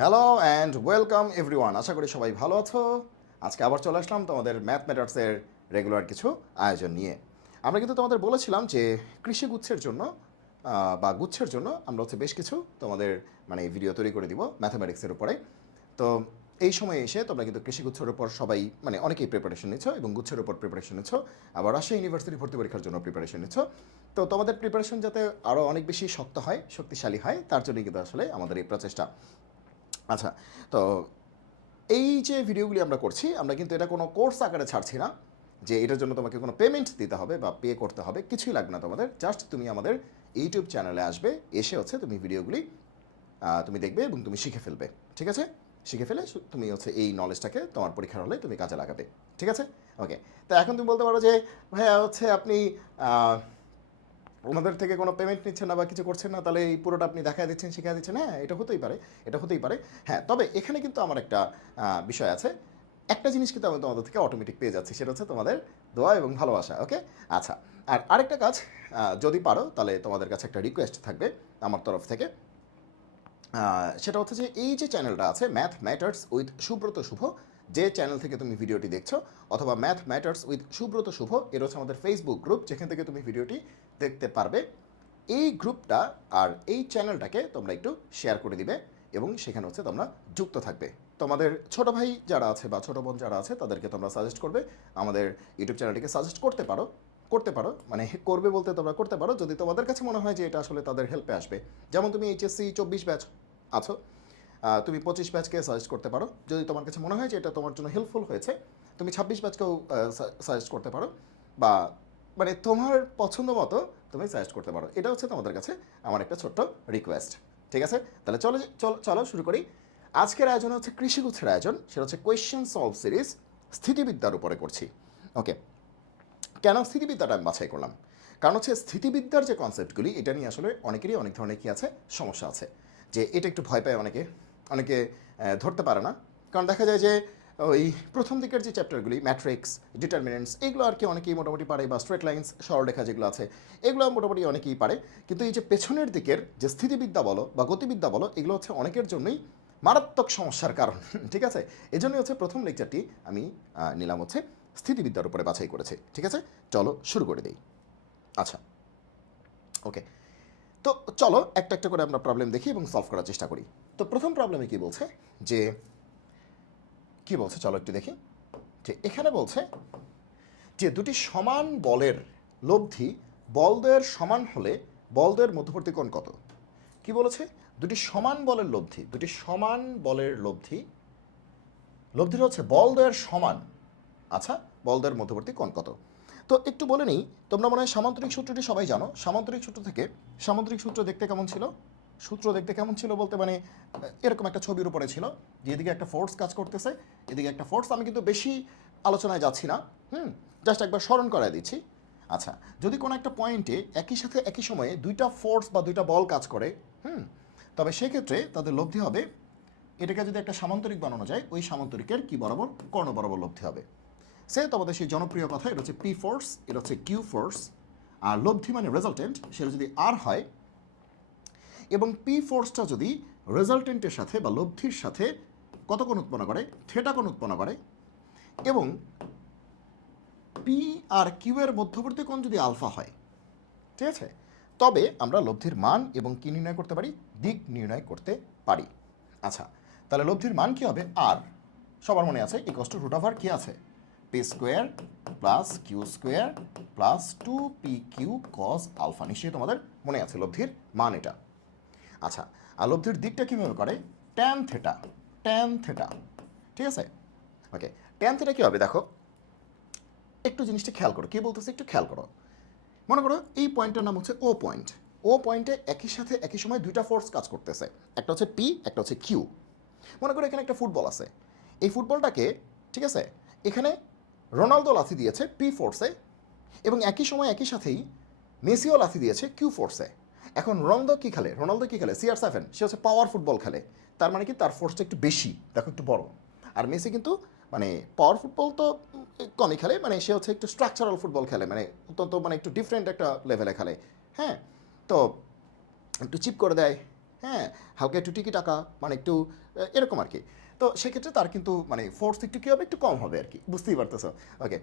Hello and welcome everyone. আশা করি সবাই ভালো আছো। আজকে আবার চলে আসলাম তোমাদের ম্যাথ ম্যাটার্সের রেগুলার কিছু আয়োজন নিয়ে। আমরা কিন্তু তোমাদের বলেছিলাম যে কৃষি গুচ্ছের জন্য বা গুচ্ছের জন্য আমরা বেশ কিছু তোমাদের ভিডিও তৈরি করে দিব ম্যাথামেটিক্সের উপরে। তো এই সময়ে এসে তোমরা কিন্তু কৃষি গুচ্ছের উপর সবাই অনেকেই প্রিপারেশন নিচ্ছ এবং গুচ্ছের উপর প্রিপারেশন নিচ্ছ, আবার রাজশাহী ইউনিভার্সিটি ভর্তি পরীক্ষার জন্য প্রিপারেশন নিচ্ছ। তো তোমাদের প্রিপারেশন যাতে আরও অনেক বেশি শক্ত হয়, শক্তিশালী হয়, তার জন্যই কিন্তু আসলে আমাদের এই প্রচেষ্টা। আচ্ছা, তো এই যে ভিডিওগুলি আমরা করছি, আমরা কিন্তু এটা কোনো কোর্স আকারে ছাড়ছি না যে এটার জন্য তোমাকে কোনো পেমেন্ট দিতে হবে বা পে করতে হবে, কিছুই লাগবে না তোমাদের। জাস্ট তুমি আমাদের ইউটিউব চ্যানেলে আসবে, এসে তুমি ভিডিওগুলি তুমি দেখবে এবং তুমি শিখে ফেলবে। ঠিক আছে? শিখে ফেলে তুমি এই নলেজটাকে তোমার পরীক্ষার হলে তুমি কাজে লাগাবে। ঠিক আছে? ওকে। তো এখন তুমি বলতে পারো যে ভাইয়া আপনি ওনাদের থেকে কোনো পেমেন্ট নিচ্ছেন না বা কিছু করছেন না, তাহলে এই পুরোটা আপনি দেখায় দিচ্ছেন, শিখিয়ে দিচ্ছেন। হ্যাঁ, এটা হতেই পারে, এটা হতেই পারে। হ্যাঁ, তবে এখানে কিন্তু আমার একটা বিষয় আছে। একটা জিনিস কিন্তু আমি তোমাদের থেকে অটোমেটিক পেয়ে যাচ্ছি, সেটা হচ্ছে তোমাদের দোয়া এবং ভালোবাসা। ওকে? আচ্ছা, আর আরেকটা কাজ, যদি পারো তাহলে তোমাদের কাছে একটা রিকোয়েস্ট থাকবে আমার তরফ থেকে। সেটা হচ্ছে যে এই যে চ্যানেলটা আছে ম্যাথ ম্যাটার্স উইথ সুব্রত শুভ, যে চ্যানেল থেকে তুমি ভিডিওটি দেখছো, অথবা ম্যাথ ম্যাটার্স উইথ সুব্রত শুভ, এর হচ্ছে আমাদের ফেসবুক গ্রুপ, যেখান থেকে তুমি ভিডিওটি দেখতে পারবে। এই গ্রুপটা আর এই চ্যানেলটাকে তোমরা একটু শেয়ার করে দিবে এবং সেখানে তোমরা যুক্ত থাকবে। তোমাদের ছোট ভাই যারা আছে বা ছোট বোন যারা আছে তাদেরকে তোমরা সাজেস্ট করবে, আমাদের ইউটিউব চ্যানেলটিকে সাজেস্ট করতে পারো। করবে বলতে তোমরা করতে পারো যদি তোমাদের কাছে মনে হয় যে এটা আসলে তাদের হেল্পে আসবে। যেমন তুমি এইচএসসি 24 ব্যাচ আছো, তুমি 25 ব্যাচকে সাজেস্ট করতে পারো যদি তোমার কাছে মনে হয় যে এটা তোমার জন্য হেল্পফুল হয়েছে। তুমি 26 ব্যাচকেও সাজেস্ট করতে পারো, বা তোমার পছন্দ মতো তুমি সাজেস্ট করতে পারো। এটা হচ্ছে তোমাদের কাছে আমার একটা ছোট্ট রিকোয়েস্ট। ঠিক আছে? তাহলে চলো শুরু করি। আজকের আয়োজন হচ্ছে কৃষিগুচ্ছের আয়োজন, সেটা হচ্ছে কোয়েশ্চেন সলভ সিরিজ, স্থিতিবিদ্যার উপরে করছি। ওকে, কেন স্থিতিবিদ্যাটা আমি বাছাই করলাম? কারণ হচ্ছে স্থিতিবিদ্যার যে কনসেপ্টগুলি, এটা নিয়ে আসলে অনেকেরই অনেক ধরনের সমস্যা আছে। যে এটা একটু ভয় পায় অনেকে, অনেকে ধরতে পারে না। কারণ দেখা যায় যে ওই প্রথম দিকের যে চ্যাপ্টারগুলি, ম্যাট্রিক্স, ডিটারমিনেন্টস, এগুলো আর কি অনেকেই মোটামুটি পারে, বা স্ট্রেট লাইন্স, সরলরেখা যেগুলো আছে, এগুলো মোটামুটি অনেকেই পারে। কিন্তু এই যে পেছনের দিকের যে স্থিতিবিদ্যা বলো বা গতিবিদ্যা বলো, এগুলো অনেকের জন্যই মারাত্মক সমস্যার কারণ। ঠিক আছে? এজন্যই প্রথম লেকচারটি আমি নিলাম স্থিতিবিদ্যার উপরে বাছাই করেছে। ঠিক আছে? চলো শুরু করে দিই। আচ্ছা, ওকে। তো চলো একটা একটা করে আমরা প্রবলেম দেখি এবং সলভ করার চেষ্টা করি। তো প্রথম প্রবলেমে কি বলছে, চলো একটু দেখি। যে এখানে বলছে যে দুটি সমান বলের লব্ধি বলদ্বয়ের সমান হলে বলদ্বয়ের মধ্যবর্তী কোণ কত? কি বলেছে? দুটি সমান বলের লব্ধি, লব্ধিটা হচ্ছে বলদ্বয়ের সমান। আচ্ছা, বলদের মধ্যবর্তী কোণ কত? তো একটু বলে নিই, তোমরা মনে হয় সামান্তরিক সূত্রটি সবাই জানো। সামান্তরিক সূত্র দেখতে কেমন ছিল? বলতে এরকম একটা ছবির উপরে ছিল যে এদিকে একটা ফোর্স কাজ করতেছে, এদিকে একটা ফোর্স। আমি কিন্তু বেশি আলোচনায় যাচ্ছি না, জাস্ট একবার স্মরণ করায় দিচ্ছি। আচ্ছা, যদি কোনো একটা পয়েন্টে একই সাথে একই সময়ে দুইটা ফোর্স বা দুইটা বল কাজ করে, তবে সেক্ষেত্রে তাদের লব্ধি হবে, এটাকে যদি একটা সামান্তরিক বানানো যায়, ওই সামান্তরিকের কি বরাবর? কর্ণ বরাবর লব্ধি হবে। সে তোমাদের সেই জনপ্রিয় কথা, এটা হচ্ছে পি ফোর্স, এটা হচ্ছে কিউ ফোর্স। আর লব্ধি মানে রেজাল্টেন্ট, সেটা যদি আর হয় এবং পি ফোর্সটা যদি রেজাল্টেন্টের সাথে বা লব্ধির সাথে কত কোণ উৎপন্ন করে? থিটা কোণ উৎপন্ন করে, এবং পি আর কিউ এর মধ্যবর্তী কোণ যদি আলফা হয়, ঠিক আছে, তবে আমরা লব্ধির মান এবং কি নির্ণয় করতে পারি? দিক নির্ণয় করতে পারি। আচ্ছা, তাহলে লব্ধির মান কি হবে? আর সবার মনে আছে ইকুয়ালস টু রুট ওভার কি আছে? P square plus Q square plus 2pq cos alpha. নিশ্চয়ই তোমাদের মনে আছে লব্ধির মান এটা। আচ্ছা, আর লব্ধির দিকটা কীভাবে করে? Tan theta. ঠিক আছে? ওকে, ট্যান থেটা কী হবে দেখো, একটু জিনিসটা খেয়াল করো, কী বলতেছে একটু খেয়াল করো। মনে করো এই পয়েন্টের নাম হচ্ছে ও পয়েন্ট। ও পয়েন্টে একই সাথে একই সময় দুইটা ফোর্স কাজ করতেছে, একটা হচ্ছে পি, একটা হচ্ছে কিউ। মনে করো এখানে একটা ফুটবল আছে, এই ফুটবলটাকে, ঠিক আছে, এখানে রোনালদো লাথি দিয়েছে পি ফোর্সে, এবং একই সময় একই সাথেই মেসিও লাথি দিয়েছে কিউ ফোর্সে। এখন রোনালদো কি খেলে CR7, সে হচ্ছে পাওয়ার ফুটবল খেলে। তার মানে কি তার ফোর্সটা একটু বেশি, দেখো একটু বড়। আর মেসি কিন্তু পাওয়ার ফুটবল তো কমই খেলে, সে হচ্ছে একটু স্ট্রাকচারাল ফুটবল খেলে, অত্যন্ত একটু ডিফারেন্ট একটা লেভেলে খেলে। হ্যাঁ, তো একটু চিপ করে দেয়, হ্যাঁ, হালকা একটু টিকি টাকা, মানে একটু এরকম আর কি। তো সেক্ষেত্রে তার কিন্তু মানে ফোর্স একটু কী হবে, একটু কম হবে আর কি, বুঝতেই পারতেছো। ওকে,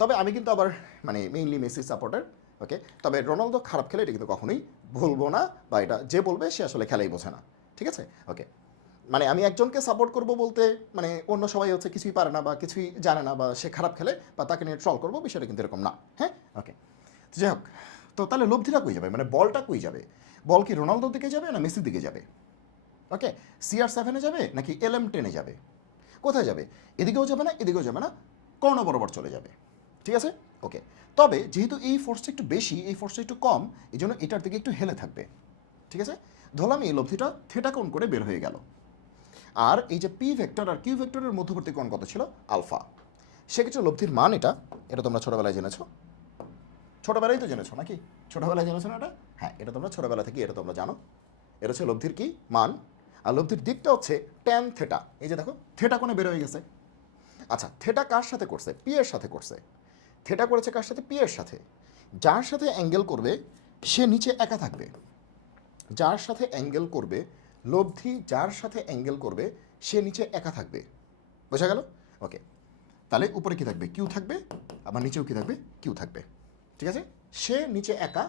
তবে আমি কিন্তু আবার মানে মেইনলি মেসি সাপোর্টার। ওকে, তবে রোনালদো খারাপ খেলে এটা কিন্তু কখনোই বলবো না, বা এটা যে বলবে সে আসলে খেলাই বোঝে না। ঠিক আছে, ওকে। মানে আমি একজনকে সাপোর্ট করব বলতে মানে অন্য সবাই হচ্ছে কিছুই পারে না বা কিছুই জানে না বা সে খারাপ খেলে বা তাকে নিয়ে ট্রল করবো, বিষয়টা কিন্তু এরকম না। হ্যাঁ, ওকে। যাই হোক, তো তাহলে লব্ধিটা কই যাবে, মানে বলটা কই যাবে? বল কি রোনালদোর দিকে যাবে না মেসির দিকে যাবে? ওকে, CR7-এ যাবে নাকি LM10-এ যাবে? কোথায় যাবে? এদিকেও যাবে না, এদিকেও যাবে না, কর্ণ বরাবর চলে যাবে। ঠিক আছে, ওকে। তবে যেহেতু এই ফোর্সটা একটু বেশি, এই ফোর্সটা একটু কম, এই জন্য এটার দিকে একটু হেলে থাকবে। ঠিক আছে, ধরলাম এই লব্ধিটা থেটা কোণ করে বের হয়ে গেল। আর এই যে পি ভেক্টর আর কিউ ভেক্টরের মধ্যবর্তী কোণ কত ছিল? আলফা। সেক্ষেত্রে লব্ধির মান এটা, এটা তোমরা ছোটোবেলায় জেনেছো, ছোটোবেলায় তো জেনেছো নাকি? ছোটোবেলায় জেনেছো না এটা? হ্যাঁ, এটা তোমরা ছোটোবেলা থেকে এটা তোমরা জানো। এটা হচ্ছে লব্ধির কি মান, আর লব্ধির দিকটা হচ্ছে ট্যান থেটা। এই যে দেখো থেটা কোণে বের হয়ে গেছে। আচ্ছা, থেটা কার সাথে করছে? পি এর সাথে করছে। থেটা করেছে কার সাথে? পি এর সাথে। যার সাথে অ্যাঙ্গেল করবে সে নিচে একা থাকবে। যার সাথে অ্যাঙ্গেল করবে, লব্ধি যার সাথে অ্যাঙ্গেল করবে সে নিচে একা থাকবে। বোঝা গেল? ওকে, তাহলে উপরে কি থাকবে? কিউ থাকবে, আবার নিচেও কি থাকবে? কিউ থাকবে। ঠিক আছে, সে নিচে একা,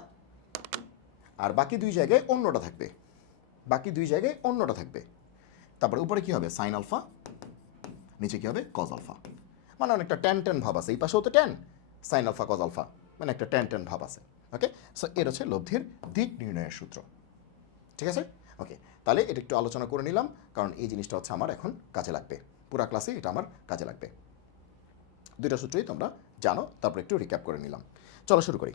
আর বাকি দুই জায়গায় অন্যটা থাকবে, বাকি দুই জায়গায় অন্যটা থাকবে। তারপরে উপরে কি হবে? সাইন আলফা, নিচে কি হবে? Cos alpha. মানে অনেকটা ট্যান ট্যান ভাব আছে, এই পাশেও তো tan, sine alpha cos alpha, মানে একটা ট্যান ট্যান ভাব আছে। ওকে, সো এর হচ্ছে লব্ধির দিক নির্ণয়ের সূত্র। ঠিক আছে, ওকে। তাহলে এটা একটু আলোচনা করে নিলাম, কারণ এই জিনিসটা হচ্ছে আমার এখন কাজে লাগবে, পুরা ক্লাসে এটা আমার কাজে লাগবে। দুইটা সূত্রই তোমরা জানো, তারপর একটু রিক্যাপ করে নিলাম। চলো শুরু করি।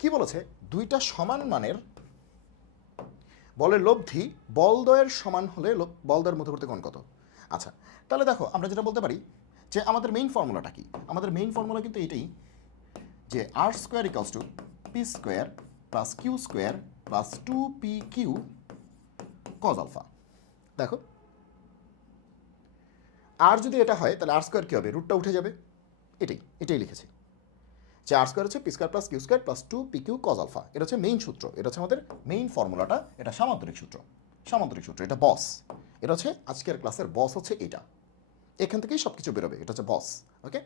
কি বলেছে? দুইটা সমান মানের বলের লব্ধি বলদ্বয়ের সমান হলে বলদ্বয়ের মধ্যবর্তী কোণ কত? আচ্ছা, তাহলে দেখো আমরা যেটা বলতে পারি যে আমাদের মেইন ফর্মুলাটা কি? আমাদের মেইন ফর্মুলা কিন্তু এটাই, যে R square equals to P square plus Q square plus 2PQ cos alpha. দেখো, আর যদি এটা হয় তাহলে আর স্কোয়ার কী হবে? রুটটা উঠে যাবে। এটাই লিখেছি, যে আর স্কোয়ার হচ্ছে P square plus Q square plus 2PQ cos alpha. এটা হচ্ছে মেইন সূত্র, এটা হচ্ছে আমাদের মেইন ফর্মুলাটা। এটা সামান্তরিক সূত্র, সামান্তরিক সূত্র, এটা বস। এটা হচ্ছে আজকের ক্লাসের বস, হচ্ছে এটা। এখান থেকেই সব কিছু বেরোবে, এটা হচ্ছে বস। ওকে,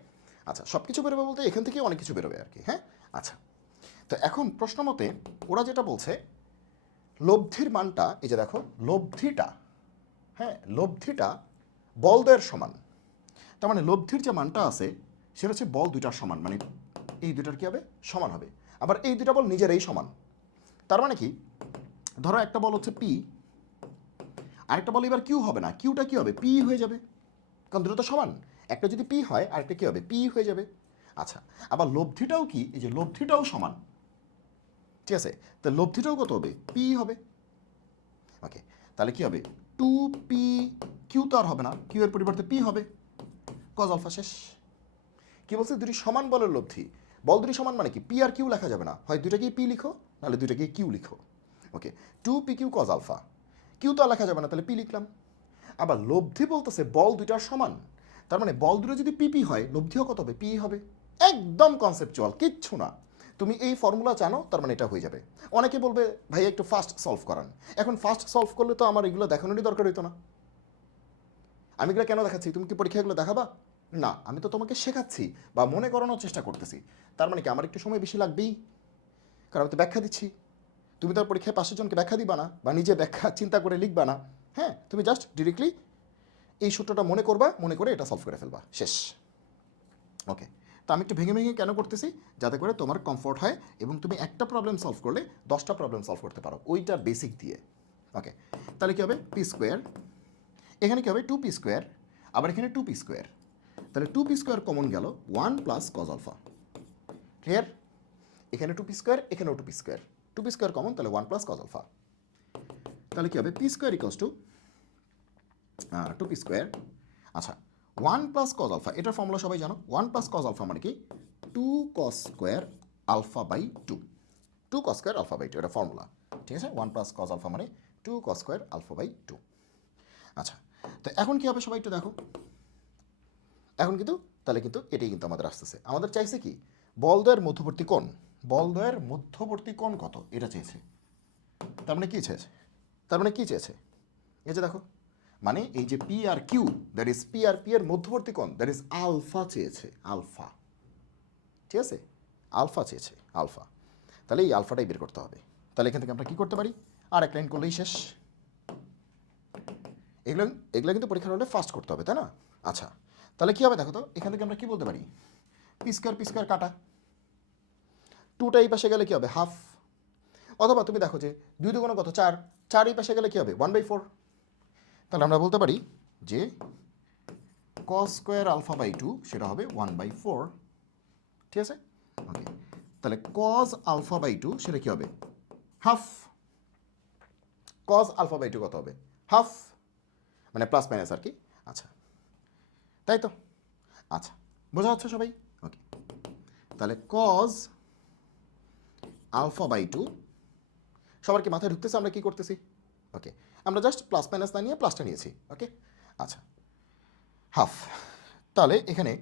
আচ্ছা, সব কিছু বেরোবে বলতে এখান থেকেই অনেক কিছু বেরোবে আর কি। হ্যাঁ, আচ্ছা, তো এখন প্রশ্ন মতে ওরা যেটা বলছে, লব্ধির মানটা, এই যে দেখো লব্ধিটা, হ্যাঁ লব্ধিটা বলদ্বয়ের সমান। তার মানে লব্ধির যে মানটা আছে সেটা হচ্ছে বল দুইটার সমান, মানে এই দুইটার কী হবে? সমান হবে। আবার এই দুইটা বল নিজেরাই সমান। তার মানে কি, ধরো একটা বল হচ্ছে পি, আরেকটা বল এবার কিউ হবে না, কিউটা কী হবে? পি হয়ে যাবে, কারণ দুটো তো সমান। একটা যদি পি হয় আরেকটা কী হবে? পি হয়ে যাবে। আচ্ছা, আবার লব্ধিটাও কি? এই যে লব্ধিটাও সমান। ঠিক আছে, তো লব্ধিটাও কত হবে? পি হবে। ওকে, তাহলে কি হবে? 2P, কিউ তো আর হবে না, কিউ এর পরিবর্তে পি হবে, কজ আলফা। শেষ। কি বলছে? দুটি সমান বলের লব্ধি। বল দুটি সমান মানে কি? পি আর কিউ লেখা যাবে না, হয় দুইটাকেই পি লিখো, নাহলে দুইটাকেই কিউ লিখো। ওকে, 2PQ কজ আলফা, কিউ তো আর লেখা যাবে না, তাহলে পি লিখলাম। আবার লব্ধি বলতেছে বল দুইটার সমান, তার মানে বল দুটো যদি পিপি হয় লব্ধিও কত হবে? পি হবে। একদম কনসেপচুয়াল, কিচ্ছু না। তুমি এই ফর্মুলা জানো, তার মানে এটা হয়ে যাবে। অনেকে বলবে ভাই একটু ফাস্ট সলভ করান। এখন ফাস্ট সলভ করলে তো আমার এগুলো দেখানোরই দরকার হইতো না। আমি এগুলো কেন দেখাচ্ছি? তুমি কি পরীক্ষা এগুলো দেখাবা? না, আমি তো তোমাকে শেখাচ্ছি বা মনে করানোর চেষ্টা করতেছি। তার মানে কি আমার একটু সময় বেশি লাগবেই, কারণ আমি তো ব্যাখ্যা দিচ্ছি। তুমি তো আর পরীক্ষায় 500 জনকে ব্যাখ্যা দিবা না, বা নিজে ব্যাখ্যা চিন্তা করে লিখবা না। হ্যাঁ, তুমি জাস্ট ডিরেক্টলি এই সূত্রটা মনে করবা, মনে করে এটা সলভ করে ফেলবা, শেষ। ওকে, তো আমি একটু ভেঙে ভেঙে কেন করতেছি? যাতে করে তোমার কমফোর্ট হয় এবং তুমি একটা প্রবলেম সলভ করলে 10টা প্রবলেম সলভ করতে পারো ওইটা বেসিক দিয়ে। ওকে, তাহলে কী হবে? পি স্কোয়ার, এখানে কী হবে? 2P স্কোয়ার, আবার এখানে 2P স্কোয়ার, তাহলে 2P স্কোয়ার কমন গেল, 1 প্লাস কজ আলফা। ক্লিয়ার? এখানে 2P স্কোয়ার, এখানেও 2P square, 2P square common, তাহলে 1 প্লাস কজ আলফা। তাহলে কী হবে? P square equals to 2P square. আচ্ছা, 1 প্লাস কজ আলফা, এটার ফর্মুলা সবাই জানো। 1 প্লাস কজ আলফা মানে কি? 2 cos square alpha by 2, 2 cos square alpha by 2, এটা ফর্মুলা। ঠিক আছে, 1 প্লাস কজ আলফা মানে 2 কজ স্কোয়ার আলফা বাই 2। আচ্ছা, তো এখন কী হবে সবাই একটু দেখো। এখন কিন্তু তাহলে কিন্তু এটাই কিন্তু আমাদের আসতেছে। আমাদের চাইছে কি? বলদ্বয়ের মধ্যবর্তী কোণ, বলদ্বয়ের মধ্যবর্তী কোণ কত এটা চেয়েছে। তার মানে কী চেয়েছে? তার মানে কি চেয়েছে? এই যে দেখো, মানে এই যে পি আর কিউ, দ্যাট ইজ পি আর পি এর মধ্যবর্তী কোণ, দ্যাট ইজ আলফা চেয়েছে, আলফা। ঠিক আছে, আলফা চেয়েছে, আলফা। তাহলে এই আলফাটাই বের করতে হবে। তাহলে এখান থেকে আমরা কি করতে পারি? আর এক লাইন করলেই শেষ। এগুলো এগুলো কিন্তু পরীক্ষার হলে ফাস্ট করতে হবে, তাই না? আচ্ছা, তাহলে কি হবে দেখো তো, এখান থেকে আমরা কি বলতে পারি? পি স্কোয়ার কাটা, টুটা এই পাশে গেলে কি হবে? হাফ। অথবা তুমি দেখো যে 2 দুগুণ কত? 4, 4 এই পাশে গেলে কি হবে? 1/4। তাহলে আমরা বলতে পারি যে কস স্কোয়ার আলফা বাই 2 সেটা হবে 1/4। ঠিক আছে, ওকে। তাহলে কস আলফা বাই 2 সেটা কি হবে? হাফ। কস আলফা বাই 2 কত হবে? হাফ, মানে প্লাস মাইনাস আর কি। আচ্ছা, তাই তো? আচ্ছা, বোঝা যাচ্ছে সবাই? ওকে, তাহলে কজ আলফা বাই 2, সবার কি মাথায় ঢুকতেছে আমরা কি করতেছি? ওকে, আমরা জাস্ট প্লাস মাইনাস না নিয়ে প্লাসটা নিয়েছি। ওকে, আচ্ছা, হাফ। তাহলে এখানে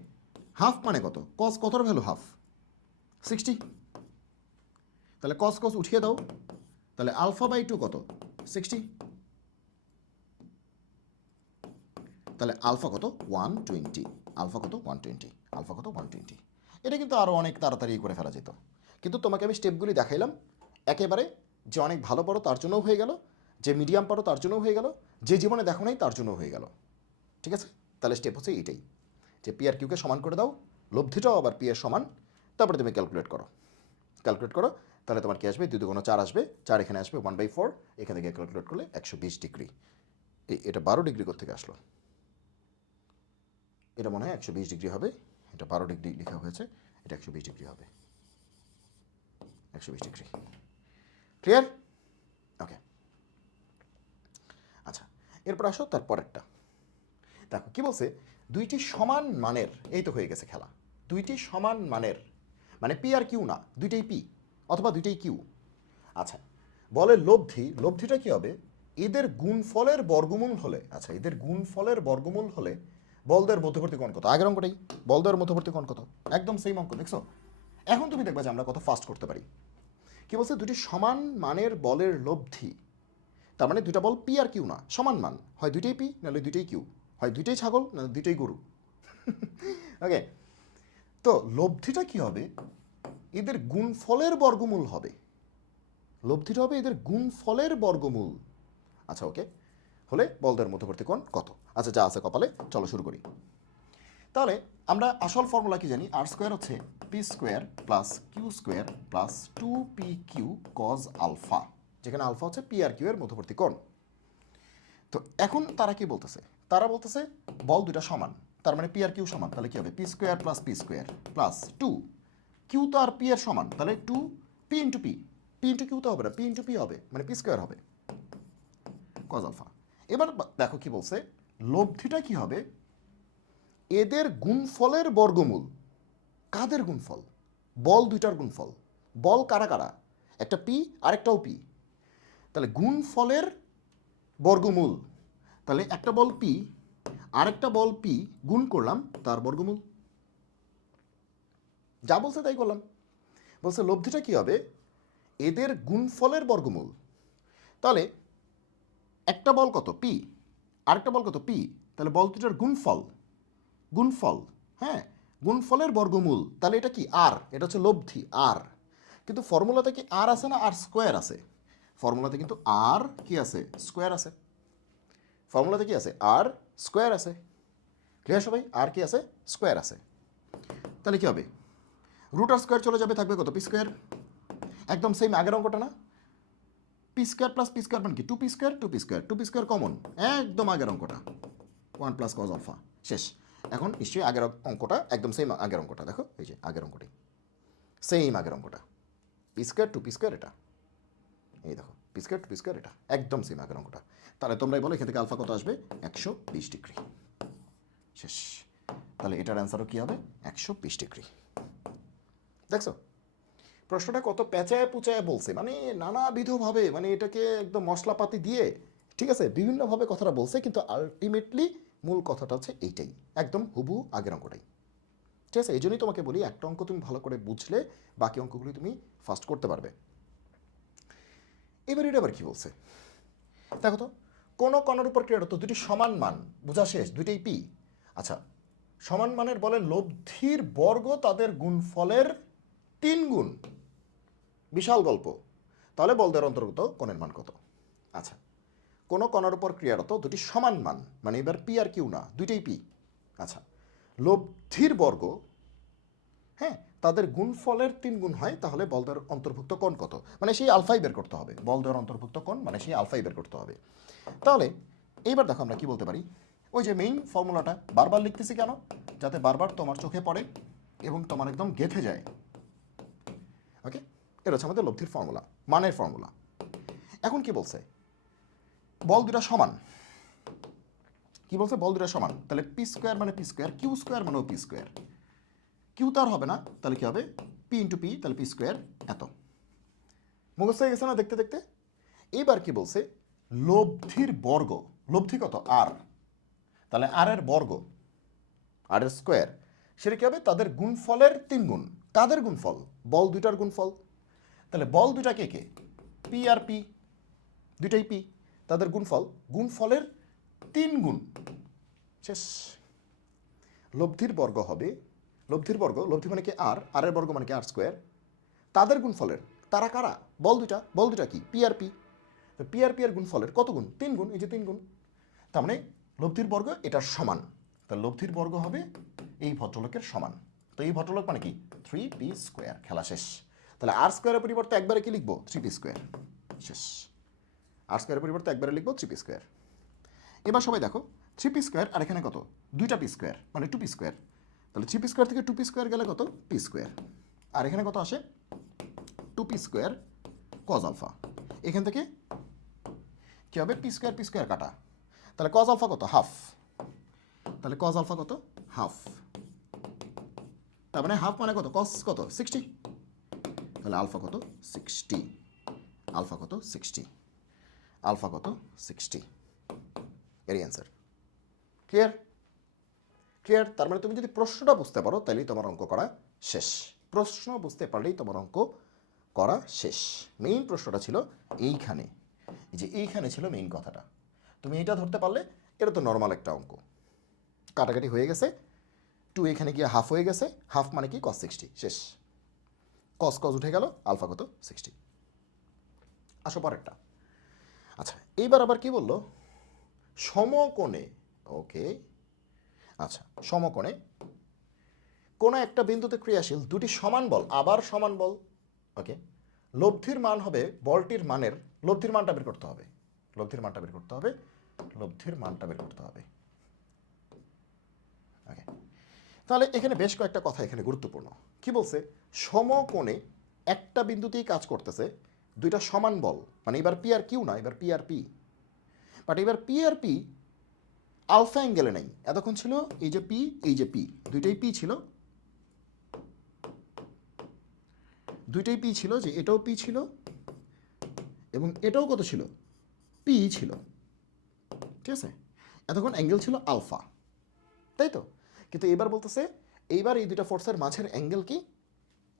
হাফ মানে কত? কজ কতর ভ্যালু হাফ? 60। তাহলে কজ কজ উঠিয়ে দাও, তাহলে আলফা বাই 2 কত? 60। তাহলে আলফা কত? 120। আলফা কত? 120। আলফা কত? 120। এটা কিন্তু আরও অনেক তাড়াতাড়ি করে ফেলা যেত, কিন্তু তোমাকে আমি স্টেপগুলি দেখাইলাম একেবারে। যে অনেক ভালো পারো তার জন্যও হয়ে গেল, যে মিডিয়াম পারো তার জন্যও হয়ে গেল, যে জীবনে দেখো নাই তার জন্যও হয়ে গেল। ঠিক আছে, তাহলে স্টেপ হচ্ছে এইটাই, যে পি আর কিউকে সমান করে দাও, লব্ধিটাও আবার পি এর সমান, তারপরে তুমি ক্যালকুলেট করো। ক্যালকুলেট করো, তাহলে তোমার কি আসবে? 2 দুগুণ 4 আসবে, 4 এখানে আসবে 1/4, এখান থেকে ক্যালকুলেট করলে 120 ডিগ্রি। এটা 12 ডিগ্রি কোথেকে আসলো? এটা মনে হয় 120 ডিগ্রি হবে। এটা 12 ডিগ্রি লেখা হয়েছে, এটা 120 ডিগ্রি হবে। 120 ডিগ্রি। ক্লিয়ার? ওকে, আচ্ছা, এরপর আসো তার পরেরটা। দেখো কি বলছে? দুইটি সমান মানের, এই তো হয়ে গেছে খেলা। দুইটি সমান মানের, মানে পি আর কিউ না, দুইটাই পি অথবা দুইটাই কিউ। আচ্ছা, বলে লব্ধি, লব্ধিটা কি হবে? এদের গুণফলের বর্গমূল হলে, আচ্ছা এদের গুণফলের বর্গমূল হলে বলদের মধ্যবর্তী কোণ কত? আগের অঙ্কটাই, বলদের মধ্যবর্তী কোণ কত? একদম সেম অঙ্ক, দেখছো? এখন তুমি দেখবে যে আমরা কত ফাস্ট করতে পারি। কি বলছে? দুটি সমান মানের বলের লব্ধি, তার মানে দুটা বল পি আর কিউ না, সমান মান, হয় দুইটাই পি নাহলে দুইটাই কিউ, হয় দুইটাই ছাগল না দুইটাই গরু। ওকে, তো লব্ধিটা কি হবে? এদের গুণফলের বর্গমূল হবে। লব্ধিটা হবে এদের গুণফলের বর্গমূল। আচ্ছা, ওকে, হলে বলদের মধ্যবর্তী কোণ কত? আচ্ছা, যা আছে কপালে, চলো শুরু করি। তাহলে আমরা আসল ফর্মুলা কি জানি? আর স্কোয়ার হচ্ছে P square plus Q square plus 2pq cos alpha, যেখানে আলফা হচ্ছে পি আর কিউ এর মধ্যবর্তী কোণ। তো এখন তারা কি বলতেছে? তারা বলতেছে বল দুটা সমান, তার মানে পি আর কিউ সমান, তাহলে কি হবে? পি স্কোয়ার প্লাস 2, কিউ তো আর পি এর সমান, তাহলে 2 P into P, P into Q তো হবে না, পি ইন্টু পি হবে, মানে পি স্কোয়ার হবে কজ আলফা। এবার দেখো কি বলছে? লব্ধিটা কি হবে? এদের গুণফলের বর্গমূল। কাদের গুণফল? বল দুইটার গুণফল। বল কারা কারা? একটা পি আরেকটাও পি, তাহলে গুণফলের বর্গমূল। তাহলে একটা বল পি আরেকটা বল পি গুণ করলাম, তার বর্গমূল। যা বলছে তাই করলাম। বলছে লব্ধিটা কি হবে? এদের গুণফলের বর্গমূল। তাহলে একটা বল কত? পি, আরেকটা বল কত? পি, তাহলে বল দুটার গুণফল, গুণফল, হ্যাঁ, গুণফলের বর্গমূল। তাহলে এটা কি? আর, এটা হচ্ছে লব্ধি আর। কিন্তু ফর্মুলাতে কি আর আছে না আর স্কোয়ার আছে? ফর্মুলাতে কিন্তু আর কি আছে? স্কোয়ার আছে। ফর্মুলাতে কি আছে? আর স্কোয়ার আছে। ক্লিয়ার সবাই? আর কি আছে? স্কোয়ার আছে। তাহলে কি হবে? রুট আর স্কোয়ার চলে যাবে, থাকবে কত? P square. একদম সেম আগের অঙ্কটা না? P square plus P square মানে কি? 2p square, 2p square, 2p square common, একদম আগের অঙ্কটা, 1 প্লাস কজ আলফা, শেষ। এখন নিশ্চয়ই আগের অঙ্কটা একদম সেম আগের অঙ্কটা, দেখো এই যে আগের অঙ্কটি সেম আগের অঙ্কটা, পি স্কোয়ার 2p স্কোয়ার, এটা এই দেখো পি স্কোয়ার 2p স্কোয়ার, এটা একদম সেম আগের অঙ্কটা। তাহলে তোমরাই বলো এখান থেকে আলফা কত আসবে? 120 ডিগ্রি, শেষ। তাহলে এটার অ্যান্সারও কী হবে? 120 ডিগ্রি। দেখছো প্রশ্নটা কত পেঁচায় পুচায় বলছে, মানে নানাবিধভাবে, মানে এটাকে একদম মশলাপাতি দিয়ে, ঠিক আছে, বিভিন্নভাবে কথাটা বলছে, কিন্তু আলটিমেটলি মূল কথাটা হচ্ছে এইটাই, একদম হুবহু আগের অঙ্কটাই। ঠিক আছে, এই জন্যই তোমাকে বলি একটা অঙ্ক তুমি ভালো করে বুঝলে বাকি অঙ্কগুলি তুমি ফাস্ট করতে পারবে। এবার এটা আবার কী বলছে? দেখো তো, কোনো কণার উপর ক্রিয়ারত দুটি সমান মান, বোঝা শেষ, দুইটাই পি। আচ্ছা, সমান মানের বলে লব্ধির বর্গ তাদের গুণফলের 3 গুণ, বিশাল গল্প। তাহলে বল দেওয়ার অন্তর্গত কোণের মান কত? আচ্ছা, কোনো কণার উপর ক্রিয়ারত দুটি সমান মান, মানে এবার পি আর কিউ না, দুইটাই পি। আচ্ছা, লব্ধির বর্গ, হ্যাঁ, তাদের গুণফলের 3 গুণ হয়, তাহলে বল দেওয়ার অন্তর্ভুক্ত কোণ কত? মানে সেই আলফাই বের করতে হবে। বল দেওয়ার অন্তর্ভুক্ত কোণ মানে সেই আলফাই বের করতে হবে। তাহলে এইবার দেখো আমরা কি বলতে পারি, ওই যে মেইন ফর্মুলাটা বারবার লিখতেছি কেন? যাতে বারবার তোমার চোখে পড়ে এবং তোমার একদম গেঁথে যায়। ওকে, এটা হচ্ছে আমাদের লব্ধির ফর্মুলা, মানের ফর্মুলা। এখন কি বলছে? বল দুটা সমান। কি বলছে? বল দুটা সমান। তাহলে পি স্কোয়ার মানে পি স্কোয়ার, কিউ স্কোয়ার মানেও পি স্কোয়ার। কিউ তো আর হবে না, তাহলে কি হবে? পি ইন্টু পি, তাহলে পি স্কোয়ার এত। মুখস্থ হয়ে গেছে না দেখতে দেখতে? এইবার কি বলছে? লব্ধির বর্গ। লব্ধি কত? আর। তাহলে আর এর বর্গ, আর এর স্কোয়ার, সেটা কি হবে? তাদের গুণফলের 3 গুণ। কাদের গুণফল? বল দুইটার গুণফল। তাহলে বল দুইটা কে কে? পি আর পি, দুইটাই পি। তাদের গুণফল, গুণফলের 3 গুণ। শেষ। লব্ধির বর্গ হবে, লব্ধির বর্গ, লব্ধি মানে কি আর, আর এর বর্গ মানে কি আর স্কোয়ার। তাদের গুণফলের, তারা কারা? বল দুইটা। বল দুইটা কি? পি আর পি। পি আর পি এর গুণফলের কত গুণ? 3 গুণ। এই যে 3 গুণ। তার মানে লব্ধির বর্গ এটার সমান। তাহলে লব্ধির বর্গ হবে এই ভদ্রলোকের সমান। তো এই ভদ্রলোক মানে কি? 3p square. খেলা শেষ। তাহলে আর স্কোয়ারের পরিবর্তে একবারে কি লিখবো? 3p square. শেষ। আর স্কোয়ারের পরিবর্তে একবারে লিখবো 3p স্কোয়ার। এবার সবাই দেখো, 3p স্কোয়ার আর এখানে কত? দুইটা পি স্কোয়ার মানে 2p স্কোয়ার। তাহলে 3p স্কোয়ার থেকে 2p স্কোয়ার গেলে কত? p square. আর এখানে কত আসে? 2p square cos alpha. এখান থেকে কি হবে? পি স্কোয়ার কাটা। তাহলে কজ আলফা কত? হাফ। তাহলে কজ আলফা কত? হাফ। তার মানে হাফ মানে কত? কস কত? 60। তাহলে আলফা কত? 60। আলফা কত? 60। আলফা কত? 60। এরই অ্যান্সার। ক্লিয়ার? ক্লিয়ার? তার মানে তুমি যদি প্রশ্নটা বুঝতে পারো তাহলেই তোমার অঙ্ক করা শেষ। প্রশ্ন বুঝতে পারলেই তোমার অঙ্ক করা শেষ। মেইন প্রশ্নটা ছিল এইখানে, এই যে এইখানে ছিল মেইন কথাটা। তুমি এটা ধরতে পারলে এটা তো নর্মাল একটা অঙ্ক। কাটাকাটি হয়ে গেছে, 2 এখানে গিয়ে হাফ হয়ে গেছে। হাফ মানে কি? কস 60। শেষ। কস কস উঠে গেল, আলফা কত? 60। আসো পরেরটা। আচ্ছা, এইবার আবার কি বললো? সমকোণে। ওকে, আচ্ছা, সমকোণে কোনো একটা বিন্দুতে ক্রিয়াশীল দুটি সমান বল, আবার সমান বল। ওকে, লব্ধির মান হবে বলটির মানের, লব্ধির মানটা বের করতে হবে। লব্ধির মানটা বের করতে হবে। লব্ধির মানটা বের করতে হবে। ওকে, তাহলে এখানে বেশ কয়েকটা কথা এখানে গুরুত্বপূর্ণ। কি বলছে? সমকোণে একটা বিন্দুতেই কাজ করতেছে দুইটা সমান বল, মানে এবার পি আর কিউ না, এবার পি আর পি। বাট এবার পি আর পি আলফা অ্যাঙ্গেলে নেই। এতক্ষণ ছিল এই যে পি, এই যে পি, দুইটাই পি ছিল। দুইটাই পি ছিল, যে এটাও পি ছিল এবং এটাও কত ছিল? পি ছিল। ঠিক আছে, এতক্ষণ অ্যাঙ্গেল ছিল আলফা, তাই তো? কিন্তু এবার বলতেছে এইবার এই দুইটা ফোর্সের মাঝের অ্যাঙ্গেল কি?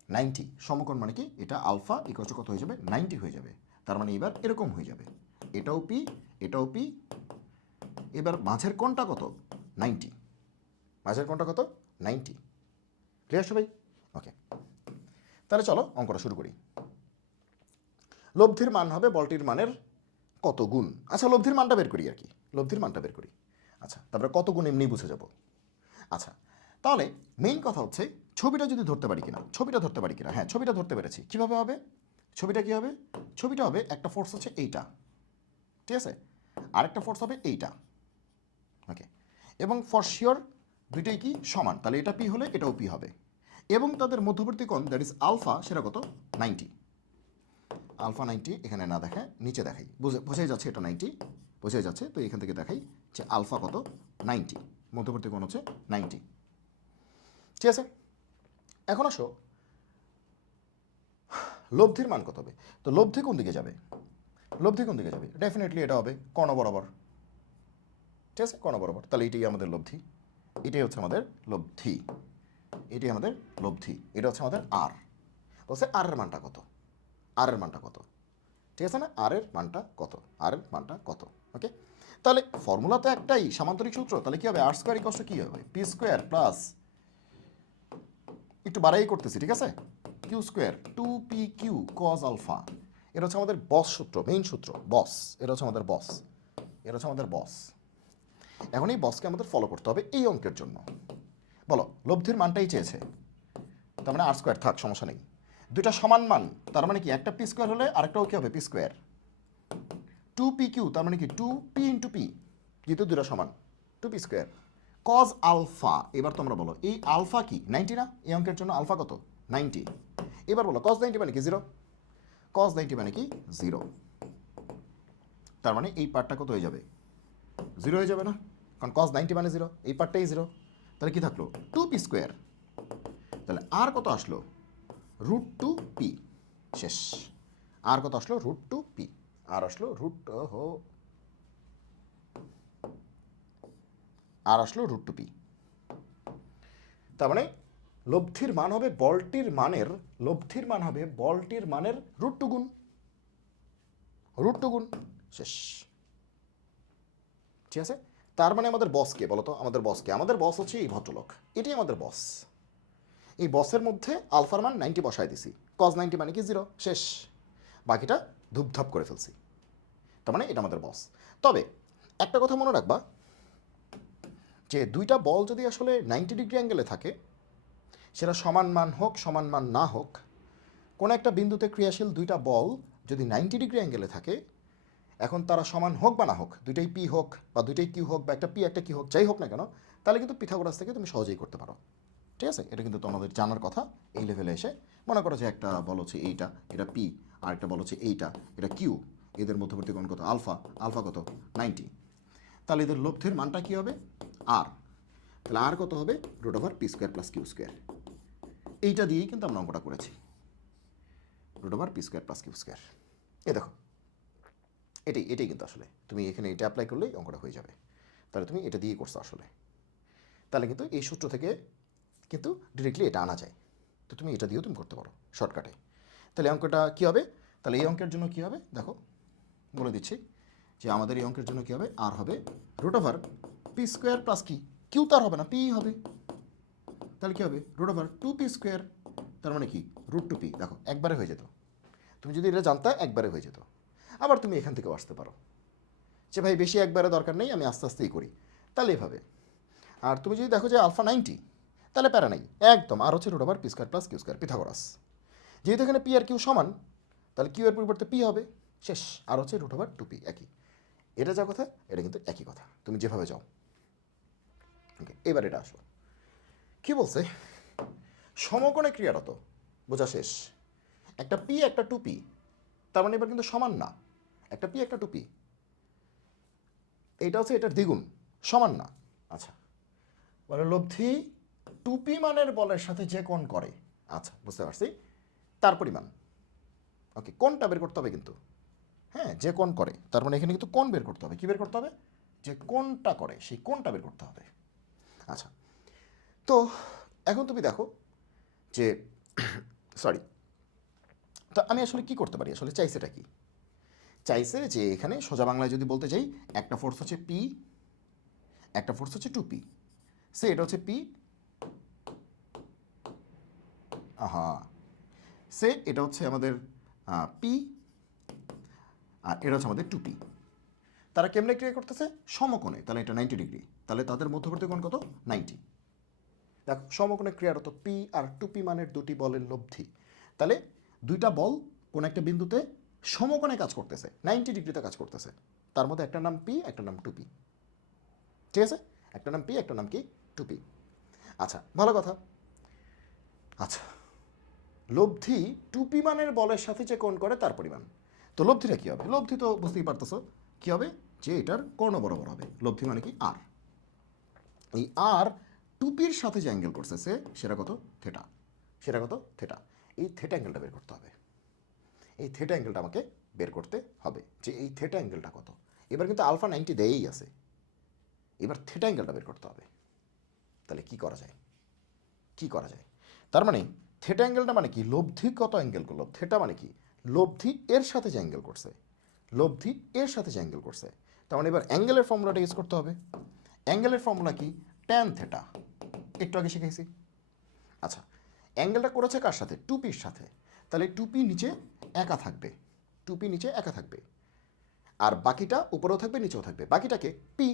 90। সমকোণ মানে কি? এটা আলফা ইকুয়াল টু কত হয়ে যাবে? 90 হয়ে যাবে। তার মানে এবার এরকম হয়ে যাবে, এটাও পি, এটাও পি। এবার মাঝের কোণটা কত? 90। মাঝের কোণটা কত? 90। ক্লিয়ার সবাই? ওকে, তাহলে চলো অঙ্কটা শুরু করি। লব্ধির মান হবে বলটির মানের কত গুণ? আচ্ছা, লব্ধির মানটা বের করি আর কি, লব্ধির মানটা বের করি। আচ্ছা, তারপরে কত গুণ এমনি বুঝে যাব। আচ্ছা, তাহলে মেইন কথা হচ্ছে ছবিটা যদি ধরতে পারি কিনা, ছবিটা ধরতে পারি কিনা। হ্যাঁ, ছবিটা ধরতে পেরেছি। কীভাবে হবে ছবিটা? কী হবে? ছবিটা হবে একটা ফোর্স হচ্ছে এইটা, ঠিক আছে, আরেকটা ফোর্স হবে এইটা। ওকে, এবং ফর শিওর দুইটাই কি? সমান। তাহলে এটা পি হলে এটাও পি হবে, এবং তাদের মধ্যবর্তী কোণ দ্যাট ইজ আলফা, সেটা কত? 90। আলফা 90 এখানে না দেখায়, নিচে দেখাই, বোঝাই যাচ্ছে এটা 90, বোঝাই যাচ্ছে। তো এখান থেকে দেখাই যে আলফা কত? 90। মধ্যবর্তী কোণ হচ্ছে 90। ঠিক আছে, এখন আসো লব্ধির মান কত হবে? তো লব্ধি কোন দিকে যাবে? লব্ধি কোন দিকে যাবে? ডেফিনেটলি এটা হবে কর্ণ বরাবর। ঠিক আছে, কর্ণ বরাবর। তাহলে এটাই আমাদের লব্ধি, এটাই হচ্ছে আমাদের লব্ধি, এটাই আমাদের লব্ধি। এটা হচ্ছে আমাদের আর। বলছে আর এর মানটা কত? আর এর মানটা কত? ঠিক আছে না, আর এর মানটা কত, আর এর মানটা কত। ওকে, তাহলে ফর্মুলা তো একটাই, সামান্তরিক সূত্র। তাহলে কি হবে, আর স্কোয়ার ইকস টু কি হবে, পি স্কোয়ার প্লাস, একটু বাড়াই করতেছি, ঠিক আছে, Q square two P Q cos alpha. এটা হচ্ছে আমাদের বস সূত্র, মেইন সূত্র, বস। এটা হচ্ছে আমাদের বস, এটা হচ্ছে আমাদের বস। এখন এই বসকে আমাদের ফলো করতে হবে এই অঙ্কের জন্য। বলো, লব্ধির মানটাই চেয়েছে, তার মানে আর স্কোয়ার থাক, সমস্যা নেই। দুইটা সমান মান, তার মানে কি একটা পি স্কোয়ার হলে আরেকটাও কি হবে, P square. Two P Q তার মানে কি টু পি ইন্টু পি, যেহেতু দুটো সমান, two P square cos alpha. এবার তোমরা বলো এই আলফা কি, 90 না? এই অঙ্কের জন্য আলফা কত, 90। এবার বলো কজ 90 মানে কি, জিরো। কজ 90 মানে কি, জিরো। তার মানে এই পার্টটা কত হয়ে যাবে, জিরো হয়ে যাবে না, কারণ কজ 90 মানে জিরো, এই পার্টটাই জিরো। তাহলে কি থাকলো, টু পি স্কোয়ার। তাহলে আর কত আসলো, রুট টু পি, শেষ। আর কত আসলো, রুট টু পি। আর আসলো রুট, হো, আর আসলো রুট টু পি। তার মানে লব্ধির মান হবে বলটির মানের, লব্ধির মান হবে বলটির মানের রুট টু গুণ, রুট টু গুণ, শেষ। ঠিক আছে, তার মানে আমাদের বসকে বলো তো, আমাদের বসকে, আমাদের বস হচ্ছে এই ভদ্রলোক, এটাই আমাদের বস। এই বসের মধ্যে আলফার মান 90 বসায় দিছি, কজ 90 মানে কি জিরো, শেষ। বাকিটা ধুপধাপ করে ফেলছি। তার মানে এটা আমাদের বস। তবে একটা কথা মনে রাখবা, যে দুইটা বল যদি আসলে 90 ডিগ্রি অ্যাঙ্গেলে থাকে, সেটা সমান মান হোক সমান মান না হোক, কোনো একটা বিন্দুতে ক্রিয়াশীল দুইটা বল যদি 90 ডিগ্রি অ্যাঙ্গেলে থাকে, এখন তারা সমান হোক বা না হোক, দুইটাই পি হোক বা দুইটাই কিউ হোক বা একটা পি একটা কিউ হোক, যাই হোক না কেন, তাহলে কিন্তু পিথাগোরাস থেকে তুমি সহজেই করতে পারো। ঠিক আছে, এটা কিন্তু তোমাদের জানার কথা এই লেভেলে এসে। মনে করো যে একটা বল হচ্ছে এইটা, এটা পি, আর একটা বল হচ্ছে এইটা, এটা কিউ, এদের মধ্যবর্তী কোণ কত, আলফা, আলফা কত, 90। তাহলে এদের লব্ধির মানটা কী হবে, আর। তাহলে আর কত হবে, root over P square plus Q square. এইটা দিয়েই কিন্তু আমরা অঙ্কটা করেছি, root over P square plus Q square. এ দেখো, এটাই এটাই কিন্তু আসলে তুমি এখানে এটা অ্যাপ্লাই করলেই অঙ্কটা হয়ে যাবে। তাহলে তুমি এটা দিয়ে করছো আসলে, তাহলে কিন্তু এই সূত্র থেকে কিন্তু ডিরেক্টলি এটা আনা যায়। তো তুমি এটা দিয়েও তুমি করতে পারো শর্টকাটে। তাহলে অঙ্কটা কী হবে, তাহলে এই অঙ্কের জন্য কী হবে দেখো, বলে দিচ্ছি যে আমাদের এই অঙ্কের জন্য কী হবে, আর হবে root over P square plus কি, কিউ তো আর হবে না, পি হবে। তাহলে কী হবে, root over two P square, তার মানে কি, রুট টু পি। দেখো একবারে হয়ে যেত, তুমি যদি এটা জানতা একবারে হয়ে যেত। আবার তুমি এখান থেকেও আসতে পারো যে ভাই বেশি একবারে দরকার নেই, আমি আস্তে আস্তেই করি, তাহলে এভাবে। আর তুমি যদি দেখো যে আলফা 90, তাহলে প্যারা নেই, একদম আর হচ্ছে root over P square plus Q square, Pythagoras. যেহেতু এখানে পি আর কিউ সমান, তাহলে কিউ এর পরিবর্তে পি হবে, শেষ। আর হচ্ছে রুট ওভার টু পি, একই। এটা যা কথা, এটা কিন্তু একই কথা, তুমি যেভাবে যাও। ওকে, এবার এটা আসো, কি বলছে, সমকোণে ক্রিয়ারত, বোঝা শেষ। একটা পি একটা টু পি, তার মানে এবার কিন্তু সমান না, একটা পি একটা টু পি, এইটা হচ্ছে এটার দ্বিগুণ, সমান না। আচ্ছা, মানে লব্ধি টুপি মানের বলের সাথে যে কোণ করে, আচ্ছা বুঝতে পারছি, তার পরিমাণ। ওকে, কোণটা বের করতে হবে কিন্তু, হ্যাঁ, যে কোণ করে, তার মানে এখানে কিন্তু কোণ বের করতে হবে। কী বের করতে হবে, যে কোণটা করে সেই কোণটা বের করতে হবে। আচ্ছা, তো এখন তুমি দেখো যে সরি, তো আমি আসলে কি করতে পারি, আসলে চাইছেটা কি, চাইছে যে এখানে সোজা বাংলায় যদি বলতে চাই, একটা ফোর্স হচ্ছে পি, একটা ফোর্স হচ্ছে টু পি। সে এটা হচ্ছে পি, আহা, সে এটা হচ্ছে আমাদের পি, আর এটা হচ্ছে আমাদের টু পি। তারা কেমনে ক্রিয়া করতেছে, সমকোণে, তাহলে এটা 90 ডিগ্রি, তাহলে তাদের মধ্যবর্তী কোণ কত, 90। দেখো সমকোণে ক্রিয়ারত পি আর টু পি মানের দুটি বলের লব্ধি, তাহলে দুইটা বল কোন একটা বিন্দুতে সমকোণে কাজ করতেছে, 90 ডিগ্রিতে কাজ করতেছে, তার মধ্যে একটা নাম পি একটা নাম টু পি। ঠিক আছে, একটা নাম পি একটা নাম কি, টু পি। আচ্ছা, ভালো কথা। আচ্ছা, লব্ধি টুপি মানের বলের সাথে যে কোণ করে তার পরিমাণ। তো লব্ধিটা কী হবে, লব্ধি তো বুঝতেই পারতেছো কী হবে, যে এটার কর্ণ বরাবর হবে। লব্ধি মানে কি, আর। এই আর টুপির সাথে যে অ্যাঙ্গেল করছে সে, সেটা কত, থেটা, সেটা কত, থেটা। এই থেটা অ্যাঙ্গেলটা বের করতে হবে, এই থেটা অ্যাঙ্গেলটা আমাকে বের করতে হবে, যে এই থেটা অ্যাঙ্গেলটা কত। এবার কিন্তু আলফা 90 দেয়েই আছে, এবার থেটা অ্যাঙ্গেলটা বের করতে হবে। তাহলে কি করা যায়, কি করা যায়, তার মানে থেটা অ্যাঙ্গেলটা মানে কি, লব্ধি কত অ্যাঙ্গেল করলো, থেটা মানে কি, লব্ধি এর সাথে যে অ্যাঙ্গেল করছে, লব্ধি এর সাথে যে অ্যাঙ্গেল করছে, তার মানে এবার অ্যাঙ্গেলের ফর্মুলাটা ইউজ করতে হবে। অ্যাঙ্গেলের ফর্মুলা কি? ট্যান থেটা, একটু আগে শিখেছি। আচ্ছা, অ্যাঙ্গেলটা করেছে কার সাথে? টুপির সাথে, তাহলে টুপি নিচে একা থাকবে, টুপি নিচে একা থাকবে, আর বাকিটা উপরেও থাকবে নিচেও থাকবে, বাকিটাকে পি,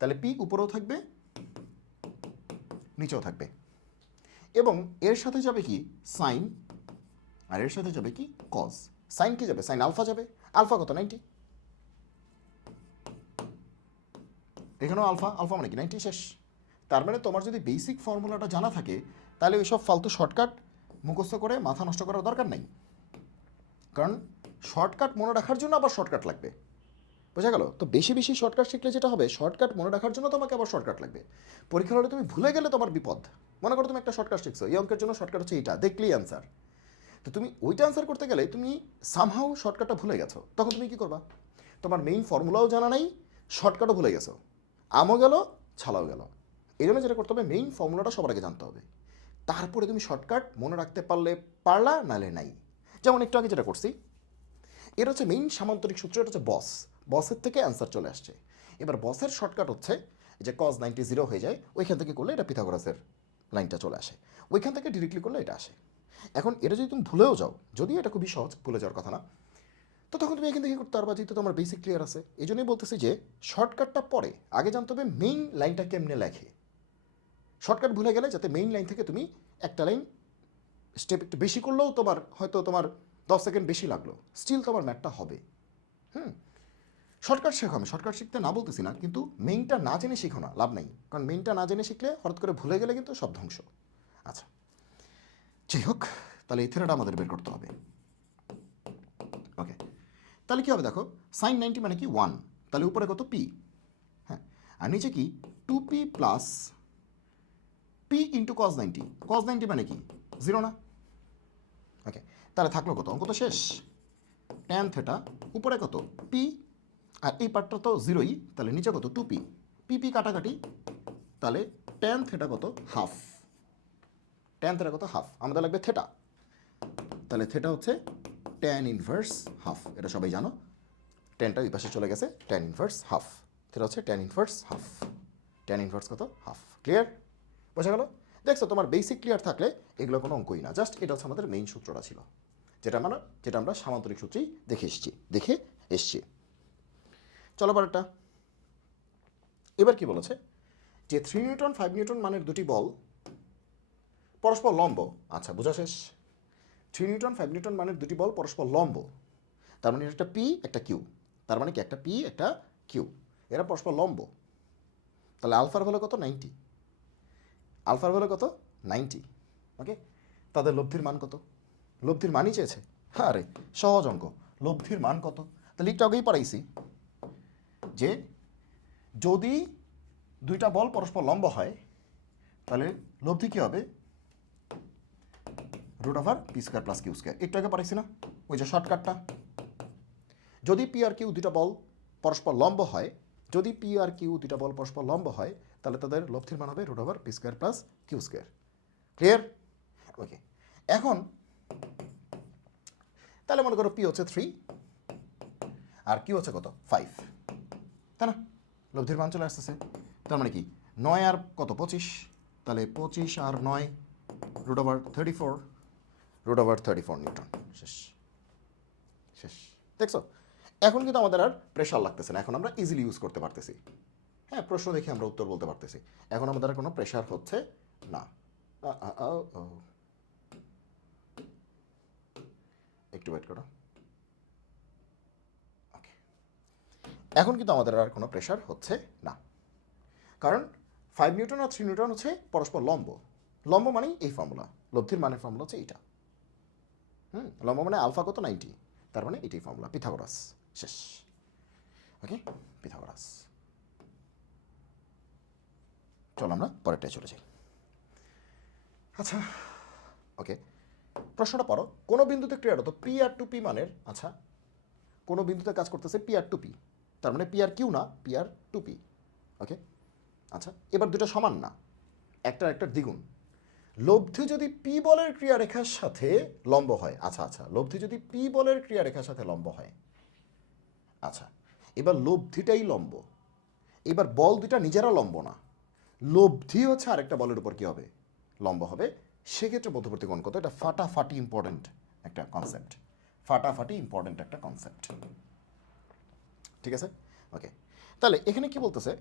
তাহলে পি উপরেও থাকবে নিচেও থাকবে, এবং এর সাথে যাবে কি সাইন, আর এর সাথে যাবে কি কজ। সাইন কি যাবে? সাইন আলফা যাবে। আলফা কত? 90। এখানেও আলফা, আলফা মানে কি 90, শেষ। তার মানে তোমার যদি বেসিক ফর্মুলাটা জানা থাকে তাহলে ওইসব ফালতু শর্টকাট মুখস্থ করে মাথা নষ্ট করার দরকার নেই, কারণ শর্টকাট মনে রাখার জন্য আবার শর্টকাট লাগবে, বোঝা গেল? তো বেশি বেশি শর্টকাট শিখলে যেটা হবে, শর্টকাট মনে রাখার জন্য তোমাকে আবার শর্টকাট লাগবে। পরীক্ষার হলে তুমি ভুলে গেলে তোমার বিপদ। মনে করো তুমি একটা শর্টকাট শিখছো, এই অঙ্কের জন্য শর্টকাট হচ্ছে এইটা, দেখলেই অ্যান্সার। তো তুমি ওইটা অ্যান্সার করতে গেলে তুমি সামহাও শর্টকাটটা ভুলে গেছো, তখন তুমি কী করবা? তোমার মেইন ফর্মুলাও জানা নাই, শর্টকাটও ভুলে গেছো, আমও গেল ছালাও গেল। এই জন্য যেটা করতে হবে, মেইন ফর্মুলাটা সবার আগে জানতে হবে, তারপরে তুমি শর্টকাট মনে রাখতে পারলে পারলা, নালে নাই। যেমন একটু আগে যেটা করছি, এটা হচ্ছে মেইন সামান্তরিক সূত্র, এটা হচ্ছে বস, বসের থেকে অ্যান্সার চলে আসছে। এবার বসের শর্টকাট হচ্ছে যে কজ 90 0 হয়ে যায়, ওইখান থেকে করলে এটা পিথাগোরাসের লাইনটা চলে আসে, ওইখান থেকে ডিরেক্টলি করলে এটা আসে। এখন এটা যদি তুমি ভুলেও যাও, যদিও এটা খুবই সহজ, ভুলে যাওয়ার কথা না, তো তখন তুমি এখান থেকে করতে পারবা, যেহেতু তোমার বেসিক ক্লিয়ার আছে। এই জন্যই বলতেছি যে শর্টকাটটা পরে, আগে জানতে হবে মেইন লাইনটা কেমনে লেখে। শর্টকাট ভুলে গেলে যাতে মেইন লাইন থেকে তুমি একটা লাইন স্টেপ একটু বেশি করলেও তোমার হয়তো তোমার 10 সেকেন্ড বেশি লাগলো, স্টিল তোমার ম্যাথটা হবে। শর্টকাট শেখো, আমি শর্টকাট শিখতে না বলতেছি না, কিন্তু মেইনটা না জেনে শিখো না, লাভ নাই, কারণ মেইনটা না জেনে শিখলে হঠাৎ করে ভুলে গেলে কিন্তু সব ধ্বংস। আচ্ছা, যাই হোক, তাহলে এই থেরাটা আমাদের বের করতে হবে। ওকে, তাহলে কী হবে দেখো, সাইন 90 মানে কি 1, তাহলে উপরে কত? পি, হ্যাঁ, আর নিচে কি 2p plus P into cos 90, cos 90 মানে কি 0 না? ওকে, তাহলে থাকলো কত? অঙ্ক তো শেষ। ট্যান থেটা উপরে কত? পি, আর এই পার্টটা তো 0ই, তাহলে নিচে কত? 2p, পি কাটাকাটি, তাহলে ট্যান থেটা কত? হাফ। ট্যান থেটা কত? হাফ। আমাদের লাগবে থেটা, তাহলে থেটা হচ্ছে ট্যান ইনভার্স হাফ, এটা সবাই জানো। ট্যানটা ওই পাশে চলে গেছে, ট্যান ইনভার্স হাফ, থেটা হচ্ছে tan inverse half. Tan inverse কত? হাফ। ক্লিয়ার? বোঝা গেল? দেখছো, তোমার বেসিক ক্লিয়ার থাকলে এগুলো কোনো অঙ্কই না, জাস্ট এটা হচ্ছে আমাদের মেইন সূত্রটা ছিল, যেটা আমরা সামান্তরিক সূত্রেই দেখে এসছি। চলো পরেরটা। এবার কি বলেছে যে 3 নিউটন 5 নিউটন মানের দুটি বল পরস্পর লম্ব। আচ্ছা, বোঝা শেষ। 3 নিউটন 5 নিউটন মানের দুটি বল পরস্পর লম্ব, তার মানে একটা পি একটা কিউ, তার মানে কি একটা পি একটা কিউ, এরা পরস্পর লম্ব। তাহলে আলফার ভ্যালু কত? 90। আলফার ভ্যালু কত? 90। ওকে, তাদের লব্ধির মান কত? লব্ধির মানই চেয়েছে। আরে সহজ অঙ্ক, লব্ধির মান কত? তাহলে একটু আগেই পারাইছি যে যদি দুইটা বল পরস্পর লম্ব হয় তাহলে লব্ধি কী হবে? Root over P square plus Q square. একটু আগে পারাইছি না ওই যে শর্টকাটটা? যদি পি আর কিউ দুইটা বল পরস্পর লম্ব হয়, যদি পি আর কিউ দুইটা বল পরস্পর লম্ব হয়, তাহলে তাদের লব্ধির মান হবে root over P square plus Q square. Clear? Okay, এখন তাহলে মনে করো পি হচ্ছে 3 আর কিউ হচ্ছে কত? 5, তাই না? লব্ধির মান চলে আসতেছে, তার মানে কি 9 আর কত? 25, তাহলে 25 আর 9 root over 34, root over 34 newton. শেষ শেষ। দেখছো, এখন কিন্তু আমাদের আর প্রেশার লাগতেছে না, এখন আমরা ইজিলি ইউজ করতে পারতেছি। হ্যাঁ, প্রশ্ন দেখে আমরা উত্তর বলতে পারতেছি, এখন আমাদের আর কোনো প্রেশার হচ্ছে না। একটু ওয়েট করো। ওকে, এখন কিন্তু আমাদের আর কোনো প্রেশার হচ্ছে না, কারণ 5 নিউটন আর 3 নিউটন হচ্ছে পরস্পর লম্ব। লম্ব মানেই এই ফর্মুলা, লব্ধির মানের ফর্মুলা হচ্ছে এইটা। লম্ব মানে আলফা কত? 90, তার মানে এটাই ফর্মুলা, পিথাগোরাস। শেষ। ওকে, পিথাগোরাস। চলো আমরা পরেরটায় চলে যাই। আচ্ছা, ওকে, প্রশ্নটা পড়ো। কোনো বিন্দুতে ক্রিয়ারত পি আর টু পি মানের, আচ্ছা কোনো বিন্দুতে কাজ করতেছে পি আর টু পি, তার মানে পি আর কিউ না, পি আর টু পি। ওকে, আচ্ছা এবার দুটো সমান না, একটার দ্বিগুণ, লব্ধি যদি পি বলের ক্রিয়ারেখার সাথে লম্ব হয়, আচ্ছা আচ্ছা, লব্ধি যদি পি বলের ক্রিয়ারেখার সাথে লম্ব হয়, আচ্ছা, এবার লব্ধিটাই লম্ব, এবার বল দুটা নিজেরা লম্ব না, লব্ধি হচ্ছে আরেকটা বলের উপর কি হবে, লম্ব হবে, সেক্ষেত্রে মধ্যবর্তী কোণ কত? এটা ফাটাফাটি ইম্পর্টেন্ট একটা কনসেপ্ট, ফাটাফাটি ইম্পর্টেন্ট একটা কনসেপ্ট, ঠিক আছে? ওকে, তাহলে এখানে কি বলতেছে,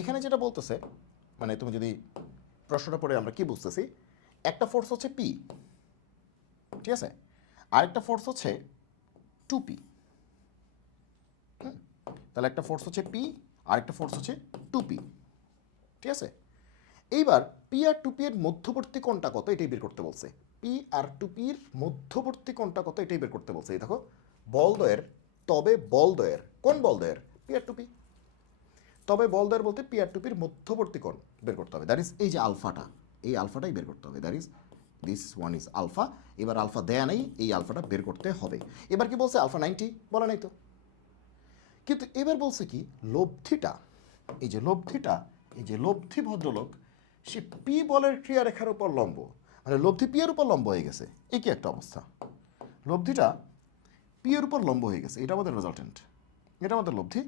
এখানে যেটা বলতেছে, মানে তুমি যদি প্রশ্নটা পড়ে আমরা কি বুঝতেছি, একটা ফোর্স হচ্ছে পি, ঠিক আছে, আরেকটা ফোর্স হচ্ছে 2p, তাহলে একটা ফোর্স হচ্ছে পি, আরেকটা ফোর্স হচ্ছে 2p, ঠিক আছে? এইবার পি আর 2p এর মধ্যবর্তী কোণটা কত এটাই বের করতে বলছে, পি আর 2p এর মধ্যবর্তী কোণটা কত এটাই বের করতে বলছে। এই দেখো বলদ্বয়ের, তবে বলদ্বয়ের, কোন বলদ্বয়ের? পি আর 2p, তবে বলদ্বয়ের বলতে পি আর 2p এর মধ্যবর্তী কোণ বের করতে হবে, দ্যাট ইজ এই যে আলফাটা, এই আলফাটাই বের করতে হবে, that is this one is alpha. এবার আলফা দেয়া নেই, এই আলফাটা বের করতে হবে। এবার কি বলছে? আলফা 90 বলা নাই তো, কিন্তু এবার বলছে কি লব্ধিটা, এই যে লব্ধিটা, এই যে লব্ধি ভদ্রলোক সে পি বলের ক্রিয়ারেখার উপর লম্ব, মানে লব্ধি পি এর উপর লম্ব হয়ে গেছে, এই কি একটা অবস্থা, লব্ধিটা পি এর উপর লম্ব হয়ে গেছে, এটা আমাদের রেজাল্টেন্ট, এটা আমাদের লব্ধি,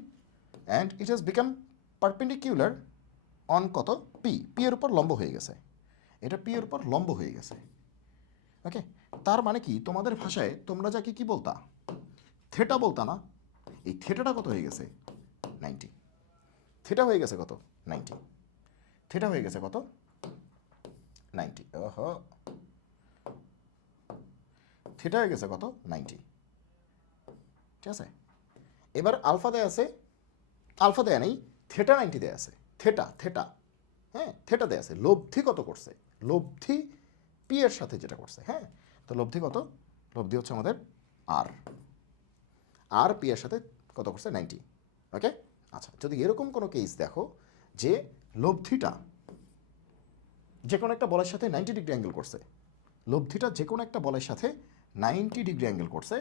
and it has become perpendicular on কত? পি, পি এর উপর লম্ব হয়ে গেছে, এটা পি এর উপর লম্ব হয়ে গেছে। ওকে, তার মানে কি তোমাদের ভাষায় তোমরা যাকে কি বলতা? থেটা বলতা না? এই থেটাটা কত হয়ে গেছে? 90, থেটা হয়ে গেছে কত? 90, থেটা হয়ে গেছে কত? 90, ওহো, থেটা হয়ে গেছে কত? 90, ঠিক আছে? এবার আলফা দেয়া আছে, আলফা দেয়া নেই, থেটা 90 দেয়া আছে, থেটা থেটা, হ্যাঁ থেটা দেয়া আছে, লব্ধি কত করছে? লব্ধি পি এর সাথে যেটা করছে, হ্যাঁ, তো লব্ধি কত? লব্ধি হচ্ছে আমাদের আর, আর পি এর সাথে কত করছে? 90, ওকে। আচ্ছা, যদি এরকম কোনো কেস দেখো যে লব্ধিটা যে কোনো একটা বলের সাথে 90 ডিগ্রি অ্যাঙ্গেল করছে, লব্ধিটা যে কোনো একটা বলের সাথে 90 ডিগ্রি অ্যাঙ্গেল করছে,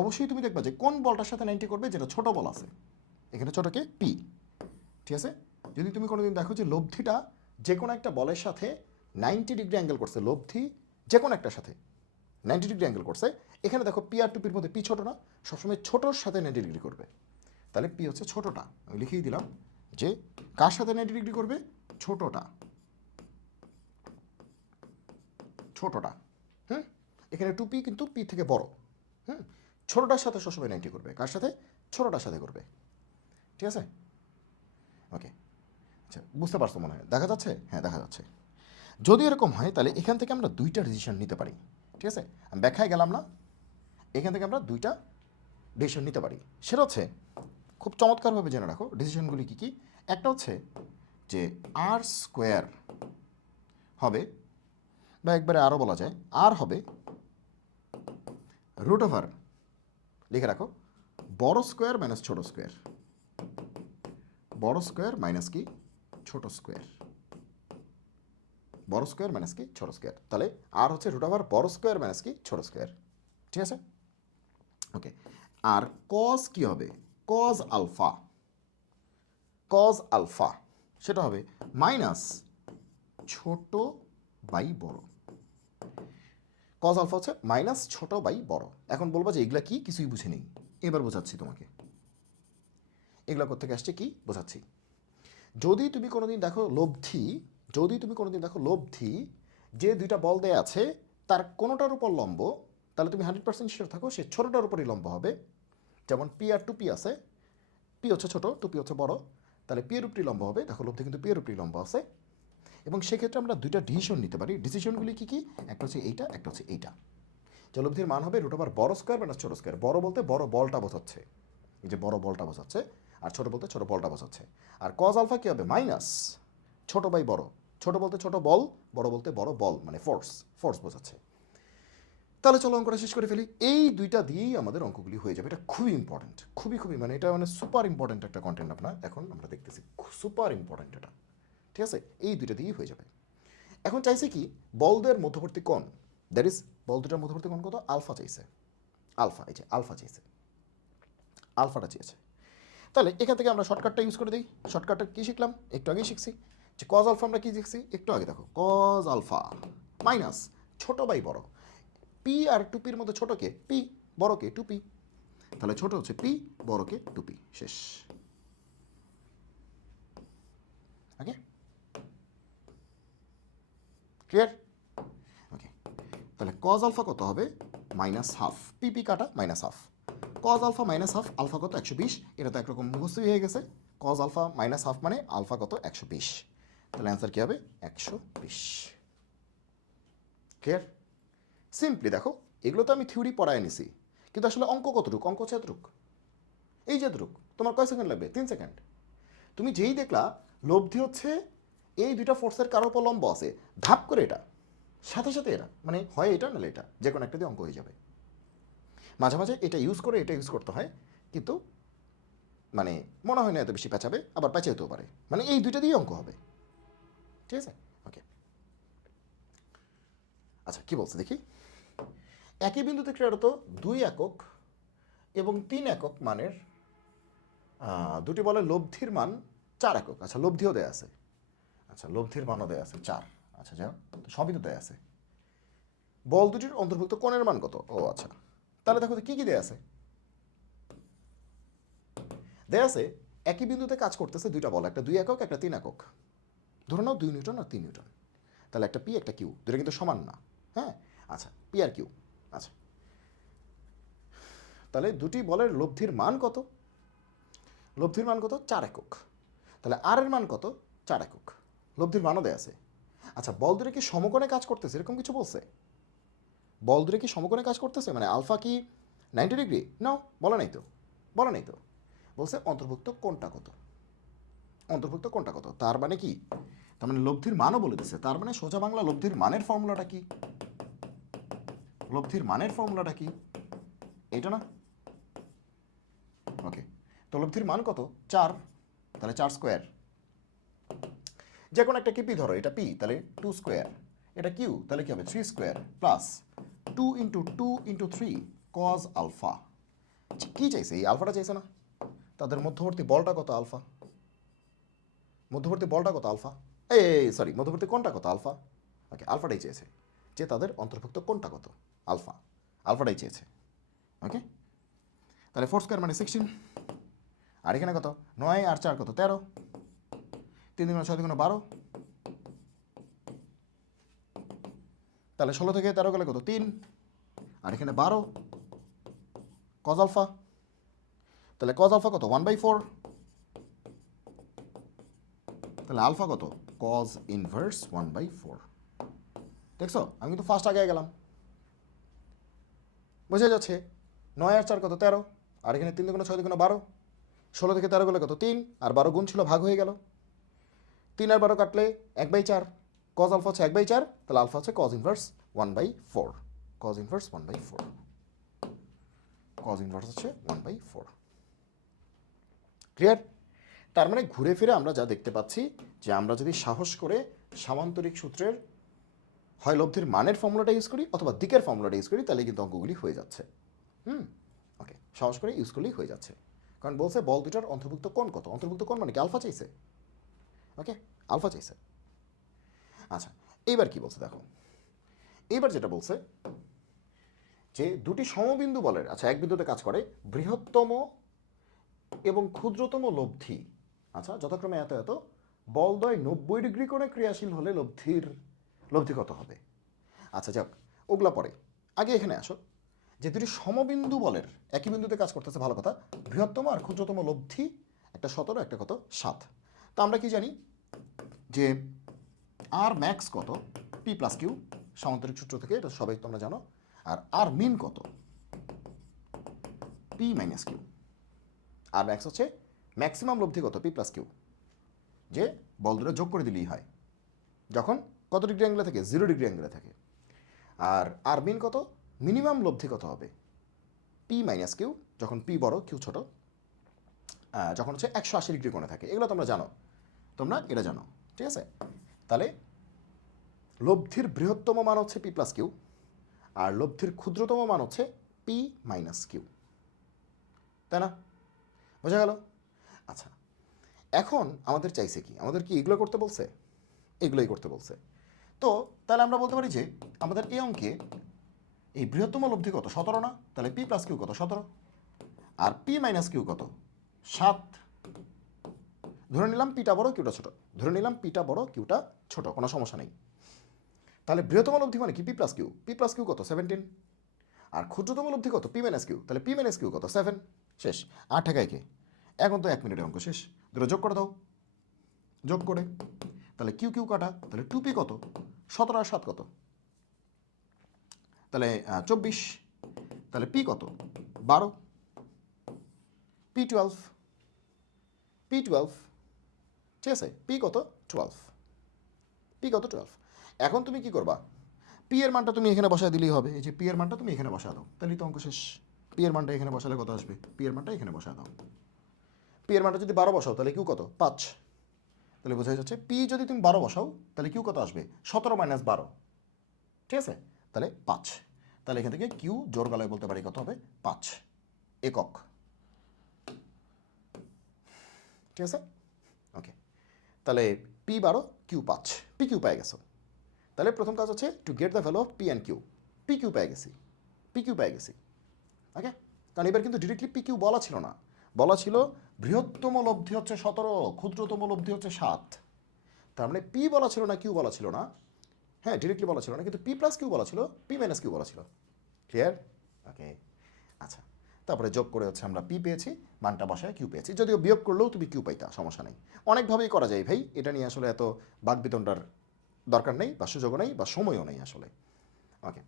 অবশ্যই তুমি দেখবা যে কোন বলটার সাথে 90 করবে, যেটা ছোট বল আছে, এখানে ছোটকে পি, ঠিক আছে? যদি তুমি কোনোদিন দেখো যে লব্ধিটা যে কোনো একটা বলের সাথে 90 ডিগ্রি অ্যাঙ্গেল করছে, লব্ধি যে কোনো একটার সাথে 90 ডিগ্রি অ্যাঙ্গেল করছে, এখানে দেখো পি আর 2পির মধ্যে পি ছোটো না, সবসময় ছোটোর সাথে 90 ডিগ্রি করবে, তাহলে পি হচ্ছে ছোটোটা, আমি লিখেই দিলাম যে কার সাথে 90 ডিগ্রি করবে? ছোটোটা, ছোটোটা, হুম, এখানে 2p কিন্তু পি থেকে বড়, হুম, ছোটোটার সাথে সবসময় 90 করবে, কার সাথে? ছোটোটার সাথে করবে, ঠিক আছে? ওকে, আচ্ছা, বুঝতে পারছো মনে হয়, দেখা যাচ্ছে? হ্যাঁ দেখা যাচ্ছে। যদি এরকম হয় তাহলে এখান থেকে আমরা দুইটা ডিসিশন নিতে পারি, ঠিক আছে? আমি ব্যাখ্যায় গেলাম না, এখান থেকে আমরা দুইটা ডিসিশন নিতে পারি, সেটা হচ্ছে খুব চমৎকারভাবে জেনে রাখো ডিসিশনগুলি কী কী। একটা হচ্ছে যে আর স্কোয়ার হবে, বা একবারে আরও বলা যায় আর হবে রুট ওভার, লিখে রাখো, বড় স্কোয়ার মাইনাস ছোট স্কোয়ার, বড় স্কোয়ার মাইনাস কি? ছোট স্কোয়ার, বড় স্কোয়ার মাইনাস কি? ছোট স্কোয়ার, তাহলে আর হচ্ছে রুট ওভার বড় স্কোয়ার মাইনাস কি? ছোট স্কোয়ার, ঠিক আছে? ওকে, আর কজ কি হবে? কজ আলফা, কজ আলফা সেটা হবে মাইনাস ছোট বাই বড়, কজ আলফা হচ্ছে মাইনাস ছোট বাই বড়। এখন বলবো যে এগুলা কি? কিছুই বুঝে নেই, এবার বোঝাচ্ছি তোমাকে, এগুলা কোথেকে আসছে কি বোঝাচ্ছি। যদি তুমি কোনোদিন দেখো লব্ধি, যদি তুমি কোনোদিন দেখো লব্ধি যে দুইটা বল দেয়া আছে তার কোনোটার উপর লম্ব, তাহলে তুমি 100% শিওর থাকো সে ছোটোটার উপরই লম্ব হবে। যেমন পি আর 2p আছে, পি হচ্ছে ছোটো, 2p হচ্ছে বড়, তাহলে পি এর উপরই লম্ব হবে, দেখো লব্ধি কিন্তু পি এর উপরই লম্ব আছে। এবং সেক্ষেত্রে আমরা দুইটা ডিসিশন নিতে পারি, ডিসিশনগুলি কী কী? একটা হচ্ছে এইটা, একটা হচ্ছে এইটা, যে লব্ধির মান হবে রুট ওভার বড় স্কোয়ার মাইনাস ছোট স্কোয়ার, বড় বলতে বড় বলটা বোঝাচ্ছে, এই যে বড় বলটা বোঝাচ্ছে, আর ছোট বলতে ছোট বলটা বোঝাচ্ছে। আর কজ আলফা কী হবে? মাইনাস ছোট বাই বড়, ছোট বলতে ছোট বল, বড় বলতে বড় বল, মানে ফোর্স, ফোর্স বোঝাচ্ছে। তাহলে চলো অঙ্কটা শেষ করে ফেলি, এই দুইটা দিয়েই আমাদের অঙ্কগুলি হয়ে যাবে। এটা খুবই ইম্পর্টেন্ট, খুবই খুবই, মানে এটা মানে সুপার ইম্পর্টেন্ট একটা কন্টেন্ট আপনার এখন আমরা দেখতেছি, সুপার ইম্পর্টেন্ট এটা, ঠিক আছে? এই দুইটা দিয়েই হয়ে যাবে। এখন চাইছে কি বলদের মধ্যবর্তী কোণ, দ্যাট ইজ বল দুটার মধ্যবর্তী কোণ কত? আলফা চাইছে, আলফা, এই যে আলফা চাইছে, আলফাটা চেয়েছে। তাহলে এখান থেকে আমরা শর্টকাটটা ইউজ করে দিই। শর্টকাটটা কী শিখলাম? একটু আগেই শিখছি যে কজ আলফা আমরা কী শিখছি একটু আগে, দেখো কজ আলফা মাইনাস ছোট বাই বড়, পি আর টুপির মধ্যে ছোটকে পি, বড়কে টুপি, তাহলে ছোট হচ্ছে পি, বড়কে টুপি, শেষ। ওকে, ক্লিয়ার? ওকে, তাহলে কজ আলফা কত হবে? মাইনাস হাফ, পিপি কাটা minus half, cos alpha minus half, alpha কত 120, এটা তো একরকম মুখস্থই হয়ে গেছে। কজ আলফা মাইনাস হাফ মানে আলফা কত 120, তাহলে অ্যান্সার কী হবে 120। ক্লিয়ার? সিম্পলি দেখো, এগুলো তো আমি থিওরি পড়ায় নিছি, কিন্তু আসলে অঙ্ক কতটুক? অঙ্ক হচ্ছে এতটুক, এই যে এতটুক। তোমার কয় সেকেন্ড লাগবে? 3 সেকেন্ড। তুমি যেই দেখলা লব্ধি হচ্ছে এই দুইটা ফোর্সের কারো উপর লম্ব আছে, ধাপ করে এটা, সাথে সাথে এরা, মানে হয় এটা নাহলে এটা, যে কোনো একটা দিয়ে অঙ্ক হয়ে যাবে। মাঝে মাঝে এটা ইউজ করে এটা ইউজ করতে হয়, কিন্তু মানে মনে হয় না এত বেশি পেঁচাবে, আবার পেঁচে হতেও পারে, মানে এই দুইটা দিয়ে অঙ্ক হবে। ঠিক আছে, ওকে। আচ্ছা, কি বলছে দেখি। একই বিন্দুতে ক্রিয়ারত 2 একক এবং 3 একক মানের দুটি বলে লব্ধির মান 4 একক। আচ্ছা, লব্ধিও দেয়া আছে, আচ্ছা লব্ধির মানও দেয়া আছে 4। আচ্ছা যাও, সবই তো দেয়া আছে। বল দুটির অন্তর্ভুক্ত কোণের মান কত? ও আচ্ছা, তাহলে দেখো তো কী কী দেয়া আছে। দেয়া আছে একই বিন্দুতে কাজ করতেছে দুইটা বল, একটা 2 একক একটা 3 একক, ধরে নাও 2 নিউটন আর 3 নিউটন, তাহলে একটা পি একটা কিউ, দুটো কিন্তু সমান না। হ্যাঁ, আচ্ছা পি আর কিউ। আচ্ছা, তাহলে দুটি বলের লব্ধির মান কত? লব্ধির মান কত? 4 একক। তাহলে আর এর মান কত? 4 একক। লব্ধির মানও দেয়া আছে। আচ্ছা, বল দুটো কি সমকোণে কাজ করতেছে এরকম কিছু বলছে? বল দুটো কি সমকোণে কাজ করতেছে, মানে আলফা কি 90 ডিগ্রি? নাও, বলা নাই তো, বলা নাই তো। বলছে অন্তর্ভুক্ত কোণটা কত, অন্তর্ভুক্ত কোণটা কত, তার মানে কি? তার মানে লব্ধির মানও বলে দিচ্ছে, তার মানে সোজা বাংলা লব্ধির মানের ফর্মুলাটা কি? লব্ধির মানের ফর্মুলাটা কি? এইটা না? ওকে, তো লব্ধির মান কত? 4, তাহলে 4 স্কোয়ার। যে কোনো একটা পি ধরো, এটা পি তাহলে 2 স্কোয়ার, এটা কিউ তাহলে কি হবে 3 square, plus 2 into 2 into 3 cos alpha. কি চাইছে? এই আলফাটা চাইছে না? তাদের মধ্যবর্তী বলটা কত? আলফা। মধ্যবর্তী বলটা কত? আলফা। এই সরি, মধ্যবর্তী কোণটা কত? আলফা। ওকে, আলফাটাই চেয়েছে, যে তাদের অন্তর্ভুক্ত কোণটা কত? আলফা। আলফাটাই চেয়েছে। ওকে, তাহলে 4 স্কোয়ার মানে 16, আর এখানে কত? 9 আর 4 কত? 13, 3 দুগুণ 6 দুগুণ 12, তাহলে 16 থেকে 13 গেলে কত? 3, আর এখানে 12 কজ আলফা। তাহলে কজ আলফা কত? 1/4, তাহলে আলফা কত? Cos inverse 1/4। দেখছো, আমি কিন্তু ফার্স্ট আগে গেলাম, বোঝা যাচ্ছে। 9 আর 4 কত? 13, আর এখানে 3 দুগুণ 6 দুগুণ 12, 16 থেকে 13 গেলে কত? 3, আর 12 গুণ ছিল, ভাগ হয়ে গেল, 3 আর 12 কাটলে 1/4, কজ আলফা হচ্ছে 1/4, তাহলে আলফা হচ্ছে cos inverse 1/4, cos inverse 1/4, cos inverse হচ্ছে 1/4। ক্লিয়ার? তার মানে ঘুরে ফিরে আমরা যা দেখতে পাচ্ছি, যে আমরা যদি সাহস করে সামান্তরিক সূত্রের হয় লব্ধির মানের ফর্মুলাটা ইউজ করি অথবা দিকের ফর্মুলাটা ইউজ করি, তাহলে কিন্তু অঙ্কগুলি হয়ে যাচ্ছে। ওকে, সাহস করে ইউজ করলেই হয়ে যাচ্ছে, কারণ বলছে বল দুটার অন্তর্ভুক্ত কোণ কত। অন্তর্ভুক্ত কোণ মানে কি? আলফা চাইছে। ওকে, আলফা চাইছে। আচ্ছা, এইবার কি বলছে দেখো। এইবার যেটা বলছে যে দুটি সমবিন্দু বলের, আচ্ছা এক বিন্দুতে কাজ করে বৃহত্তম এবং ক্ষুদ্রতম লব্ধি, আচ্ছা যথাক্রমে এত এত, বলদ্বয় 90 ডিগ্রি কোণে ক্রিয়াশীল হলে লব্ধি কত হবে? আচ্ছা যাক, ওগুলা পরে, আগে এখানে আসো। যে দুটি সমবিন্দু বলের একই বিন্দুতে কাজ করতেছে, ভালো কথা, বৃহত্তম আর ক্ষুদ্রতম লব্ধি, একটা 17 একটা কত? 7। তো আমরা কি জানি যে আর ম্যাক্স কত? পি প্লাস কিউ, সামান্তরিক সূত্র থেকে, এটা সবাই তোমরা জানো। আর আর মিন কত? P minus Q. R max হচ্ছে ম্যাক্সিমাম লব্ধি কত? পি প্লাস কিউ, যে বল দুটো যোগ করে দিলেই হয়, যখন কত ডিগ্রি অ্যাঙ্গেলে থাকে? 0 ডিগ্রি অ্যাঙ্গেলে থাকে। আর আর মিন কত? মিনিমাম লব্ধি কত হবে? পি মাইনাস কিউ, যখন পি বড় কিউ ছোট, যখন হচ্ছে 180 ডিগ্রি কোণে থাকে। এগুলো তোমরা জানো, তোমরা এটা জানো, ঠিক আছে। তাহলে লব্ধির বৃহত্তম মান হচ্ছে পি প্লাস কিউ, আর লব্ধির ক্ষুদ্রতম মান হচ্ছে পি মাইনাস কিউ, তাই না? বোঝা গেল? আচ্ছা, এখন আমাদের চাইছে কি? আমাদের কি এগুলো করতে বলছে? এগুলোই করতে বলছে। তো তাহলে আমরা বলতে পারি যে আমাদের এই অঙ্কে এই বৃহত্তম লব্ধি কত 17 না, তাহলে পি প্লাস কিউ কত 17, আর পি মাইনাস কিউ কত 7। ধরে নিলাম পিটা বড় কিউটা ছোট, ধরে নিলাম পিটা বড় কিউটা ছোট, কোনো সমস্যা নেই। তাহলে বৃহত্তম লব্ধি মানে কি পি প্লাস কিউ কত 17, আর ক্ষুদ্রতম লব্ধি কত পি মাইনাস কিউ, তাহলে পি মাইনাস কিউ কত 7। শেষ। 8 ঠেকায় কে? এখন তো 1 মিনিটের অঙ্ক শেষ। দুটো যোগ করে দাও, যোগ করে তাহলে কিউ কিউ কাটা, তাহলে 2p কত 17 আর 7 কত, তাহলে 24, তাহলে পি কত 12, P12, P12, ঠিক আছে, পি কত 12, পি কত 12। এখন তুমি কি করবা, পি এর মানটা তুমি এখানে বসায় দিলেই হবে। এই যে পি এর মানটা তুমি এখানে বসা দাও, তাহলেই তো অঙ্ক শেষ। পি এর মানটা এখানে বসালে কত আসবে, পি এর মানটা এখানে বসা দাও। পি এর মানটা যদি 12 বসাও তাহলে কিউ কত 5, তাহলে বোঝা যাচ্ছে পি যদি তুমি 12 বসাও তাহলে কিউ কত আসবে 17 মাইনাস 12, ঠিক আছে, তাহলে 5। তাহলে এখান থেকে কিউ জোর গলায় বলতে পারি কত হবে 5 একক, ঠিক আছে, ওকে। তাহলে পি 12 কিউ 5, পি কিউ পেয়ে গেছো। তাহলে প্রথম কাজ হচ্ছে to get the value of P and Q, P Q পেয়ে গেছি, পি কিউ পেয়ে গেছি, ওকে। কারণ এবার কিন্তু ডিরেক্টলি পি কিউ বলা ছিল না, বলা ছিল বৃহত্তম লব্ধি হচ্ছে 17, ক্ষুদ্রতম লব্ধি হচ্ছে 7। তার মানে পি বলা ছিল না, কিউ বলা ছিল না, হ্যাঁ ডিরেক্টলি বলা ছিল না, কিন্তু পি প্লাস কিউ বলা ছিল, পি মাইনাস কিউ বলা ছিল। ক্লিয়ার, ওকে। আচ্ছা, তারপরে যোগ করে হচ্ছে আমরা পি পেয়েছি, মানটা বসায় কিউ পেয়েছি, যদিও বিয়োগ করলেও তুমি কিউ পাইতা, সমস্যা নেই। অনেকভাবেই করা যায় ভাই, এটা নিয়ে আসলে এত বাকবিতণ্ডার দরকার নেই, বা সুযোগও নেই, বা সময়ও নেই আসলে, ওকে।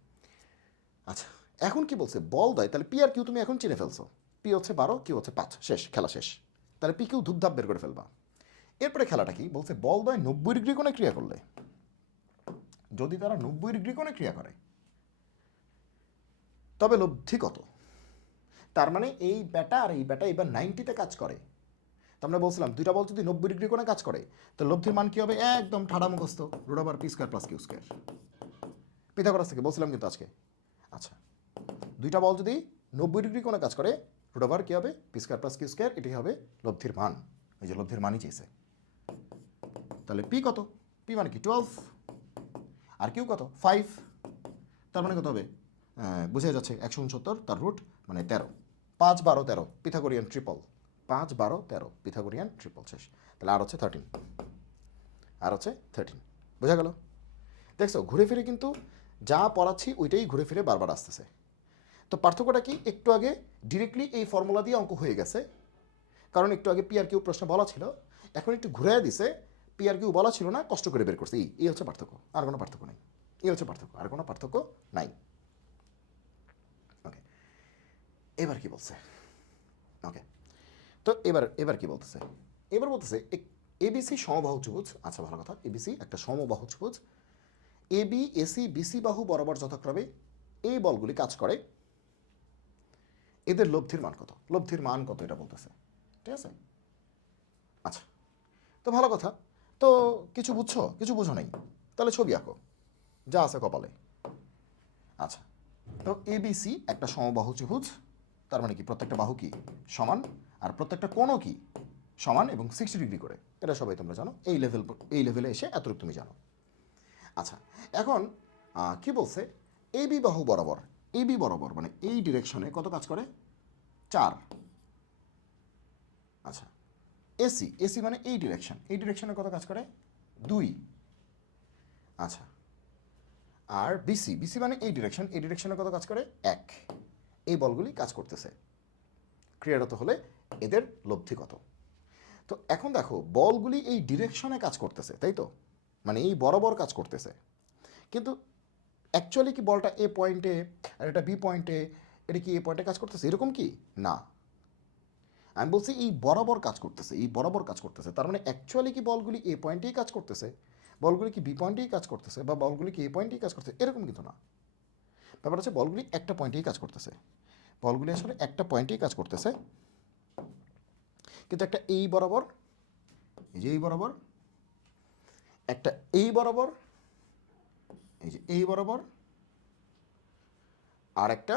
আচ্ছা, এখন কি বলছে বল দেয়, তাহলে পি আর কিউ তুমি এখন চিনে ফেলছো, পি হচ্ছে 12, কিউ হচ্ছে 5, শেষ, খেলা শেষ। তাহলে পি কিউ ধূপধাপ বের করে ফেলবা। এরপরে খেলাটা কি বলছে, বল দেয় 90 ডিগ্রি কোণে ক্রিয়া করলে, যদি তারা 90 ডিগ্রি কোণে ক্রিয়া করে তবে লব্ধি কত। তার মানে এই ব্যাটা আর এই ব্যাটা এবার 90-তে কাজ করে। তো আমরা বলছিলাম দুইটা বল যদি 90 ডিগ্রি কোণে কাজ করে তো লব্ধির মান কি হবে, একদম ঠাডা মুখস্থ, root over P square plus Q square, Pythagoras থেকে বলছিলাম কিন্তু আজকে। আচ্ছা, দুইটা বল যদি 90 ডিগ্রি কোণে কাজ করে রুট ওভার কী হবে P square plus Q square, এটাই হবে লব্ধির মান। এই যে লব্ধির মানই চেয়েছে। তাহলে পি কত, পি মানে কি 12, আর কিউ কত 5, তার মানে কত হবে, বুঝে যাচ্ছে 169 তার রুট মানে 13, 5 12 13 পিথাগোরিয়ান ট্রিপল, 5 12 13 পিথাগোরিয়ান ট্রিপল, শেষ। তাহলে আর হচ্ছে 13, আর হচ্ছে 13, বোঝা গেল। দেখছো ঘুরে ফিরে কিন্তু যা পড়াচ্ছি ওইটাই ঘুরে ফিরে বারবার আসতেছে। তো পার্থক্যটা কি, একটু আগে ডিরেক্টলি এই ফর্মুলা দিয়ে অঙ্ক হয়ে গেছে, কারণ একটু আগে পি আর কিউ প্রশ্ন বলা ছিল, এখন একটু ঘুরে দিছে, পি আর কিউ বলা ছিল না, কষ্ট করে বের করছে, এই হচ্ছে পার্থক্য, আর কোনো পার্থক্য নেই, এই হচ্ছে পার্থক্য, আর কোনো পার্থক্য নাই, ওকে। এবার কি বলছে, ওকে, তো এবার এবার কি বলতেছে, এবার বলতেছে এবিসি সমবাহু ত্রিভুজ, আচ্ছা ভালো কথা, এবিসি একটা সমবাহু ত্রিভুজ, এবি এসি বিসি বাহু বরাবর যথাক্রমে এই বলগুলি কাজ করে, এদের লব্ধির মান কত, লব্ধির মান কত এটা বলতেছে, ঠিক আছে। আচ্ছা, তো ভালো কথা, তো কিছু বুঝছো কিছু বুঝো নাই, তাহলে ছবি আঁকো যা আছে কপালে। আচ্ছা, তো এবিসি একটা সমবাহু ত্রিভুজ, তার মানে কি প্রত্যেকটা বাহু কি সমান, আর প্রত্যেকটা কোণও কি সমান এবং 60 ডিগ্রি করে, এটা সবাই তোমরা জানো, এই লেভেলে এসে এতটুকু তুমি জানো। আচ্ছা, এখন কি বলছে, এবি বাহু বরাবর, এবি বরাবর মানে এই ডিরেকশনে কত কাজ করে 4। আচ্ছা, এসি, এসি মানে এই ডিরেকশন, এই ডিরেকশনে কত কাজ করে 2। আচ্ছা, আর বিসি, বিসি মানে এই ডিরেকশন, এই ডিরেকশনে কত কাজ করে 1। এই বলগুলি কাজ করতেছে, ক্রিয়ারত হলে এদের লব্ধি কত। তো এখন দেখো বলগুলি এই ডিরেকশনে কাজ করতেছে, তাই তো, মানে এই বরাবর কাজ করতেছে, কিন্তু অ্যাকচুয়ালি কি বলটা এ পয়েন্টে আর এটা বি পয়েন্টে, এটা কি এ পয়েন্টে কাজ করতেছে এরকম কি না, আমি বলছি এই বরাবর কাজ করতেছে, এই বরাবর কাজ করতেছে, তার মানে অ্যাকচুয়ালি কি বলগুলি এ পয়েন্টেই কাজ করতেছে, বলগুলি কি বি পয়েন্টেই কাজ করতেছে, বা বলগুলি কি এ পয়েন্টেই কাজ করতেছে, এরকম কিন্তু না। ব্যাপার হচ্ছে বলগুলি একটা পয়েন্টেই কাজ করতেছে, বলগুলি আসলে একটা পয়েন্টেই কাজ করতেছে, কিন্তু একটা এই বরাবর, এই যে এই বরাবর, একটা এই বরাবর, এই যে এই বরাবর, আর একটা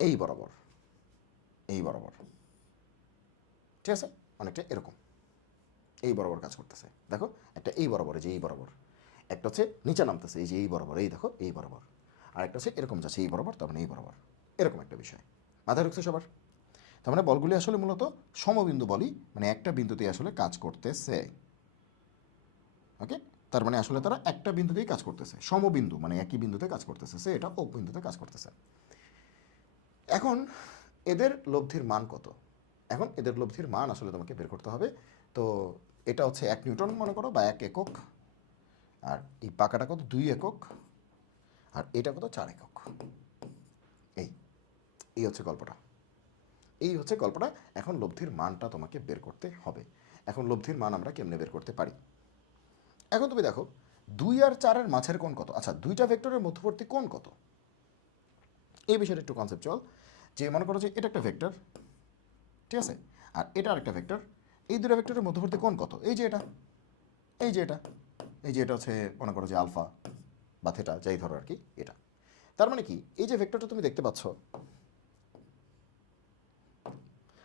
এই বরাবর, এই বরাবর, ঠিক আছে, অনেকটা এরকম এই বরাবর কাজ করতেছে। দেখো একটা এই বরাবর, যে এই বরাবর, একটা হচ্ছে নিচে নামতেছে, এই যে এই বরাবর, এই দেখো এই বরাবর, আর একটা হচ্ছে এরকম যাচ্ছে এই বরাবর, তার মানে এই বরাবর, এরকম একটা বিষয় মাথায় ঢুকছে সবার। তার মানে বলগুলি আসলে মূলত সমবিন্দু বলই, মানে একটা বিন্দুতেই আসলে কাজ করতেছে। ওকে, তার মানে আসলে তারা একটা বিন্দুতেই কাজ করতেছে, সমবিন্দু মানে একই বিন্দুতে কাজ করতেছে, সে এটা ও বিন্দুতে কাজ করতেছে। এখন এদের লব্ধির মান কত? এখন এদের লব্ধির মান আসলে তোমাকে বের করতে হবে। তো এটা হচ্ছে 1 নিউটন মনে করো, বা 1 একক, আর এই পাকাটা কত 2 একক, আর এটা কত 4 একক। এই এই হচ্ছে গল্পটা, এই হচ্ছে গল্পটা। এখন লব্ধির মানটা তোমাকে বের করতে হবে। এখন লব্ধির মান আমরা কেমনে বের করতে পারি? এখন তুমি দেখো 2 আর 4-এর মাঝের কোণ কত? আচ্ছা, দুইটা ভেক্টরের মধ্যবর্তী কোণ কত, এই বিষয়টা একটু কনসেপচুয়াল। যে মনে করো যে এটা একটা ভেক্টর, ঠিক আছে, আর এটা আরেকটা ভেক্টর, এই দুটো ভেক্টরের মধ্যবর্তী কোণ কত? এই যে এটা, এই যে এটা, এই যে এটা হচ্ছে মনে করো যে আলফা বা থেটা, যাই ধরো আর কি এটা। তার মানে কি, এই যে ভেক্টরটা তুমি দেখতে পাচ্ছ,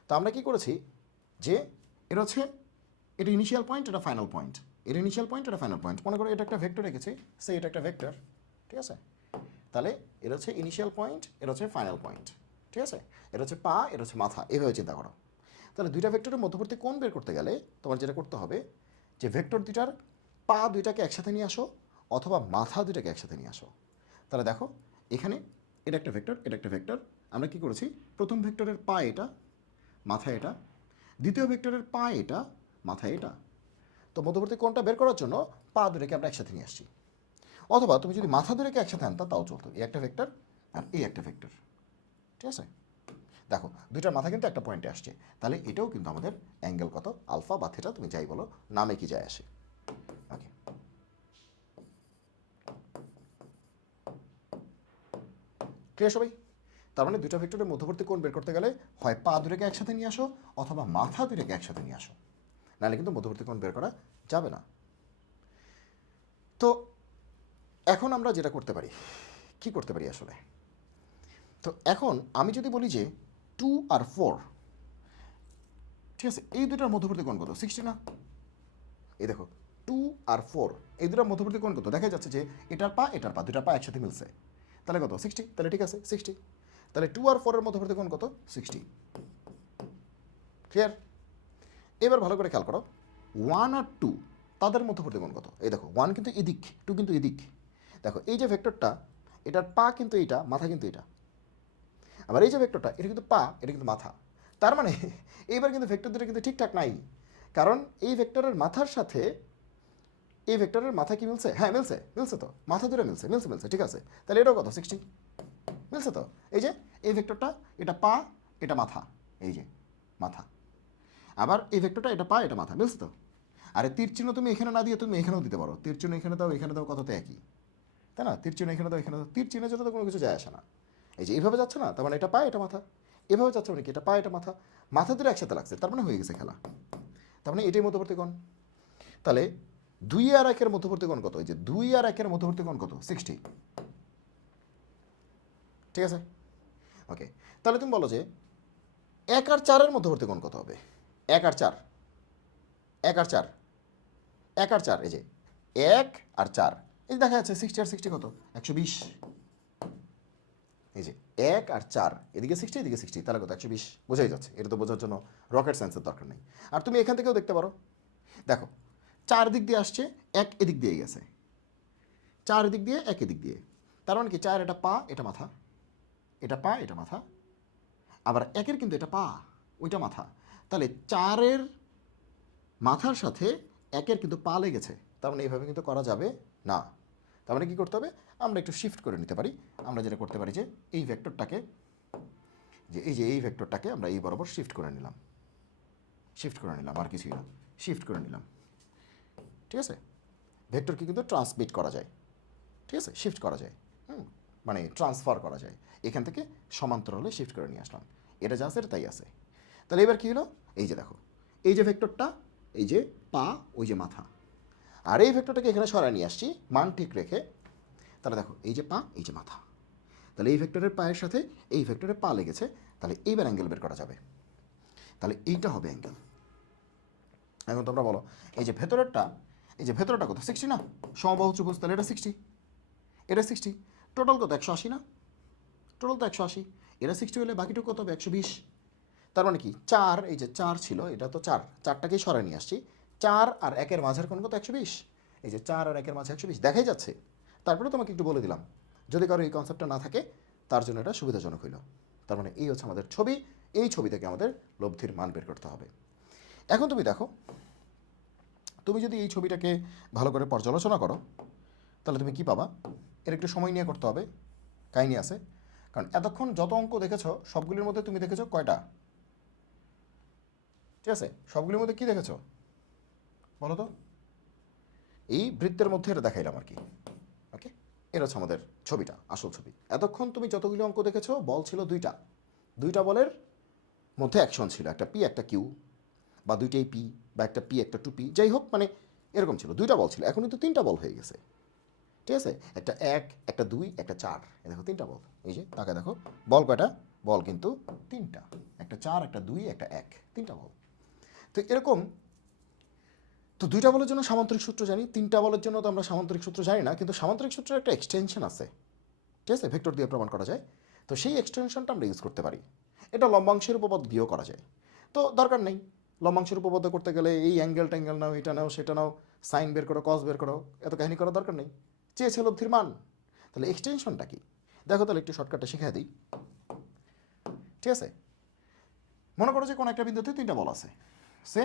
তা আমরা কি করেছি যে এটা হচ্ছে, এটা ইনিশিয়াল পয়েন্ট, এটা ফাইনাল পয়েন্ট, এটা ইনিশিয়াল পয়েন্ট, এটা ফাইনাল পয়েন্ট। মনে করো এটা একটা ভেক্টর রেখেছি, সে এটা একটা ভেক্টর, ঠিক আছে। তাহলে এটা হচ্ছে ইনিশিয়াল পয়েন্ট, এটা হচ্ছে ফাইনাল পয়েন্ট, ঠিক আছে। এটা হচ্ছে পা, এটা হচ্ছে মাথা, এভাবে চিন্তা করো। তাহলে দুইটা ভেক্টরের মধ্যবর্তী কোণ বের করতে গেলে তোমার যেটা করতে হবে, যে ভেক্টর দুইটার পা দুইটাকে একসাথে নিয়ে আসো, অথবা মাথা দুইটাকে একসাথে নিয়ে আসো। তাহলে দেখো এখানে এটা একটা ভেক্টর, এটা একটা ভেক্টর। আমরা কি করেছি, প্রথম ভেক্টরের পা এটা, মাথা এটা, দ্বিতীয় ভেক্টরের পা এটা, মাথা এটা। তো মধ্যবর্তী কোণটা বের করার জন্য পা দুটোকে আমরা একসাথে নিয়ে আসছি। অথবা তুমি যদি মাথা দুটোকে একসাথে আনতা তাও চলতো, এই একটা ভেক্টর আর এই একটা ভেক্টর, ঠিক আছে। দেখো দুইটার মাথা কিন্তু একটা পয়েন্টে আসছে, তাহলে এটাও কিন্তু আমাদের অ্যাঙ্গেল কত, আলফা বা থিটা, তুমি যাই বলো, নামে কি যায় আসে। ওকে, ক্লিয়ার সবাই? তার মানে দুইটা ভেক্টরের মধ্যবর্তী কোণ বের করতে গেলে হয় পা দুটোকে একসাথে নিয়ে আসো, অথবা মাথা দুটোকে একসাথে নিয়ে আসো, নাহলে কিন্তু মধ্যবর্তী কোণ বের করা যাবে না। তো এখন আমরা যেটা করতে পারি, কি করতে পারি আসলে, তো এখন আমি যদি বলি যে 2 আর 4, ঠিক আছে, এই দুটার মধ্যবর্তী কোণ কত, 60 না? এই দেখো 2 আর 4, এই দুটার মধ্যবর্তী কোণ কত? দেখা যাচ্ছে যে এটার পা এটার পা, দুটার পা একসাথে মিলছে, তাহলে কত, 60। তাহলে ঠিক আছে 60, তাহলে 2 আর 4-এর মধ্যবর্তী কোণ কত, 60। ক্লিয়ার? এবার ভালো করে খেয়াল করো, 1 আর 2 তাদের মধ্যবর্তী কোণ কত? এই দেখো 1 কিন্তু এদিক, 2 কিন্তু এদিক। দেখো এই যে ভেক্টরটা, এটার পা কিন্তু এইটা, মাথা কিন্তু এটা। আবার এই যে ভেক্টরটা, এটা কিন্তু পা, এটা কিন্তু মাথা। তার মানে এইবার কিন্তু ভেক্টর দুটো কিন্তু ঠিকঠাক নাই, কারণ এই ভেক্টরের মাথার সাথে এই ভেক্টরের মাথা কি মিলছে? হ্যাঁ মিলছে, মিলছে তো, মাথা দুটো মিলছে, মিলছে মিলছে, ঠিক আছে। তাহলে এটাও কত, 60, মিলছে তো। এই যে এই ভেক্টরটা, এটা পা, এটা মাথা, এই যে মাথা। আবার এই ভেক্টরটা, এটা পা, এটা মাথা, মিলছে তো। আরে তীর চিহ্ন তুমি এখানে না দিয়ে তুমি এখানেও দিতে পারো, তীর চিহ্ন এখানে দাও, এখানে দাও, কত তো একই, তাই না? তীর চিহ্ন এখানে দাও, এখানে দাও, তীর চিহ্নের জন্য তো কোনো কিছু যায় আসে না। এই যে এইভাবে যাচ্ছে না, তার মানে এটা পা, এটা মাথা। এভাবে যাচ্ছে মানে কি, এটা পা, এটা মাথা, মাথা দুটো একসাথে লাগছে, তার মানে হয়ে গেছে খেলা। তার মানে এটাই মধ্যবর্তী কোণ। তাহলে 2 আর 1-এর মধ্যবর্তী কোণ কত? এই যে 2 আর 1-এর মধ্যবর্তী কোণ কত, 60, ঠিক আছে। ওকে, তাহলে তুমি বলো যে 1 আর 4-এর মধ্যবর্তী কোণ কত হবে? 1 আর 4, 1 আর 4, 1 আর 4, এই যে 1 আর 4, এই যে দেখা যাচ্ছে 60 আর 60 কত, 120। এই যে 1 আর 4, এদিকে 60, এদিকে 60, তাহলে কত, 120। বোঝাই যাচ্ছে, এটা তো বোঝার জন্য রকেট সায়েন্সের দরকার নেই। আর তুমি এখান থেকেও দেখতে পারো, দেখো 4 দিক দিয়ে আসছে, 1 এদিক দিয়ে গেছে, 4 দিক দিয়ে, 1 এদিক দিয়ে। তার মানে কি, 4 এটা পা, এটা মাথা, এটা পা, এটা মাথা। আবার 1-এর কিন্তু এটা পা, ওইটা মাথা। তাহলে 4-এর মাথার সাথে 1-এর কিন্তু পা লেগেছে, তার মানে এইভাবে কিন্তু করা যাবে না। তার মানে কী করতে হবে, আমরা একটু শিফট করে নিতে পারি। আমরা যেটা করতে পারি যে এই ভেক্টরটাকে, যে এই যে এই ভেক্টরটাকে আমরা এই বরাবর শিফট করে নিলাম, শিফট করে নিলাম, আর কিছুই না, শিফট করে নিলাম, ঠিক আছে। ভেক্টরকে কিন্তু ট্রান্সমিট করা যায়, ঠিক আছে, শিফট করা যায়, মানে ট্রান্সফার করা যায়। এখান থেকে সমান্তরালে শিফট করে নিয়ে আসলাম, এটা যা আছে তাই আছে। তাহলে এবার কী হলো, এই যে দেখো এই যে ভেক্টরটা, এই যে পা, ওই যে মাথা, আর এই ভেক্টরটাকে এখানে সরায় নিয়ে আসছি মান ঠিক রেখে। তাহলে দেখো এই যে পা, এই যে মাথা, তাহলে এই ভেক্টরের পায়ের সাথে এই ভেক্টরের পা লেগেছে, তাহলে এইবার অ্যাঙ্গেল বের করা যাবে। তাহলে এইটা হবে অ্যাঙ্গেল। এখন তোমরা বলো, এই যে ভেতরেরটা, এই যে ভেতরটা কত 60 না, সমবাহু ত্রিভুজ, তাহলে এটা 60, এটা 60, টোটাল কত 180 না, টোটাল তো 180, এটা 60 হলে বাকিটুকু কত হবে 120। তার মানে কি 4, এই যে 4 ছিল এটা তো 4, 4টাকেই সরাই নিয়ে আসছি, 4 আর 1-এর মাঝের কোণ কত 120, এই যে 4 আর 1-এর মাঝে 120 দেখাই যাচ্ছে। তারপরে তোমাকে একটু বলে দিলাম, যদি কারো এই কনসেপ্টটা না থাকে তার জন্য এটা সুবিধাজনক হইল। তার মানে এই হচ্ছে আমাদের ছবি, এই ছবি থেকে আমাদের লব্ধির মান বের করতে হবে। এখন তুমি দেখো, তুমি যদি এই ছবিটাকে ভালো করে পর্যালোচনা করো তাহলে তুমি কি পাবা, এর একটু সময় নিয়ে করতে হবে, কাহিনী আছে। কারণ এতক্ষণ যত অঙ্ক দেখেছো সবগুলির মধ্যে তুমি দেখেছো কয়টা, ঠিক আছে, সবগুলির মধ্যে কি দেখেছো বলো তো, এই বৃত্তের মধ্যে এটা দেখাইলাম আর কি। ওকে, এটা হচ্ছে আমাদের ছবিটা, আসল ছবি। এতক্ষণ তুমি যতগুলো অঙ্ক দেখেছো বল ছিল দুইটা, দুইটা বলের মধ্যে অ্যাকশন ছিল, একটা পি একটা কিউ, বা দুইটাই পি, বা একটা পি একটা টু পি, যাই হোক মানে এরকম ছিল, দুইটা বল ছিল, এখন কিন্তু তিনটা বল হয়ে গেছে, ঠিক আছে, একটা 1 একটা 2 একটা 4, এই দেখো তিনটা বল, এই যে তাকে দেখো বল কয়টা, বল কিন্তু তিনটা, একটা 4 একটা 2 একটা 1, তিনটা বল। তো এরকম, তো দুইটা বলের জন্য সামান্তরিক সূত্র জানি, তিনটা বলের জন্য তো আমরা সামান্তরিক সূত্র জানি না, কিন্তু সামান্তরিক সূত্রের একটা এক্সটেনশন আছে, ঠিক আছে, ভেক্টর দিয়ে প্রমাণ করা যায়, তো সেই এক্সটেনশনটা আমরা ইউজ করতে পারি। এটা লম্বাংশের উপপাদ্য দিয়েও করা যায়, তো দরকার নেই লম্বাংশের উপপাদ্য করতে গেলে এই অ্যাঙ্গেল ট্যাঙ্গেল নাও, এটা নাও সেটা নাও, সাইন বের করো কস বের করো, এত কাহিনী করার দরকার নেই, চেয়েছে লব্ধির মান, তাহলে এক্সটেনশনটা কি দেখো, তাহলে একটু শর্টকাটে শিখিয়ে দিই, ঠিক আছে। মনে করো যে কোনো একটা বিন্দুতে তিনটা বল আছে, সে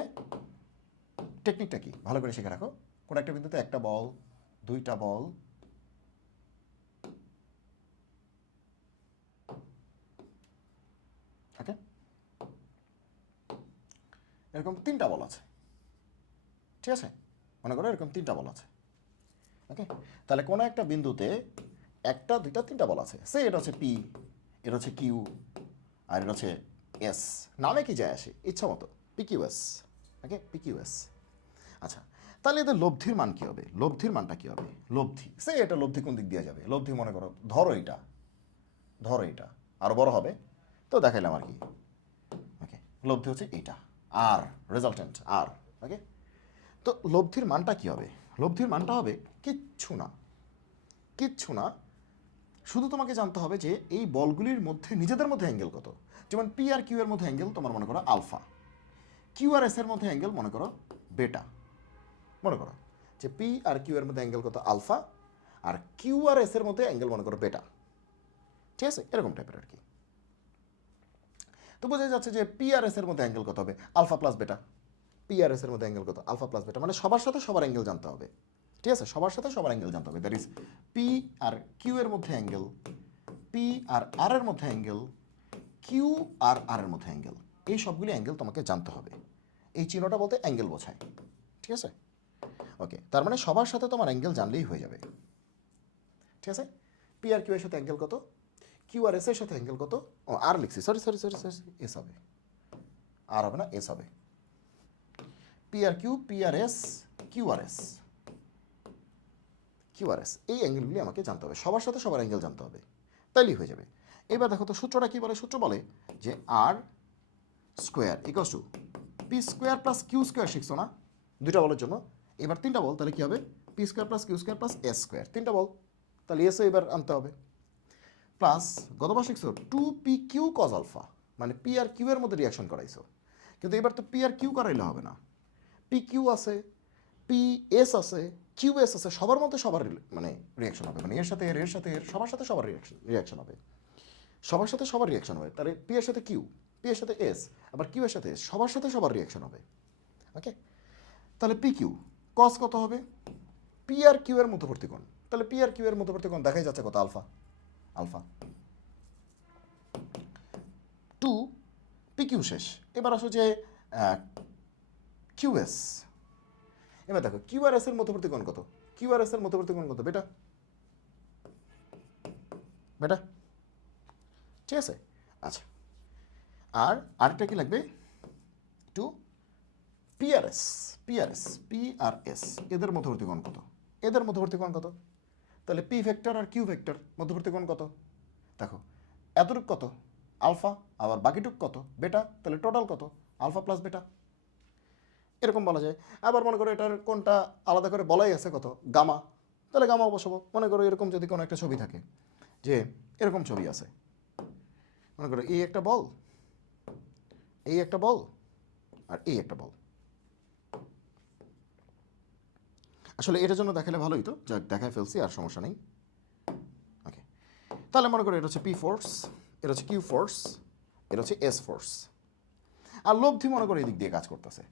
টেকনিকটা কি ভালো করে শিখে রাখো, কোনো একটা বিন্দুতে একটা বল, দুইটা বল, ওকে, এরকম তিনটা বল আছে, ঠিক আছে, মনে করো এরকম তিনটা বল আছে, ওকে, তাহলে কোনো একটা বিন্দুতে একটা দুইটা তিনটা বল আছে, সে এটা হচ্ছে পি, এটা হচ্ছে কিউ, আর এটা হচ্ছে এস, নামে কি যায় আসে ইচ্ছা মতো, পিকিউএস, ওকে পিকিউএস। আচ্ছা, তাহলে এদের লব্ধির মান কী হবে, লব্ধির মানটা কী হবে, লব্ধি সে এটা লব্ধি কোন দিক দিয়ে যাবে, লব্ধি মনে করো ধরো এটা, ধরো এটা আরও বড় হবে, তো দেখাইলাম আর কি, ওকে, লব্ধি হচ্ছে এইটা, আর রেজাল্টেন্ট আর, ওকে। তো লব্ধির মানটা কী হবে, লব্ধির মানটা হবে কিচ্ছু না, কিচ্ছু না, শুধু তোমাকে জানতে হবে যে এই বলগুলির মধ্যে নিজেদের মধ্যে অ্যাঙ্গেল কত, যেমন পি আর কিউ এর মধ্যে অ্যাঙ্গেল তোমার মনে করো আলফা, কিউ আর এস এর মধ্যে অ্যাঙ্গেল মনে করো বেটা, মনে করো যে পি আর কিউ এর মধ্যে অ্যাঙ্গেল কত আলফা, আর কিউ আর এস এর মধ্যে অ্যাঙ্গেল মনে করো বেটা, ঠিক আছে, এরকম টাইপের আর কি। তো বোঝা যাচ্ছে যে পি আর এস এর মধ্যে অ্যাঙ্গেল কত হবে আলফা প্লাস বেটা, পি আর এস এর মধ্যে অ্যাঙ্গেল কত আলফা প্লাস বেটা, মানে সবার সাথে সবার অ্যাঙ্গেল জানতে হবে, ঠিক আছে, সবার সাথে সবার অ্যাঙ্গেল জানতে হবে, দ্যাট ইজ পি আর কিউ এর মধ্যে অ্যাঙ্গেল, পি আর আর এর মধ্যে অ্যাঙ্গেল, কিউ আর আর এর মধ্যে অ্যাঙ্গেল, এই সবগুলি অ্যাঙ্গেল তোমাকে জানতে হবে, এই চিহ্নটা বলতে অ্যাঙ্গেল বোঝায়, ঠিক আছে, ওকে, তার মানে সবার সাথে তোমার অ্যাঙ্গেল জানলেই হয়ে যাবে, ঠিক আছে। পি আর কিউ এর সাথে অ্যাঙ্গেল কত, কিউ আর এস এর সাথে অ্যাঙ্গেল কত, ও আর লিখছি, sorry sorry sorry sorry, S হবে, আর হবে না এস হবে, পি আর কিউ, পি আর S, Q R S, Q R S, এই অ্যাঙ্গেলগুলি আমাকে জানতে হবে, সবার সাথে সবার অ্যাঙ্গেল জানতে হবে, তাইলেই হয়ে যাবে। এবার দেখো তো সূত্রটা কি বলে, সূত্র বলে যে R square equals to P square plus Q square, শিখছো না দুইটা বলের জন্য, এবার তিনটা বল, তাহলে কি হবে P square plus Q square plus S square, তিনটা বল, তাহলে এসও এবার আনতে হবে, প্লাস গতবার শিখছো two P Q cos alpha, মানে পি আর কিউ এর মধ্যে রিয়াকশন করাইছো, কিন্তু এবার তো পি আর কিউ করাইলে হবে না, পি কিউ আছে, পি এস আছে, কিউ এস আছে, সবার মধ্যে সবার মানে রিয়াকশন হবে, মানে এর সাথে এর, এর সাথে এর, সবার সাথে সবার রিয়াকশন হবে, সবার সাথে সবার রিয়াকশন হবে, তাহলে পি এর সাথে কিউ, পি এর সাথে এস, আবার কিউ এর সাথে এস, সবার সাথে সবার রিয়াকশন হবে, ওকে। তাহলে পি কিউ কস কত হবে, পি আর কিউ এর মধ্যবর্তী কোণ, তাহলে পি আর কিউ এর মধ্যবর্তী কোণ দেখাই যাচ্ছে কত alpha, alpha two P Q শেষ, এবার আসো যে কিউ এস, এবার দেখো কিউ আর এস এর মধ্যবর্তী কোণ কত, কিউ আর এস এর মধ্যবর্তী কোণ কত বেটা, বেটা, ঠিক আছে। আচ্ছা, আর আরেকটা কি লাগবে, টু পিআরএস, পিআরএস, পিআরএস, এদের মধ্যবর্তী কোণ কত, এদের মধ্যবর্তী কোণ কত, তাহলে পি ভেক্টর আর কিউ ভেক্টর মধ্যবর্তী কোণ কত, দেখো এতটুক কত আলফা, আবার বাকিটুক কত বেটা, তাহলে টোটাল কত আলফা প্লাস বেটা, এরকম বলা যায়। আবার মনে করো এটার কোনটা আলাদা করে বলাই আছে কত, গামা, তাহলে গামাও বসাবো। মনে করো এরকম যদি কোনো একটা ছবি থাকে, যে এরকম ছবি আছে, মনে করো এই একটা বল, এই একটা বল, আর এই একটা বল। আসলে এটার জন্য দেখালে ভালোই, তো যাক দেখায় ফেলছি, আর সমস্যা নেই। ওকে, তাহলে মনে করো এটা হচ্ছে পি ফোর্স, এটা হচ্ছে কিউ ফোর্স, এটা হচ্ছে এস ফোর্স। আর লব্ধি মনে করো এদিক দিয়ে কাজ করতেছে,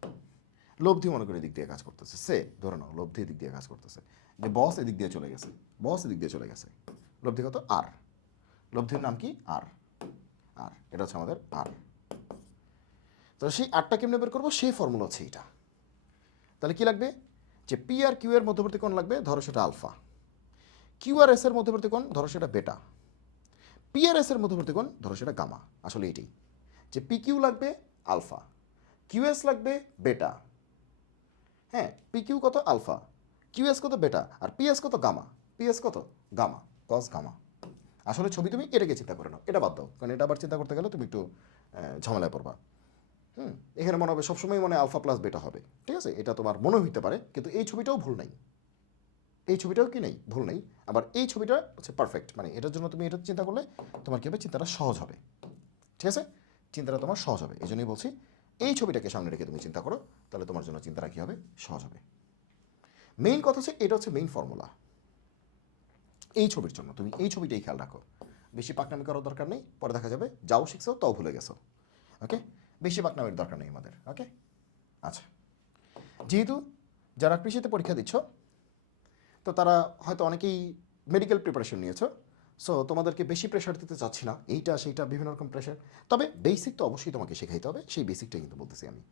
লব্ধি মনে করে এদিক দিয়ে কাজ করতেছে, সে ধরে নাও লব্ধি এদিক দিয়ে কাজ করতেছে, যে বস এদিক দিয়ে চলে গেছে, বস এদিক দিয়ে চলে গেছে, লব্ধি কত আর, লব্ধির নাম কি আর, আর এটা হচ্ছে আমাদের আর। তো সেই আরটা কেমনে বের করবো, সেই ফর্মুলা হচ্ছে এটা। তাহলে কি লাগবে, যে পি আর কিউ এর মধ্যবর্তী কোণ লাগবে, ধরো সেটা আলফা। কিউ আর এস এর মধ্যবর্তী কোণ ধরো সেটা বেটা। পি আর এস এর মধ্যবর্তী কোণ ধরো সেটা গামা। আসলে এটাই, যে পি কিউ লাগবে আলফা, কিউ এস লাগবে বেটা। হ্যাঁ, পি কিউ কত আলফা, কিউ এস কত বেটা, আর পি এস কত গামা, পি এস কত গামা, কস গামা। আসলে ছবি তুমি এটাকে চিন্তা করে নাও, এটা বাদ দাও, কারণ এটা আবার চিন্তা করতে গেলে তুমি একটু ঝামেলায় পড়বা। এখানে মনে হবে সবসময় মনে আলফা প্লাস বেটা হবে, ঠিক আছে, এটা তোমার মনে হইতে পারে, কিন্তু এই ছবিটাও ভুল নেই, এই ছবিটাও কি নেই, ভুল নেই। আবার এই ছবিটা হচ্ছে পারফেক্ট, মানে এটার জন্য তুমি এটা চিন্তা করলে তোমার কী হবে, চিন্তাটা সহজ হবে, ঠিক আছে, চিন্তাটা তোমার সহজ হবে। এই জন্যই বলছি এই ছবিটাকে সামনে রেখে তুমি চিন্তা করো, তাহলে তোমার জন্য চিন্তাটা কী হবে, সহজ হবে। মেইন কথা হচ্ছে এটা হচ্ছে মেইন ফর্মুলা এই ছবির জন্য, তুমি এই ছবিটাই খেয়াল রাখো, বেশি পাকনামি করার দরকার নেই, পরে দেখা যাবে যাও শিখছো তাও ভুলে গেছো। ওকে, বেশি পাকনামির দরকার নেই আমাদের। ওকে, আচ্ছা, যেহেতু যারা কৃষিতে পরীক্ষা দিচ্ছ, তো তারা হয়তো অনেকেই মেডিকেল প্রিপারেশন নিয়েছো, সো তোমাদেরকে বেশি প্রেশার দিতে চাচ্ছি না, এইটা সেইটা বিভিন্ন রকম প্রেশার, তবে বেসিক তো অবশ্যই তোমাকে শেখাইতে হবে, সেই বেসিকটাই কিন্তু বলতেছি আমি।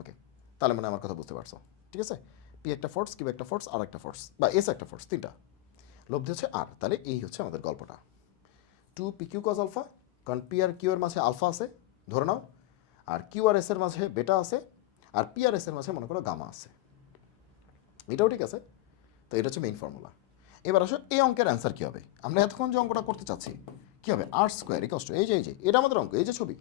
ওকে, তাহলে মানে আমার কথা বুঝতে পারছো, ঠিক আছে। পি একটা ফোর্স, কিউ একটা ফোর্স, আর একটা ফোর্স, বা এস একটা ফোর্স, তিনটা, লব্ধি হচ্ছে আর। তাহলে এই হচ্ছে আমাদের গল্পটা, two P Q cos alpha, কারণ পি আর কিউ এর মাঝে আলফা আছে ধরে নাও, আর কিউ আর এস এর মাঝে বেটা আছে, আর পি আর এস এর মাঝে মনে করো গামা আছে, এটাও ঠিক আছে। তো এটা হচ্ছে মেইন ফর্মুলা। এবার আসো এই অঙ্কের অ্যান্সার কী হবে, আমরা এতক্ষণ যে অঙ্কটা করতে চাচ্ছি কী হবে, আর স্কোয়ার ইকস টু, এই যে এটা আমাদের অঙ্ক, এই যে ছবি,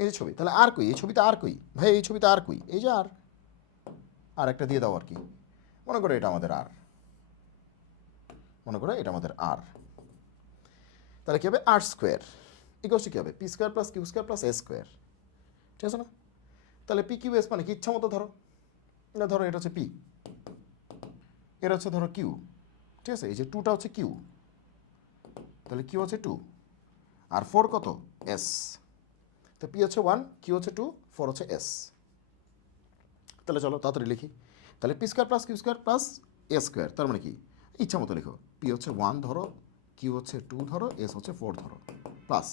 এই যে ছবি, তাহলে আর কই, এই ছবিতে আর কই ভাই, এই ছবিতে আর কই, এই যে আর একটা দিয়ে দাও আর কি, মনে করো এটা আমাদের আর, মনে করো এটা আমাদের আর, তাহলে কী হবে আর স্কোয়ার ইকস টু কী হবে, P square plus Q square plus A square, ঠিক আছে না। তাহলে পি কিউ এস মানে কি, ইচ্ছা মতো ধরো, এটা ধরো এটা হচ্ছে পি, এটা হচ্ছে ধরো কিউ, ঠিক আছে, এই যে টুটা হচ্ছে কিউ, তাহলে কিউ হচ্ছে টু, আর ফোর কত এস, তো পি হচ্ছে ওয়ান, কিউ হচ্ছে টু, ফোর হচ্ছে এস। তাহলে চলো তাড়াতাড়ি লিখি, তাহলে P square plus Q square plus A square, তার মানে কি, ইচ্ছা মতো লিখো, পি হচ্ছে ওয়ান ধরো, কিউ হচ্ছে টু ধরো, এস হচ্ছে ফোর ধরো, plus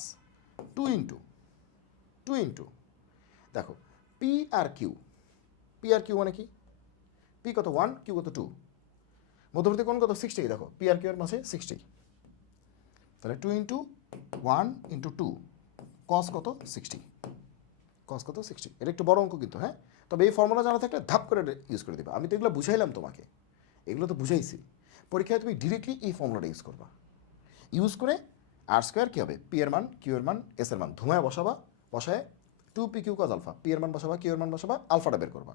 two into, two into, দেখো পি আর কিউ, পি আর কিউ মানে কি, পি কত ওয়ান, কিউ কত টু, মধ্যবর্তী কোণ কত 60, দেখো পি আর কিউ এর মাঝে 60, তাহলে two into one into two, cos কত 60, কস কত 60, এটা একটু বড় অঙ্ক কিন্তু, হ্যাঁ, তবে এই ফর্মুলা জানা থাকলে ধাপ করে ইউজ করে দেবে। আমি তো এগুলো বুঝাইলাম তোমাকে, এগুলো তো বুঝাইছি, পরীক্ষায় তুমি ডিরেক্টলি এই ফর্মুলাটা ইউজ করবা, ইউজ করে আর স্কোয়ার কী হবে, পি এর মান, কিউ এর মান, এস এর মান ধুমায় বসাবা, বসায় two P Q cos alpha, P এর মান বসাবা, কিউ এর মান বসাবা, আলফাটা বের করবা।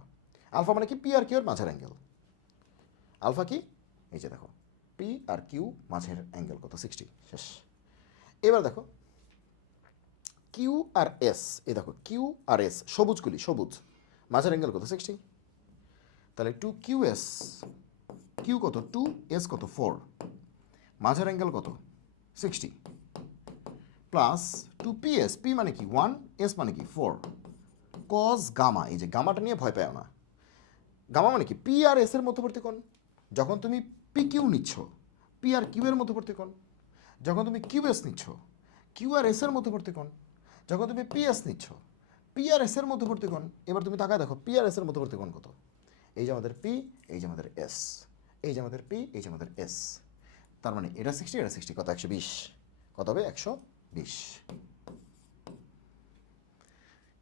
আলফা মানে কি, পি আর কিউ এর মাঝের অ্যাঙ্গেল, আলফা কি, এই যে দেখো পি আর কিউ মাঝের অ্যাঙ্গেল কত 60, শেষ। এবার দেখো কিউ আর এস, এই দেখো কিউ আর এস সবুজগুলি, সবুজ, মাঝের অ্যাঙ্গেল কত 60, তাহলে টু কিউ এস, কিউ কত টু, এস কত ফোর, মাঝের অ্যাঙ্গেল কত 60, plus two P S, P মানে কি ওয়ান, এস মানে কি ফোর, কজ গামা, এই যে গামাটা নিয়ে ভয় পাও না, গামা মানে কি পি আর এস এর মধ্যবর্তী কোণ, যখন তুমি পি কিউ নিচ্ছ, পি আর কিউ এর মধ্যবর্তী কোণ, যখন তুমি কিউ এস নিচ্ছ, কিউ আর এস এর মধ্যবর্তী কোণ, যখন তুমি পি এস নিচ্ছ, পি আর এস এর মধ্যবর্তী কোণ। এবার তুমি তাকায় দেখো পি আর এস এর মধ্যবর্তী কোণ কত, এই যে আমাদের পি, এই যে আমাদের এস, এই যে আমাদের পি, এই যে আমাদের এস, তার মানে এটা 60, এটা 60, কত 120, কত হবে 120,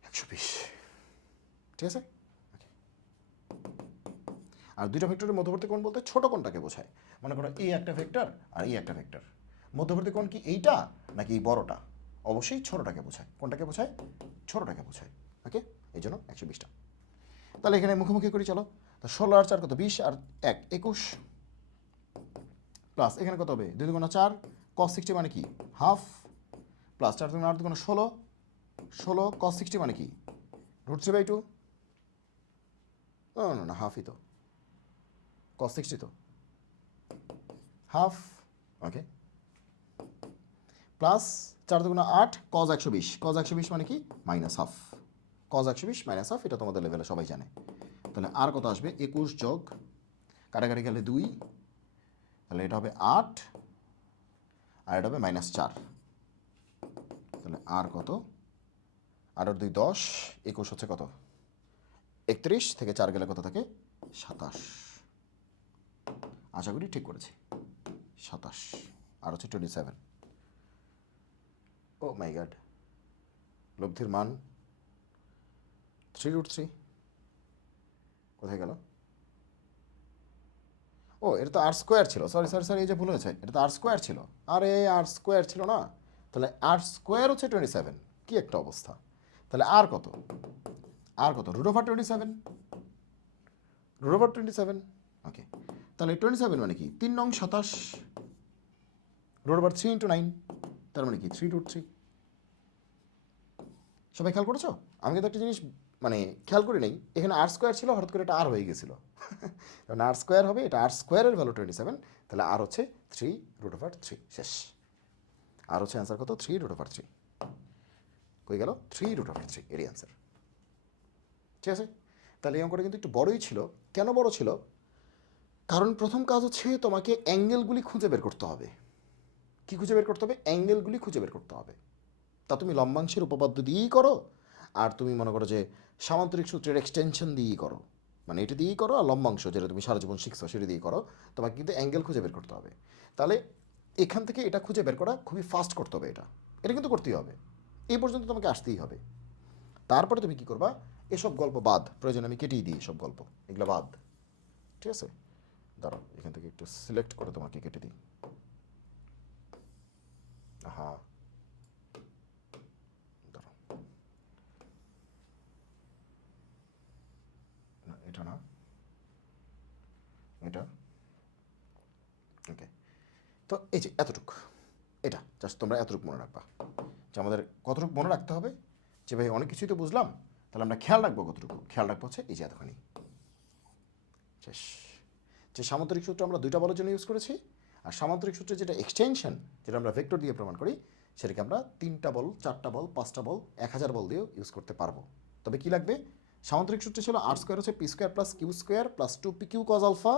120, ঠিক আছে। আর দুইটা ভেক্টরের মধ্যবর্তী কোণ বলতে ছোট কোণটাকে বোঝায়, মনে করো এই একটা ভেক্টর আর এই একটা ভেক্টর, মধ্যবর্তী কোণ কি এইটা নাকি এই বড়টা, অবশ্যই ছোটটাকে বোঝায়, কোনটাকে বোঝায়, ছোটটাকে বোঝায়। ওকে, এই জন্য 120টা। তাহলে এখানে মুখোমুখি করি চলো। তো 16 আর 4 কত, 20 আর 1 21, প্লাস এখানে কত হবে 2 2 4, cos 60 মানে কি হাফ, প্লাস 4 2 8 2 16, 16 cos 60 মানে কি √3/2, না হাফই তো, cos 60 তো হাফ, ওকে, প্লাস 4 2 8 cos 120, cos 120 মানে কি minus half, cos 120 minus half, এটা তোমাদের লেভেলে সবাই জানে। তাহলে আর কত আসবে 21 যোগ কাটাকাটি গেলে 2, তাহলে এটা হবে 8 আর এটা হবে -4, তাহলে আর কত 8 আর 2 10, 21 হচ্ছে কত 31, থেকে 4 গেলে কত থাকে 27, আশা করি ঠিক করেছি 27, আর হচ্ছে 27। ও মাই গড, লব্ধির মান 3√3 কোথায় গেল? ও এটা তো আর স্কোয়ার ছিল, সরি সরি সরি, এই যে ভুল হয়েছে, এটা তো আর স্কোয়ার ছিল, আরে আর স্কোয়ার ছিল না, তাহলে আর স্কোয়ার হচ্ছে 27, কি একটা অবস্থা। তাহলে আর কত, আর কত √27, √27, ওকে। তাহলে 27 মানে কি 3 নং 27, √3 × 9, তার মানে কি 3√3। সবাই খেয়াল করেছো? আমি কিন্তু একটা জিনিস মানে খেয়াল করি নাই, এখানে আর স্কোয়ার ছিল, হঠাৎ করে এটা আর হয়ে গেছিলো, কারণ আর স্কোয়ার হবে, এটা আর স্কোয়ারের ভ্যালু 27, তাহলে আর হচ্ছে 3√3, শেষ। আর হচ্ছে অ্যান্সার কত 3√3, কই গেল 3√3, এরই অ্যান্সার, ঠিক আছে। তাহলে এই অঙ্কটা কিন্তু একটু বড়ই ছিল। কেন বড় ছিল? কারণ প্রথম কাজ হচ্ছে তোমাকে অ্যাঙ্গেলগুলি খুঁজে বের করতে হবে। কি খুঁজে বের করতে হবে? অ্যাঙ্গেলগুলি খুঁজে বের করতে হবে। তা তুমি লম্বাংশের উপপাদ্য দিয়েই করো, আর তুমি মনে করো যে সামান্তরিক সূত্রের এক্সটেনশন দিয়েই করো, মানে এটা দিয়েই করো, আর লম্বাংশ যেটা তুমি সারা জীবন শিখছো সেটা দিয়ে করো, তোমাকে কিন্তু অ্যাঙ্গেল খুঁজে বের করতে হবে। তাহলে এখান থেকে এটা খুঁজে বের করা খুবই ফাস্ট করতে হবে, এটা এটা কিন্তু করতেই হবে, এই পর্যন্ত তোমাকে আসতেই হবে। তারপরে তুমি কি করবা, এসব গল্প বাদ, প্রয়োজন আমি কেটেই দিই এসব গল্প, এগুলো বাদ, ঠিক আছে। দাঁড়াও এখান থেকে একটু সিলেক্ট করে তোমাকে কেটে দিই, হ্যাঁ দাঁড়াও, না এটা না, এটা, ওকে। তো এই যে এতটুকু, এটা জাস্ট তোমরা এতটুকু মনে রাখবা, যে আমাদের কতটুকু মনে রাখতে হবে, যে ভাই অনেক কিছুই তো বুঝলাম, তাহলে আমরা খেয়াল রাখবো কতটুকু, খেয়াল রাখবো হচ্ছে এই যে এতখানি, শেষ। যে সামান্তরিক সূত্র আমরা 2টা বলের জন্য ইউজ করেছি, আর সামান্তরিক সূত্রের যেটা এক্সটেনশন, যেটা আমরা ভেক্টর দিয়ে প্রমাণ করি, সেটাকে আমরা 3টা বল, 4টা বল, 5টা বল, 1000 বল দিয়েও ইউজ করতে পারবো। তবে কি লাগবে, সামান্তরিক সূত্রে ছিল আর স্কোয়ার হচ্ছে p² + q² + 2pq cos alpha,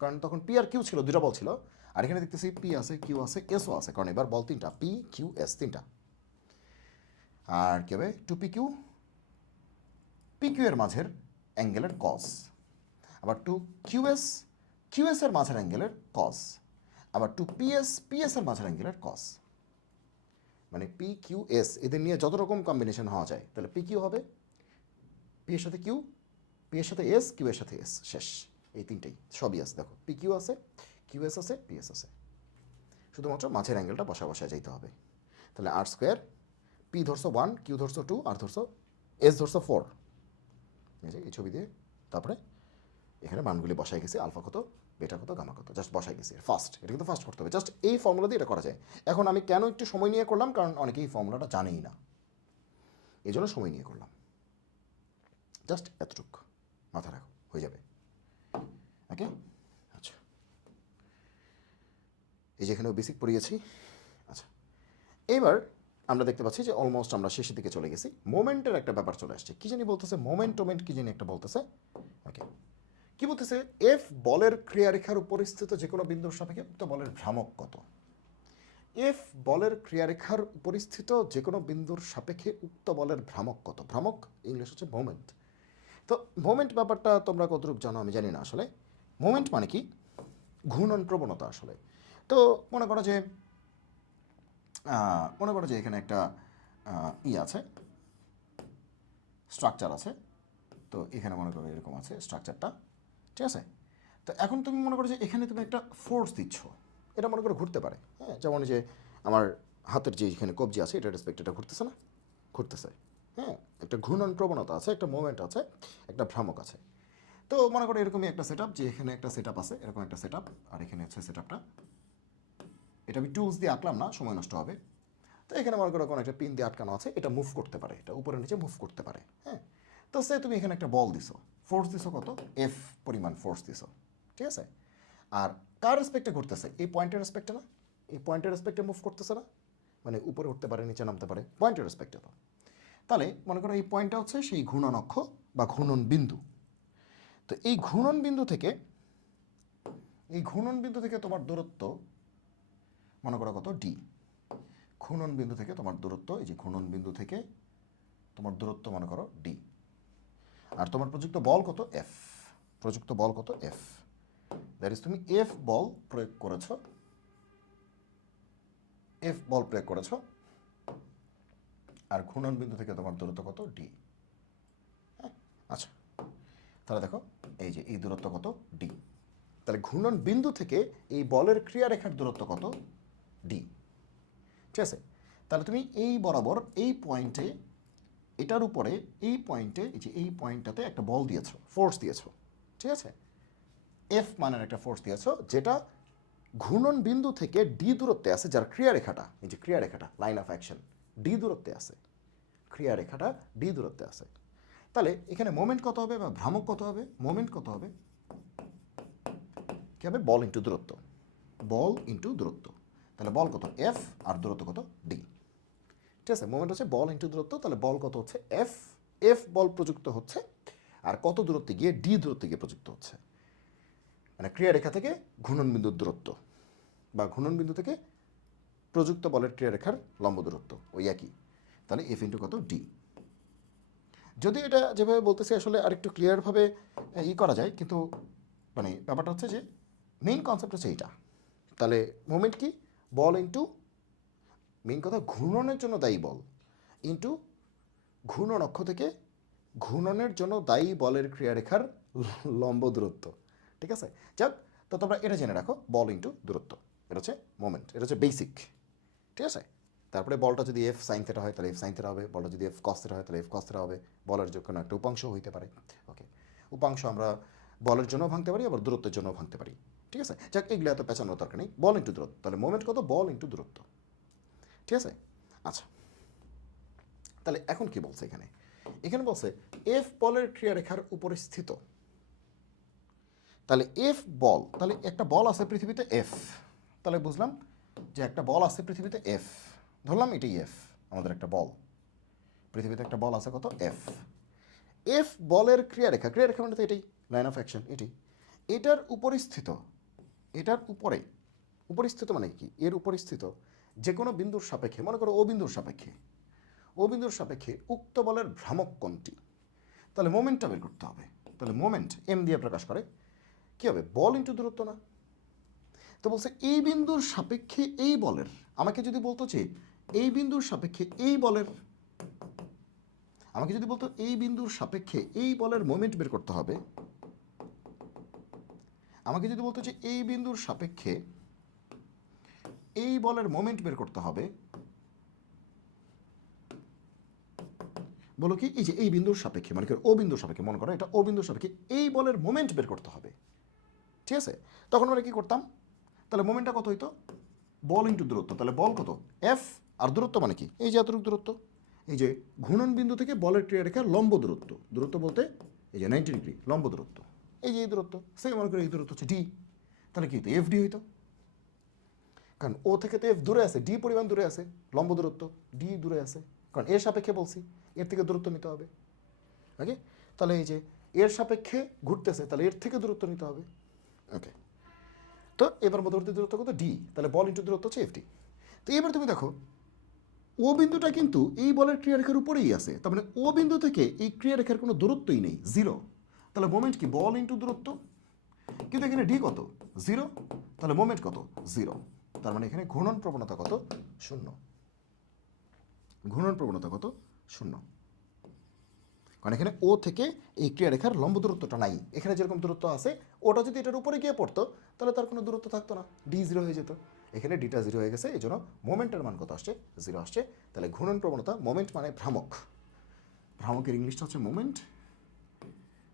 কারণ তখন p আর q ছিল, 2টা বল ছিল, আর এখানে দেখতেছি p আছে, q আছে, sও আছে, কারণ এবার বল 3টা, p q s 3টা। আর কি হবে 2pq, pq এর মাঝের অ্যাঙ্গেলের cos, আবার 2qs, qs এর মাঝের অ্যাঙ্গেলের cos, আবার 2ps, ps এর মাঝের অ্যাঙ্গেলের cos, মানে pqs এদের নিয়ে যত রকম কম্বিনেশন হওয়া যায়, তাহলে pq হবে p এর সাথে q, p এর সাথে s, q এর সাথে s, শেষ। এই তিনটেই সবই আছে, দেখো pq আছে, qs আছে, ps আছে, শুধুমাত্র মাঝের অ্যাঙ্গেলটা বসা বসায় যাইতে হবে। তাহলে আর স্কোয়ার, p ধরছো 1, q ধরছো 2, আর ধরছো s ধরছো 4, এই যে এই ছবি দিয়ে, তারপরে এখানে মানগুলি বসাই গেছি, আলফা কত, বেটা কত, গামা কত, জাস্ট বসাই গেছি, ফার্স্ট, এটা কিন্তু ফার্স্ট করতে হবে, জাস্ট এই ফর্মুলা দিয়ে এটা করা যায়। এখন আমি কেন একটু সময় নিয়ে করলাম, কারণ অনেকেই এই ফর্মুলাটা জানেই না, এই জন্য সময় নিয়ে করলাম, জাস্ট এতটুক মাথা রাখো, হয়ে যাবে, ওকে। আচ্ছা, এই যে এখানেও বেসিক পড়িয়েছি। আচ্ছা, এবার আমরা দেখতে পাচ্ছি যে অলমোস্ট আমরা শেষের দিকে চলে গেছি, মোমেন্টের একটা ব্যাপার চলে আসছে, কি জানি বলতেছে, মোমেন্ট কি জানি একটা বলতেছে, ওকে। কি বলতেছে, এফ বলের ক্রিয়ারেখার উপরিস্থিত যে কোনো বিন্দুর সাপেক্ষে উক্ত বলের ভ্রামক কত। এফ বলের ক্রিয়ারেখার উপরিস্থিত যে কোনো বিন্দুর সাপেক্ষে উক্ত বলের ভ্রামক কত, ভ্রামক ইংলিশ হচ্ছে মোমেন্ট। তো মোমেন্ট ব্যাপারটা তোমরা কতটুকু জানো আমি জানি না আসলে। মোমেন্ট মানে কি, ঘূর্ণন প্রবণতা আসলে। তো মনে করো যে এখানে একটা আছে, স্ট্রাকচার আছে, তো এখানে মনে করো এরকম আছে স্ট্রাকচারটা, ঠিক আছে। তো এখন তুমি মনে করো যে এখানে তুমি একটা ফোর্স দিচ্ছ, এটা মনে করো ঘুরতে পারে, হ্যাঁ, যেমন যে আমার হাতের যে এখানে কবজি আছে, এটা রেসপেক্ট, এটা ঘুরতেছে না, ঘুরতেছে, হ্যাঁ। একটা ঘূর্ণন প্রবণতা আছে, একটা মোমেন্ট আছে, একটা ভ্রামক আছে। তো মনে করো এরকমই একটা সেট আপ, যে এখানে একটা সেট আপ আছে, এরকম একটা সেট আপ, আর এখানে হচ্ছে সেট আপটা, এটা আমি টুলস দিয়ে আঁকলাম না, সময় নষ্ট হবে। তো এখানে মনে করো কোনো একটা পিন দিয়ে আটকানো আছে, এটা মুভ করতে পারে, এটা উপরে নিচে মুভ করতে পারে, হ্যাঁ। তো সে তুমি এখানে একটা বল দিছো, ফোর্স দিছো কত, এফ পরিমাণ ফোর্স দিছো, ঠিক আছে। আর কার রেসপেক্টে ঘুরতেছে, এই পয়েন্টের রেসপেক্টে না, এই পয়েন্টের রেসপেক্টে মুভ করতেছে না, মানে উপরে উঠতে পারে নিচে নামতে পারে, পয়েন্টের রেসপেক্টে। তো তাহলে মনে করো এই পয়েন্টটা হচ্ছে সেই ঘূর্ণন অক্ষ বা ঘূর্ণন বিন্দু। তো এই ঘূর্ণন বিন্দু থেকে, এই ঘূর্ণন বিন্দু থেকে তোমার দূরত্ব মনে করো কত, ডি। ঘূর্ণন বিন্দু থেকে তোমার দূরত্ব, এই যে ঘূর্ণন বিন্দু থেকে তোমার দূরত্ব মনে করো ডি। আর তোমার প্রযুক্ত বল কত, এফ। প্রযুক্ত বল কত, এফ। দ্যাট ইজ তুমি এফ বল প্রয়োগ করেছ, এফ বল প্রয়োগ করেছ, আর ঘূর্ণন বিন্দু থেকে তোমার দূরত্ব কত, ডি। হ্যাঁ, আচ্ছা, তাহলে দেখো এই যে এই দূরত্ব কত, ডি। তাহলে ঘূর্ণন বিন্দু থেকে এই বলের ক্রিয়ারেখার দূরত্ব কত, ডি, ঠিক আছে। তাহলে তুমি এই বরাবর এই পয়েন্টে, এটার উপরে এই পয়েন্টে, এই যে এই পয়েন্টটাতে একটা বল দিয়েছো, ফোর্স দিয়েছো, ঠিক আছে। এফ মানের একটা ফোর্স দিয়েছো, যেটা ঘূর্ণন বিন্দু থেকে ডি দূরত্বে আছে, যার ক্রিয়ারেখাটা, এই যে ক্রিয়ারেখাটা, লাইন অফ অ্যাকশন, ডি দূরত্বে আছে, ক্রিয়ারেখাটা ডি দূরত্বে আছে। তাহলে এখানে মোমেন্ট কত হবে বা ভ্রামক কত হবে, মোমেন্ট কত হবে, কি হবে, বল ইন্টু দূরত্ব, বল ইন্টু দূরত্ব। তাহলে বল কত, এফ, আর দূরত্ব কত, ডি, ঠিক আছে। মোমেন্ট হচ্ছে বল ইন্টু দূরত্ব, তাহলে বল কত হচ্ছে, এফ। এফ বল প্রযুক্ত হচ্ছে, আর কত দূরত্বে গিয়ে, ডি দূরত্বে গিয়ে প্রযুক্ত হচ্ছে, মানে ক্রিয়ারেখা থেকে ঘূর্ণন বিন্দুর দূরত্ব, বা ঘূর্ণন বিন্দু থেকে প্রযুক্ত বলের ক্রিয়ারেখার লম্ব দূরত্ব ওই একই। তাহলে এফ ইন্টু কত, ডি। যদি এটা যেভাবে বলতেছি আসলে আরেকটু ক্লিয়ারভাবে করা যায়, কিন্তু মানে ব্যাপারটা হচ্ছে যে মেইন কনসেপ্ট হচ্ছে এইটা। তাহলে মোমেন্ট কি, বল ইন্টু, মেইন কথা ঘূর্ণনের জন্য দায়ী বল ইন্টু ঘূর্ণন অক্ষ থেকে ঘূর্ণনের জন্য দায়ী বলের ক্রিয়ারেখার লম্ব দূরত্ব, ঠিক আছে। যাক, তো তোমরা এটা জেনে রাখো, বল ইন্টু দূরত্ব, এটা হচ্ছে মোমেন্ট, এটা হচ্ছে বেসিক, ঠিক আছে। তারপরে বলটা যদি এফ সাইন থেটা হয় তাহলে এফ সাইন থেটা হবে, বলটা যদি এফ কস থেটা হয় তাহলে এফ কস থেটা হবে। বলের যে কোনো একটা উপাংশ হইতে পারে, ওকে। উপাংশ আমরা বলের জন্য ভাঙতে পারি, আবার দূরত্বের জন্য ভাঙতে পারি, ঠিক আছে। যাক, এগুলো এত পেঁচানোর দরকার নেই, বল ইন্টু দূরত্ব। তাহলে মোমেন্ট কত, বল ইন্টু দূরত্ব, ঠিক আছে। আচ্ছা, তাহলে এখন কি বলছে এখানে, এখানে বলছে এফ বলের ক্রিয়ারেখার উপরে স্থিত। তাহলে এফ বল, তাহলে একটা বল আছে পৃথিবীতে এফ, তাহলে বুঝলাম যে একটা বল আছে পৃথিবীতে এফ, ধরলাম এটাই এফ, আমাদের একটা বল, পৃথিবীতে একটা বল আছে কত, এফ। এফ বলের ক্রিয়ারেখা, ক্রিয়ারেখা মানে তো এটাই, লাইন অফ অ্যাকশন এটাই, এটার উপরিস্থিত, এটার উপরে, উপরিস্থিত মানে কি, এর উপরিস্থিত যে কোনো বিন্দুর সাপেক্ষে, মনে করো ও বিন্দুর সাপেক্ষে, ও বিন্দুর সাপেক্ষে উক্ত বলের ভ্রামক কোণটি। তাহলে মোমেন্টটা বের করতে হবে। তাহলে মোমেন্ট এম দিয়ে প্রকাশ করে, কী হবে, বল ইন্টু দূরত্ব না। তো বলছে এই বিন্দুর সাপেক্ষে এই বলের, আমাকে যদি বলতো যে এই বিন্দুর সাপেক্ষে এই বলের, আমাকে যদি বলতো এই বিন্দুর সাপেক্ষে এই বলের মোমেন্ট বের করতে হবে, আমাকে যদি বলতো যে এই বিন্দুর সাপেক্ষে এই বলের মোমেন্ট বের করতে হবে, বলো কি, এই যে এই বিন্দুর সাপেক্ষে, মানে ও বিন্দুর সাপেক্ষে, মনে করো এটা ও বিন্দুর সাপেক্ষে এই বলের মোমেন্ট বের করতে হবে, ঠিক আছে। তখন আমরা কি করতাম, তাহলে মোমেন্টটা কত হইতো, বল ইন্টু দূরত্ব। তাহলে বল কত, এফ, আর দূরত্ব মানে কি, এই যে এতটুকু দূরত্ব, এই যে ঘূর্ণন বিন্দু থেকে বলের ক্রিয়ারেখার লম্ব দূরত্ব, দূরত্ব বলতে এই যে 90 ডিগ্রি লম্ব দূরত্ব, এই যে এই দূরত্ব, সে মনে করে এই দূরত্ব হচ্ছে ডি। তাহলে কি হতো, এফ ডি হইতো, কারণ ও থেকে তো এফ দূরে আছে, ডি পরিমাণ দূরে আছে, লম্ব দূরত্ব ডি দূরে আছে, কারণ এর সাপেক্ষে বলছি, এর থেকে দূরত্ব নিতে হবে, ওকে। তাহলে এই যে এর সাপেক্ষে ঘুরতেছে, তাহলে এর থেকে দূরত্ব নিতে হবে, ওকে। তো এবার মধ্যবর্তী দূরত্ব কত, ডি, তাহলে বল ইন্টু দূরত্ব হচ্ছে এফডি। তো এবার তুমি দেখো ও বিন্দুটা কিন্তু এই বলের ক্রিয়ারেখার উপরেই আছে, তার মানে ও বিন্দু থেকে এই ক্রিয়ারেখার কোনো দূরত্বই নেই, জিরো। তাহলে মোমেন্ট কি, বল ইন্টু দূরত্ব, কিন্তু এখানে ডি কত, জিরো, তাহলে মোমেন্ট কত, জিরো। তার মানে এখানে ঘূর্ণন প্রবণতা কত, শূন্য। ঘূর্ণন প্রবণতা কত, শূন্য, কারণ এখানে ও থেকে এই ক্রিয়ারেখার লম্ব দূরত্বটা নাই। এখানে যেরকম দূরত্ব আছে, ওটা যদি এটার উপরে গিয়ে পড়তো তাহলে তার কোনো দূরত্ব থাকতো না, ডি জিরো হয়ে যেত। এখানে ডিটা জিরো হয়ে গেছে, এই জন্য মোমেন্টের মান কত আসছে, জিরো আসছে। তাহলে ঘূর্ণন প্রবণতা, মোমেন্ট মানে ভ্রামক, ভ্রামকের ইংলিশটা হচ্ছে মোমেন্ট।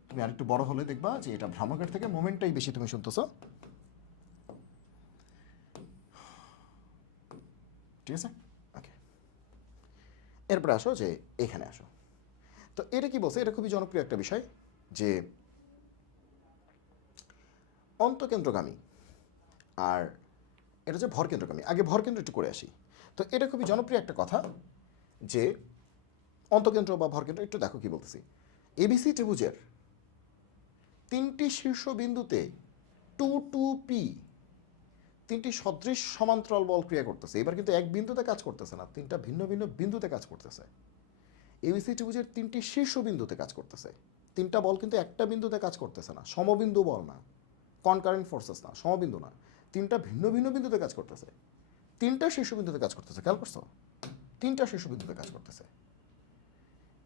তুমি আরেকটু বড় হলে দেখবা যে এটা ভ্রামকের থেকে মোমেন্টটাই বেশি তুমি শুনতেছো। ঠিক আছে, ওকে। এরপরে আসো যে এখানে আসো। তো এটা কি বলছে, এটা খুবই জনপ্রিয় একটা বিষয় যে অন্তকেন্দ্রগামী আর এটা হচ্ছে ভরকেন্দ্রগামী। আগে ভরকেন্দ্র একটু করে আসি। তো এটা খুবই জনপ্রিয় একটা কথা যে অন্তকেন্দ্র বা ভরকেন্দ্র। একটু দেখো কি বলতেছি। এবিসি ত্রিভুজের 3টি শীর্ষবিন্দুতে 2 2 p 3টি সদৃশ সমান্তরাল বল ক্রিয়া করতেছে। এবার কিন্তু এক বিন্দুতে কাজ করতেছে না, 3টা ভিন্ন ভিন্ন বিন্দুতে কাজ করতেছে। এবিসি ত্রিভুজের 3টি শীর্ষবিন্দুতে কাজ করতেছে। 3টা বল কিন্তু একটা বিন্দুতে কাজ করতেছে না, সমবিন্দু বল না, কনকারেন্ট ফোর্সেস না, সমবিন্দু না, 3টা ভিন্ন ভিন্ন বিন্দুতে কাজ করতেছে। 3টা শীর্ষবিন্দুতে কাজ করতেছে, খেয়াল করছো? 3টা শীর্ষবিন্দুতে কাজ করতেছে।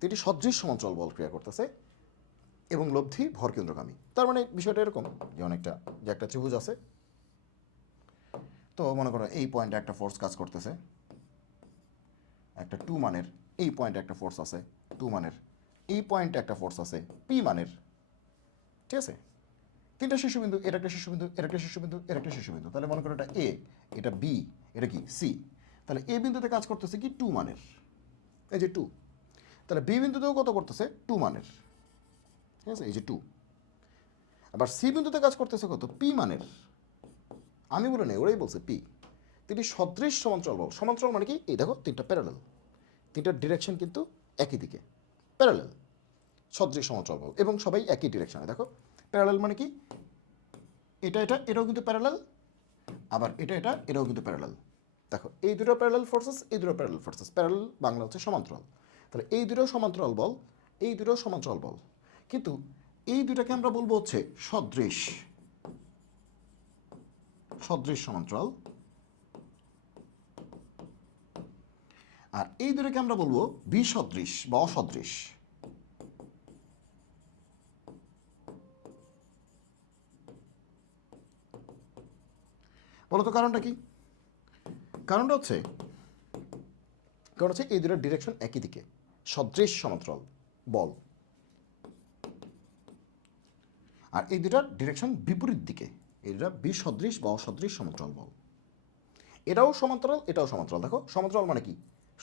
3টি সদৃশ সমান্তরাল বল ক্রিয়া করতেছে এবং লব্ধি ভরকেন্দ্রগামী। তার মানে বিষয়টা এরকম যে অনেকটা যে একটা ত্রিভুজ আছে, তো মনে করো এই পয়েন্টে একটা ফোর্স কাজ করতেছে, একটা 2 মানের। এই পয়েন্টে একটা ফোর্স আছে 2 মানের। এই পয়েন্টে একটা ফোর্স আছে p মানের। ঠিক আছে, 3টা শীর্ষবিন্দু, এটা একটা শীর্ষবিন্দু, এটা একটা শীর্ষবিন্দু, এটা একটা শীর্ষবিন্দু। তাহলে মনে করো এটা a, এটা b, এটা কি c। তাহলে a বিন্দুতে কাজ করতেছে কি 2 মানের, এই যে 2। তাহলে b বিন্দুতেও কত করতেছে 2 মানের। ঠিক আছে, এই যে 2। আবার c বিন্দুতে কাজ করতেছে কত p মানের। আমি বলে নেই, ওরাই বলছে p। 3টি সদৃশ সমান্তরাল বল। সমান্তরাল মানে কি, এই দেখো 3টা প্যারালাল, 3টার ডিরেকশন কিন্তু একই দিকে, প্যারালাল সদৃশ সমান্তরাল বল এবং সবাই একই ডিরেকশনে। দেখো প্যারালাল মানে কি, এটা এটা এটাও কিন্তু প্যারালাল, আবার এটা এটা এটাও কিন্তু প্যারালাল। দেখো এই দুটো প্যারালাল ফোর্সেস, এই দুটো প্যারালাল ফোর্সেস। প্যারালাল বাংলা হচ্ছে সমান্তরাল। তাহলে এই দুটো সমান্তরাল বল, এই দুটো সমান্তরাল বল, কিন্তু এই দুটাকে আমরা বলবো হচ্ছে সদৃশ, সদৃশ সমান্তরাল। আর এই দুটাকে আমরা বলবো বিসদৃশ বা অসদৃশ। বলতো কারণটা কি? কারণটা হচ্ছে এই দুটার ডিরেকশন একই দিকে, সদৃশ সমান্তরাল বল। আর এই দুটার ডিরেকশন বিপরীত দিকে, এই দুটা বিসদৃশ বা অসদৃশ সমান্তরাল বল। এটাও সমান্তরাল, এটাও সমান্তরাল। দেখো সমান্তরাল মানে কি,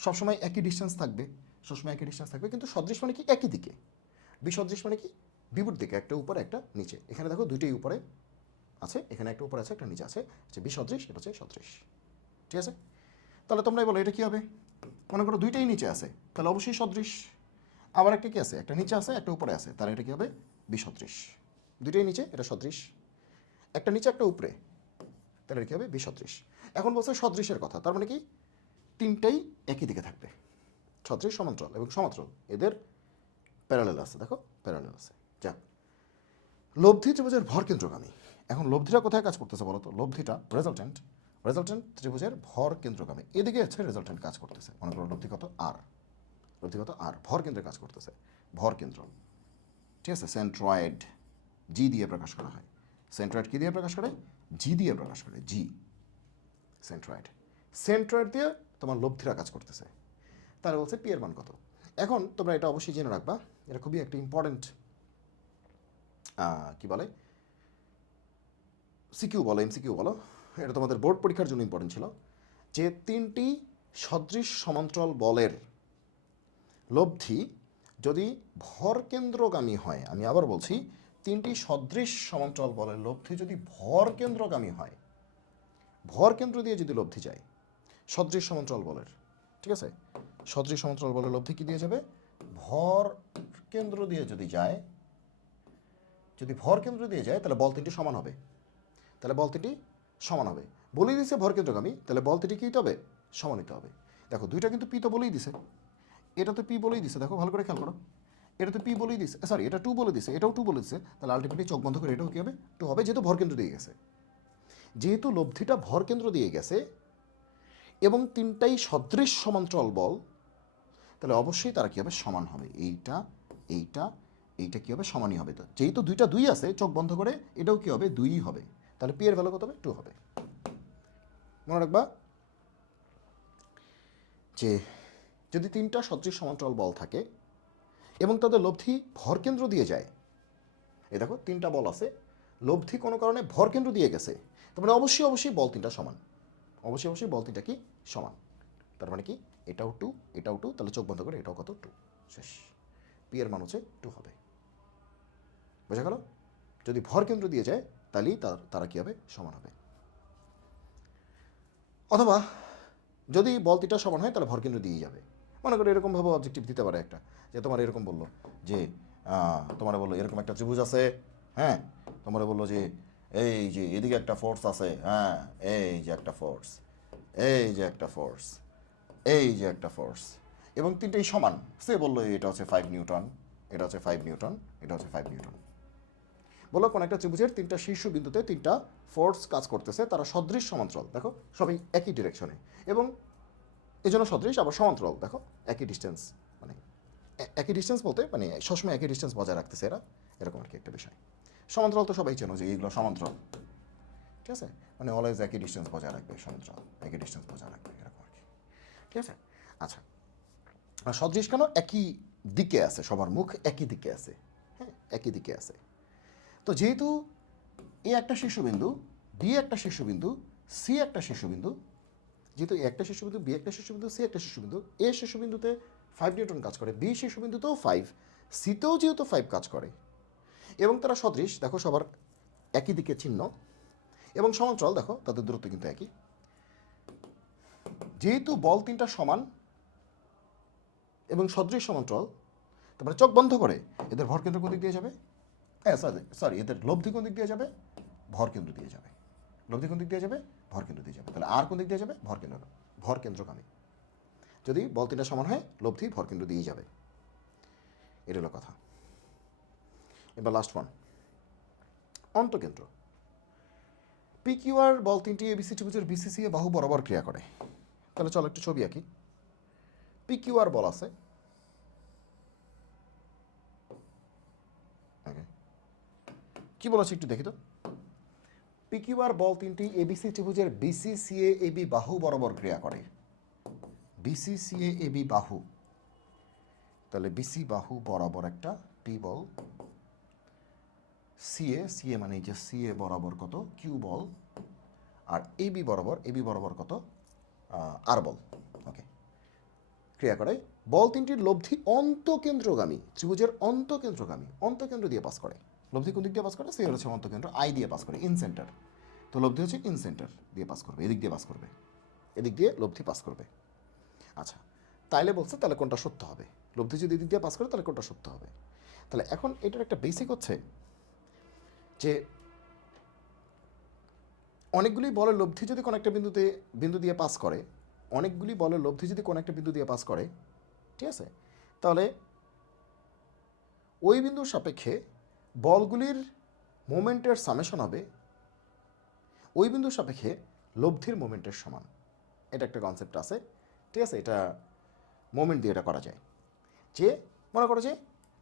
সবসময় একই ডিস্টেন্স থাকবে, সবসময় একই ডিস্টেন্স থাকবে, কিন্তু সদৃশ মানে কি একই দিকে। বিসদৃশ মানে কি বিপরীত দিকে, একটা উপরে একটা নিচে। এখানে দেখো দুইটাই উপরে আছে, এখানে একটা উপরে আছে একটা নিচে আছে, হচ্ছে বিসদৃশ, এটা হচ্ছে সদৃশ। ঠিক আছে, তাহলে তোমরাই বলো এটা কি হবে। মনে করো দুইটাই নিচে আছে, তাহলে অবশ্যই সদৃশ। আবার একটা কি আছে, একটা নিচে আছে একটা উপরে আছে, তাহলে এটা কি হবে বিসদৃশ। দুইটাই নিচে, এটা সদৃশ। একটা নিচে একটা উপরে, তাহলে এটা কি হবে বিসদৃশ। এখন বলছে সদৃশের কথা, তার মানে কি 3টাই একই দিকে থাকবে, সদৃশ সমান্তরাল এবং সমান্তরাল, এদের প্যারালাল আছে। দেখো প্যারালাল আছে। যাক, লব্ধি ত্রিভুজের ভর কেন্দ্রগামী। এখন লব্ধিটা কোথায় কাজ করতেছে বলো তো? লব্ধিটা রেজাল্টেন্ট, রেজাল্টেন্ট ত্রিভুজের ভর কেন্দ্রগামী, এদিকে হচ্ছে রেজাল্টেন্ট কাজ করতেছে। মনে করো লব্ধিগত আর, লব্ধিগত আর ভর কেন্দ্রে কাজ করতেছে, ভর কেন্দ্র। ঠিক আছে, সেন্ট্রয়েড জি দিয়ে প্রকাশ করা হয়। সেন্ট্রয়েড কি দিয়ে প্রকাশ করে? জি দিয়ে প্রকাশ করে, জি, সেন্ট্রয়েড। সেন্ট্রয়েড দিয়ে তোমার লব্ধিরা কাজ করতেছে। তাহলে বলছে পি এর মান কত। এখন তোমরা এটা অবশ্যই জেনে রাখবা, এটা খুবই একটা ইম্পর্টেন্ট কি বলে সিকিউ বলো, এমসিকিউ বলো, এটা তোমাদের বোর্ড পরীক্ষার জন্য ইম্পর্টেন্ট ছিল, যে 3টি সদৃশ সমান্তরাল বলের লব্ধি যদি ভরকেন্দ্রগামী হয়, আমি আবার বলছি 3টি সদৃশ সমান্তরাল বলের লব্ধি যদি ভরকেন্দ্রগামী হয়, ভরকেন্দ্র দিয়ে যদি লব্ধি যায় সদৃশ সমান্তরাল বলের, ঠিক আছে, সদৃশ সমান্তরাল বলের লব্ধি কি দিয়ে যাবে? ভর কেন্দ্র দিয়ে যদি যায়, যদি ভর কেন্দ্র দিয়ে যায় তাহলে বল 3টি সমান হবে। তাহলে বল 3টি সমান হবে। বলেই দিছে ভর কেন্দ্রগামী, তাহলে বল 3টি কী হতে হবে? সমান হতে হবে। দেখো দুইটা কিন্তু পি তো বলেই দিছে, এটা তো পি বলেই দিছে, দেখো ভালো করে খেয়াল করো, এটা তো পি বলেই দিছে, সরি এটা 2 বলে দিছে, এটাও 2 বলে দিছে, তাহলে আলটিমেটলি চোখ বন্ধ করে এটাও কী হবে? 2 হবে, যেহেতু ভর কেন্দ্র দিয়ে গেছে। যেহেতু লব্ধিটা ভর কেন্দ্র দিয়ে গেছে এবং 3টাই সদৃশ সমান্তরাল বল, তাহলে অবশ্যই তারা কী হবে? সমান হবে। এইটা এইটা এইটা কী হবে? সমানই হবে। তো যেহেতু দুইটা 2 আছে, চোখ বন্ধ করে এটাও কী হবে? 2ই হবে। তাহলে পি এর ভ্যালু কত হবে? 2 হবে। মনে রাখবা যে যদি 3টা সদৃশ সমান্তরাল বল থাকে এবং তাদের লব্ধি ভরকেন্দ্র দিয়ে যায়। এই দেখো তিনটা বল আছে, লব্ধি কোনো কারণে ভরকেন্দ্র দিয়ে গেছে, তার মানে অবশ্যই বল তিনটা সমান, অবশ্যই বল তিনটা কি সমান। তার মানে কি এটাও টু এটাও টু, তাহলে চোখ বন্ধ করে এটাও কত টু, শেষ। পি এর মান হচ্ছে টু হবে। বোঝা গেল? যদি ভরকেন্দ্র দিয়ে যায় তাহলেই তারা কী হবে, সমান হবে। অথবা যদি বল তিনটা সমান হয় তাহলে ভরকেন্দ্র দিয়ে যাবে। মনে করো এরকমভাবে অবজেক্টিভ দিতে পারে একটা, যে তোমার এরকম বললো যে তোমার বললো এরকম একটা ত্রিভুজ আছে, হ্যাঁ, তোমার বললো যে এই যে এদিকে একটা ফোর্স আছে, হ্যাঁ, এই যে একটা ফোর্স, এই যে একটা ফোর্স, এই যে একটা ফোর্স, এবং তিনটেই সমান। সে বললো এটা হচ্ছে 5 নিউটন, এটা হচ্ছে 5 নিউটন, এটা হচ্ছে 5 নিউটন। বলো কোন একটা ত্রিভুজের তিনটা শীর্ষবিন্দুতে তিনটা ফোর্স কাজ করতেছে, তারা সদৃশ সমান্তরাল, দেখো সবই একই ডিরেকশনে, এবং এই জন্য সদৃশ আবার সমান্তরাল, দেখো একই ডিস্টেন্স, মানে একই ডিস্টেন্স বলতে মানে সবসময় একই ডিস্টেন্স বজায় রাখতেছে এরা, এরকম আর কি একটা বিষয়। সমান্তরাল তো সবাই চেনো যে এইগুলো সমান্তরাল, ঠিক আছে, মানে অলওয়েজ একই ডিস্টেন্স বজায় রাখবে, সমান্তরাল একই ডিস্টেন্স বজায় রাখবে, এরকম আর কি, ঠিক আছে। আচ্ছা, আর সদৃশ কেন? একই দিকে আছে, সবার মুখ একই দিকে আছে, হ্যাঁ, একই দিকে আছে। তো যেহেতু এ একটা শীর্ষবিন্দু, বি একটা শীর্ষবিন্দু, সি একটা শীর্ষবিন্দু, যেহেতু এ একটা শীর্ষবিন্দু, বি একটা শীর্ষবিন্দু, সি একটা শীর্ষবিন্দু, এ শীর্ষবিন্দুতে 5 নিউটন কাজ করে, বি শীর্ষবিন্দুতেও 5, সিতেও যেহেতু 5 কাজ করে, এবং তারা সদৃশ, দেখো সবার একই দিকে চিহ্ন, এবং সমান্তরাল, দেখো তাদের দূরত্ব কিন্তু একই। যেহেতু বল তিনটা সমান এবং সদৃশ সমান্তরাল, তারপরে চোখ বন্ধ করে এদের ভরকেন্দ্র কোন দিক দিয়ে যাবে, হ্যাঁ সরি এদের লব্ধি কোন দিক দিয়ে যাবে, ভরকেন্দ্র দিয়ে যাবে। লব্ধি কোন দিক দিয়ে যাবে, ভরকেন্দ্র দিয়ে যাবে। তাহলে আর কোন দিক দিয়ে যাবে, ভরকেন্দ্রগামী। যদি বল তিনটা সমান হয়, লব্ধি ভরকেন্দ্র দিয়ে যাবে, এটা হলো কথা। এবার last one, অন্তকেন্দ্র। P Q R বল তিনটি এবিসি ত্রিভুজের বিসিসি এ বাহু বরাবর ক্রিয়া করে। তাহলে চলো একটু ছবি আঁকি। পি কিউ আর বল আছে, কি বলেছে একটু দেখি তো। পি কিউ আর বল তিনটি এবিসি ত্রিভুজের বিসিসিএ এবি বাহু বরাবর ক্রিয়া করে। বিসিসিএ এবি বাহু, তাহলে বিসি বাহু বরাবর একটা পি বল, সিএ মানে যে সিএ বরাবর কত কিউ বল, আর এবি বরাবর কত আর বল, ওকে, ক্রিয়া করে। বল তিনটির লব্ধি অন্তকেন্দ্রগামী, ত্রিভুজের অন্তকেন্দ্র দিয়ে পাস করে। লব্ধি কোন দিক দিয়ে পাস করে, সে হচ্ছে অন্তকেন্দ্র, আই দিয়ে পাস করে, ইন সেন্টার। তো লব্ধি হচ্ছে ইন সেন্টার দিয়ে পাস করবে, এদিক দিয়ে পাস করবে, এদিক দিয়ে লব্ধি পাস করবে। আচ্ছা, তাইলে বলছে তাহলে কোনটা সত্য হবে, লব্ধি যদি এদিক দিয়ে পাস করে তাহলে কোনটা সত্য হবে। তাহলে এখন এটার একটা বেসিক হচ্ছে যে অনেকগুলি বলের লব্ধি যদি কোনো একটা বিন্দু দিয়ে পাস করে, অনেকগুলি বলের লব্ধি যদি কোনো একটা বিন্দু দিয়ে পাস করে, ঠিক আছে, তাহলে ওই বিন্দুর সাপেক্ষে বলগুলির মোমেন্টের সামেশন হবে ওই বিন্দুর সাপেক্ষে লব্ধির মোমেন্টের সমান। এটা একটা কনসেপ্ট আছে, ঠিক আছে, এটা মোমেন্ট দিয়ে এটা করা যায়। যে মনে করো যে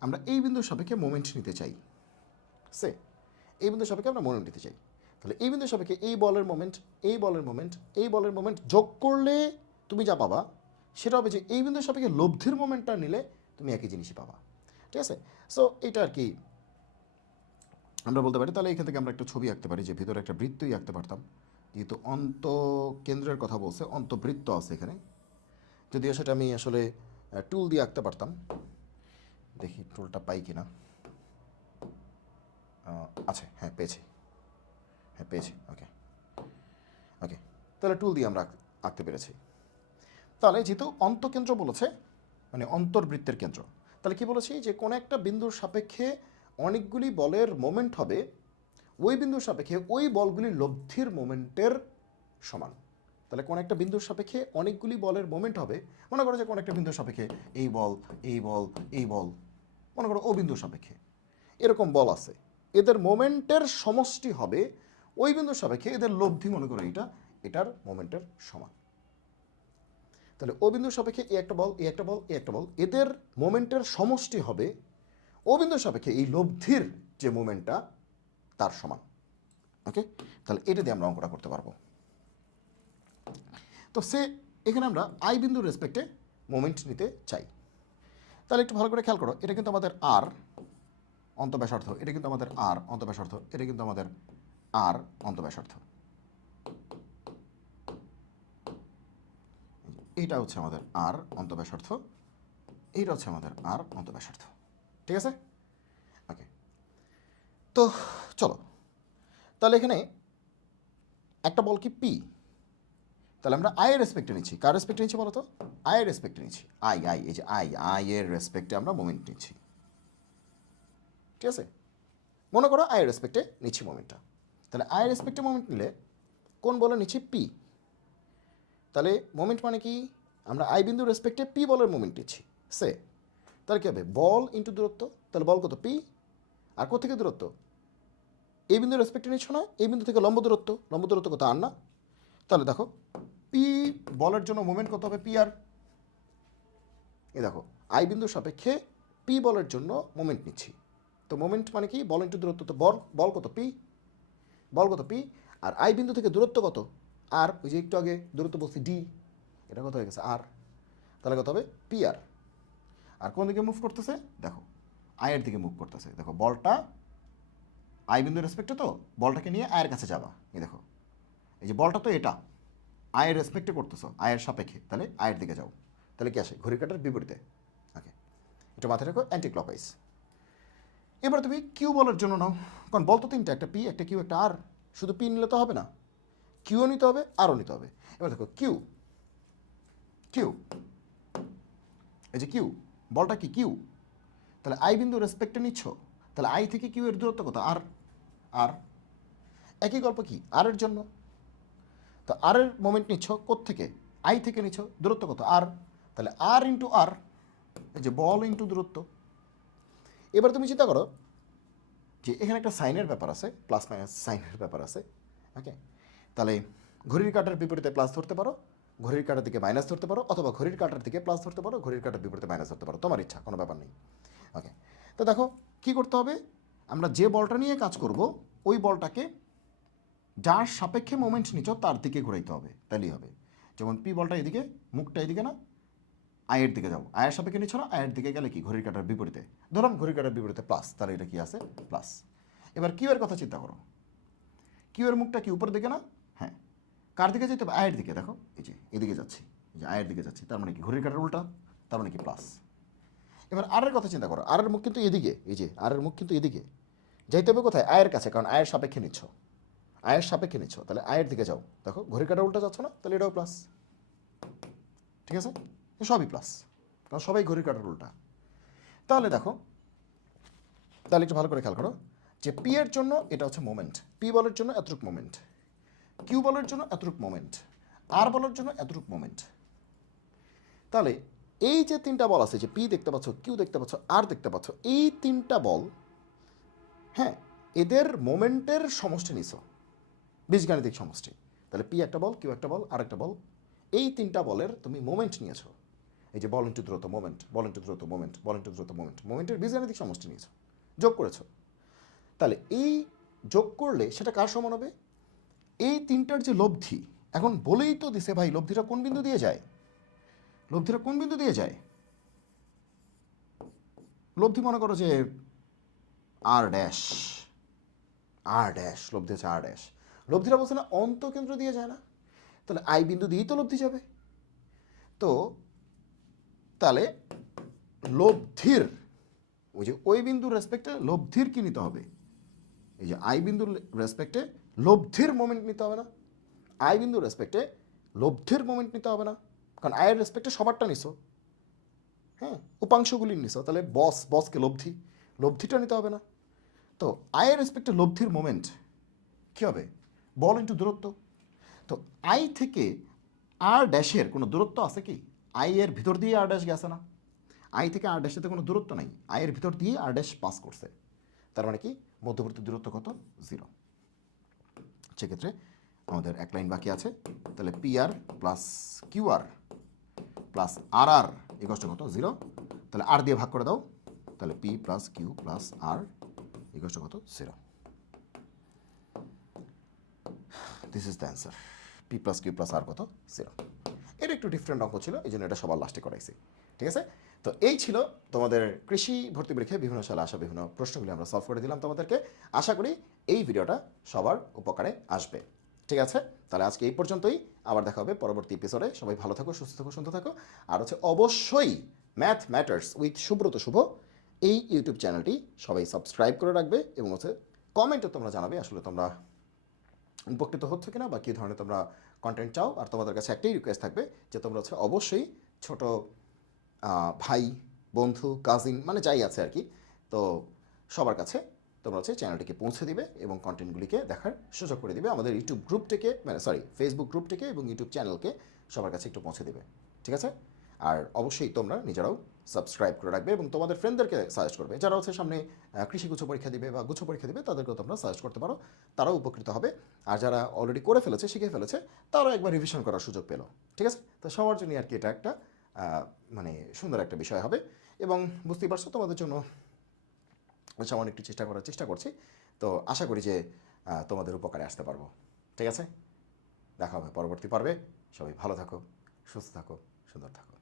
আমরা এই বিন্দুর সাপেক্ষে মোমেন্ট নিতে চাই, এই বিন্দুর সাপেক্ষে আমরা মোমেন্ট নিতে চাই, তাহলে এই বিন্দুর সাপেক্ষে এই বলের মোমেন্ট যোগ করলে তুমি যা পাবা সেটা হবে যে এই বিন্দুর সাপেক্ষে লব্ধির মোমেন্টটা নিলে তুমি একই জিনিসই পাবা, ঠিক আছে। সো এটা আর কি আমরা বলতে পারি। তাহলে এখান থেকে আমরা একটা ছবি আঁকতে পারি, যে ভিতরে একটা বৃত্তই আঁকতে পারতাম, যেহেতু অন্তকেন্দ্রের কথা বলছে, অন্তবৃত্ত আছে এখানে, যদিও সেটা আমি আসলে টুল দিয়ে আঁকতে পারতাম, দেখি টুলটা পাই কিনা। আচ্ছা, হ্যাঁ পেয়েছি, ওকে, তাহলে টুল দিয়ে আমরা আঁকতে পেরেছি। তাহলে যেহেতু অন্তকেন্দ্র বলেছে মানে অন্তর্বৃত্তের কেন্দ্র, তাহলে কি বলেছি যে কোনো একটা বিন্দুর সাপেক্ষে অনেকগুলি বলের মোমেন্ট হবে ওই বিন্দুর সাপেক্ষে ওই বলগুলির লব্ধির মোমেন্টের সমান। তাহলে কোন একটা বিন্দুর সাপেক্ষে অনেকগুলি বলের মোমেন্ট হবে, মনে করো যে কোন একটা বিন্দুর সাপেক্ষে এই বল, মনে করো ও বিন্দুর সাপেক্ষে এরকম বল আছে, এদের মোমেন্টের সমষ্টি হবে ওই বিন্দুর সাপেক্ষে এদের লব্ধি, মনে করো এটার মোমেন্টের সমান। তাহলে ও বিন্দুর সাপেক্ষে এ একটা বল, এদের মোমেন্টের সমষ্টি হবে ও বিন্দুর সাপেক্ষে এই লব্ধির যে মোমেন্টটা তার সমান, ওকে। তাহলে এটা দিয়ে আমরা অঙ্কটা করতে পারবো। তো এখানে আমরা আই বিন্দুর রেসপেক্টে মোমেন্ট নিতে চাই। তাহলে একটু ভালো করে খেয়াল করো, এটা কিন্তু আমাদের আর অন্তঃব্যাসার্ধ, এটা কিন্তু আমাদের আর অন্তঃব্যাসার্ধ, এটা কিন্তু আমাদের আর অন্তঃব্যাসার্ধ, এইটা হচ্ছে আমাদের আর অন্তঃব্যাসার্ধ, এইটা হচ্ছে আমাদের আর অন্তঃব্যাসার্ধ। ঠিক আছে, ওকে। তো চলো, তাহলে এখানে একটা বল কি পি, তাহলে আমরা আই এর রেসপেক্টে নিচ্ছি। কার রেসপেক্টে নিচ্ছি বলো তো? আই এর রেসপেক্টে নিচ্ছি। আই আই এই যে আই এর রেসপেক্টে আমরা মোমেন্ট নিচ্ছি। ঠিক আছে, মনে করো আই এর রেসপেক্টে নিচ্ছি মোমেন্টটা। তাহলে আই এর রেসপেক্টে মোমেন্ট নিলে কোন বলে নিচ্ছি? পি। তাহলে মোমেন্ট মানে কি? আমরা আই বিন্দুর রেসপেক্টে পি বলের মোমেন্ট নিচ্ছি। সে তাহলে কী হবে? বল ইন্টু দূরত্ব। তাহলে বল কত? পি। আর কোথেকে দূরত্ব? এই বিন্দুর রেসপেক্টে নিচ্ছ না, এই বিন্দু থেকে লম্ব দূরত্ব। লম্ব দূরত্ব কত? আর না। তাহলে দেখো পি বলের জন্য মোমেন্ট কত হবে? P R. এই দেখো আই বিন্দুর সাপেক্ষে পি বলের জন্য মোমেন্ট নিচ্ছি। তো মোমেন্ট মানে কি? বল ইন্টু দূরত্ব। তো বল কত? পি। বল কত? পি। আর আই বিন্দু থেকে দূরত্ব কত? আর। ওই যে একটু আগে দূরত্ব বলছি ডি, এটা কত হয়ে গেছে? আর। তাহলে কত হবে? P R. আর কোন দিকে মুভ করতেছে? দেখো আয়ের দিকে মুভ করতেছে। দেখো বলটা আই বিন্দুর রেসপেক্টে, তো বলটাকে নিয়ে আয়ের কাছে যাবা। এই দেখো এই যে বলটা তো এটা আয়ের রেসপেক্টে করতেছো, আয়ের সাপেক্ষে, তাহলে আয়ের দিকে যাও। তাহলে কি আসে? ঘড়ির কাঁটার বিপরীতে। ওকে, এটা মাথায় রাখো, অ্যান্টি ক্লকওয়াইজ। এবার তুমি কিউ বলের জন্য নাও, কারণ বল তো তিনটা, একটা পি, একটা কিউ, একটা আর। শুধু পি নিলে তো হবে না, কিউও নিতে হবে, আরও নিতে হবে। এবার দেখো কিউ, কিউ এই যে কিউ, বলটা কি? কিউ। তাহলে আই বিন্দু রেসপেক্টে নিচ্ছ, তাহলে আই থেকে কিউ এর দূরত্ব কত? আর। আর একই গল্প কি আর এর জন্য। তো আর এর মোমেন্ট নিচ্ছ কোত্থেকে? আই থেকে নিচ্ছ, দূরত্ব কত? আর। তাহলে আর ইন্টু আর, এই যে বল ইন্টু দূরত্ব। এবার তুমি চিন্তা করো যে এখানে একটা সাইনের ব্যাপার আছে, প্লাস মাইনাস সাইনের ব্যাপার আছে। ওকে, তাহলে ঘড়ির কাঁটার বিপরীতে প্লাস ধরতে পারো, ঘড়ির কাঁটার দিকে মাইনাস ধরতে পারো, অথবা ঘড়ির কাঁটার দিকে প্লাস ধরতে পারো, ঘড়ির কাঁটার বিপরীতে মাইনাস ধরতে পারো, তোমার ইচ্ছা, কোনো ব্যাপার নেই। ওকে, তো দেখো কী করতে হবে? আমরা যে বলটা নিয়ে কাজ করব ওই বলটাকে যার সাপেক্ষে মোমেন্ট নিচ্ছ তার দিকে ঘুরাইতে হবে, তাহলেই হবে। যেমন পি বলটা এদিকে, মুখটা এদিকে না, আয়ের দিকে যাও। আয়ের সাপেক্ষে নিচ্ছ না, আয়ের দিকে গেলে কি? ঘড়ির কাঁটার বিপরীতে। ধরলাম ঘড়ির কাঁটার বিপরীতে প্লাস, তাহলে এটা কি আছে? প্লাস। এবার কিউ এর কথা চিন্তা করো, কিউ এর মুখটা কি উপরের দিকে না? হ্যাঁ, কার দিকে যেতে হবে? আয়ের দিকে। দেখো এই যে এদিকে যাচ্ছি, এই যে আয়ের দিকে যাচ্ছি, তার মানে কি? ঘড়ির কাঁটার উল্টা, তার মানে কি? প্লাস। এবার আর এর কথা চিন্তা করো, আর এর মুখ কিন্তু এদিকে, এই যে আর এর মুখ কিন্তু এদিকে, যাইতে হবে কোথায়? আয়ের কাছে, কারণ আয়ের সাপেক্ষে নিচ্ছ, আয়ের সাপেক্ষে নিচ্ছ, তাহলে আয়ের দিকে যাও। দেখো ঘড়ির কাঁটার উল্টা যাচ্ছ না, তাহলে এটাও প্লাস। ঠিক আছে, সবই প্লাস, কারণ সবাই ঘড়ির কাঁটার উল্টা। তাহলে দেখো, তাহলে একটু ভালো করে খেয়াল করো যে পি এর জন্য এটা হচ্ছে মোমেন্ট, পি বলের জন্য এতটুক মোমেন্ট, কিউ বলের জন্য এতটুক মোমেন্ট, আর বলের জন্য এতটুক মোমেন্ট। তাহলে এই যে তিনটা বল আছে, যে পি দেখতে পাচ্ছ, কিউ দেখতে পাচ্ছ, আর দেখতে পাচ্ছ, এই তিনটা বল, হ্যাঁ, এদের মোমেন্টের সমষ্টি নিছো, বীজগাণিতিক সমষ্টি। তাহলে পি একটা বল, কিউ একটা বল, আর একটা বল, এই তিনটা বলের তুমি মোমেন্ট নিয়েছো। এই যে বল ইন্টু দ্রুত মোমেন্ট, বল ইন্টু দ্রুত মোমেন্ট, বল ইন্টু দ্রুত মোমেন্ট, মোমেন্টের বীজগাণিতিক সমষ্টি নিয়েছো, যোগ করেছো। তাহলে এই যোগ করলে সেটা কার সমান হবে? এই তিনটার যে লব্ধি, এখন বলেই তো দিছে ভাই লব্ধিটা কোন বিন্দু দিয়ে যায়, লব্ধিটা কোন বিন্দু দিয়ে যায়? লব্ধি মনে করো যে আর ড্যাশ, আর ড্যাশ, লব্ধি হচ্ছে আর ড্যাশ। লব্ধিটা বলছে না অন্তকেন্দ্র দিয়ে যায় না, তাহলে আই বিন্দু দিয়েই তো লব্ধি যাবে। তো তাহলে লব্ধির ওই যে ওই বিন্দুর রেসপেক্টে লব্ধির কি নিতে হবে? এই যে আই বিন্দুর রেসপেক্টে লব্ধির মোমেন্ট নিতে হবে না? আই বিন্দুর রেসপেক্টে লব্ধির মোমেন্ট নিতে হবে না, কারণ আয়ের রেসপেক্টে সবারটা নিছো, হ্যাঁ, উপাংশগুলি নিছো, তাহলে বসকে লব্ধি, লব্ধিটা নিতে হবে না। তো আয়ের রেসপেক্টে লব্ধির মোমেন্ট কী হবে? বল ইন্টু দূরত্ব। তো আই থেকে আর ড্যাশের কোনো দূরত্ব আছে কি? আই এর ভিতর দিয়ে আর ড্যাশ গেছে না, আই থেকে আর ড্যাশেতে কোনো দূরত্ব নাই, আয়ের ভিতর দিয়ে আর ড্যাশ পাস করছে, তার মানে কি? মধ্যবর্তী দূরত্ব কত? 0। সেক্ষেত্রে আমাদের এক লাইন বাকি আছে, তাহলে P R plus Q R plus R R equals কত? 0। তাহলে আর দিয়ে ভাগ করে দাও, তাহলে P plus Q plus R equals কত? 0। This is the answer. P plus Q plus R কত? 0। এটা একটু ডিফারেন্ট অঙ্ক ছিল, এই জন্য এটা সবার লাস্টে করাইছি। ঠিক আছে, তো এই ছিল তোমাদের কৃষি ভর্তি পরীক্ষায় বিভিন্ন সালে আসা বিভিন্ন প্রশ্নগুলি আমরা সলভ করে দিলাম তোমাদেরকে। আশা করি এই ভিডিওটা সবার উপকারে আসবে। ঠিক আছে, তাহলে আজকে এই পর্যন্তই। আবার দেখা হবে পরবর্তী এপিসোডে। সবাই ভালো থাকো, সুস্থ থাকো, সুন্দর থাকো। আর হচ্ছে অবশ্যই ম্যাথ ম্যাটার্স উইথ সুব্রত শুভ এই ইউটিউব চ্যানেলটি সবাই সাবস্ক্রাইব করে রাখবে এবং হচ্ছে কমেন্টে তোমরা জানাবে আসলে তোমরা উপকৃত হচ্ছে কিনা বা কী ধরনের তোমরা কন্টেন্ট চাও। আর তোমাদের কাছে একটাই রিকোয়েস্ট থাকবে যে তোমরা হচ্ছে অবশ্যই ছোট ভাই, বন্ধু, কাজিন মানে যাই আছে আর কি, তো সবার কাছে তোমরা হচ্ছে চ্যানেলটিকে পৌঁছে দিবে এবং কন্টেন্টগুলিকে দেখার সুযোগ করে দিবে। আমাদের ইউটিউব গ্রুপটিকে মানে ফেসবুক গ্রুপটিকে এবং ইউটিউব চ্যানেলকে সবার কাছে একটু পৌঁছে দিবে। ঠিক আছে, আর অবশ্যই তোমরা নিজেরাও সাবস্ক্রাইব করে রাখবে এবং তোমাদের ফ্রেন্ডদেরকে সাজেস্ট করবে যারা হচ্ছে সামনে কৃষি গুচ্ছ পরীক্ষা দিবে বা গুচ্ছ পরীক্ষা দিবে, তাদেরকেও তোমরা সাজেস্ট করতে পারো, তারাও উপকৃত হবে। আর যারা অলরেডি করে ফেলেছে, শিখে ফেলেছে, তারাও একবার রিভিশন করার সুযোগ পেলো। ঠিক আছে, তো সবার জন্য আর কি এটা একটা মানে সুন্দর একটা বিষয় হবে। এবং বুঝতেই পারছো তোমাদের জন্য সামান্য একটু চেষ্টা করছি। তো আশা করি যে তোমাদের উপকারে আসতে পারবো। ঠিক আছে, দেখা হবে পরবর্তী পর্বে। সবাই ভালো থাকো, সুস্থ থাকো, সুন্দর থাকো।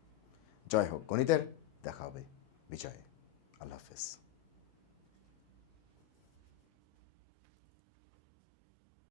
জয় হোক গণিতের। দেখা হবে বিজয়ে। আল্লাহ হাফেজ।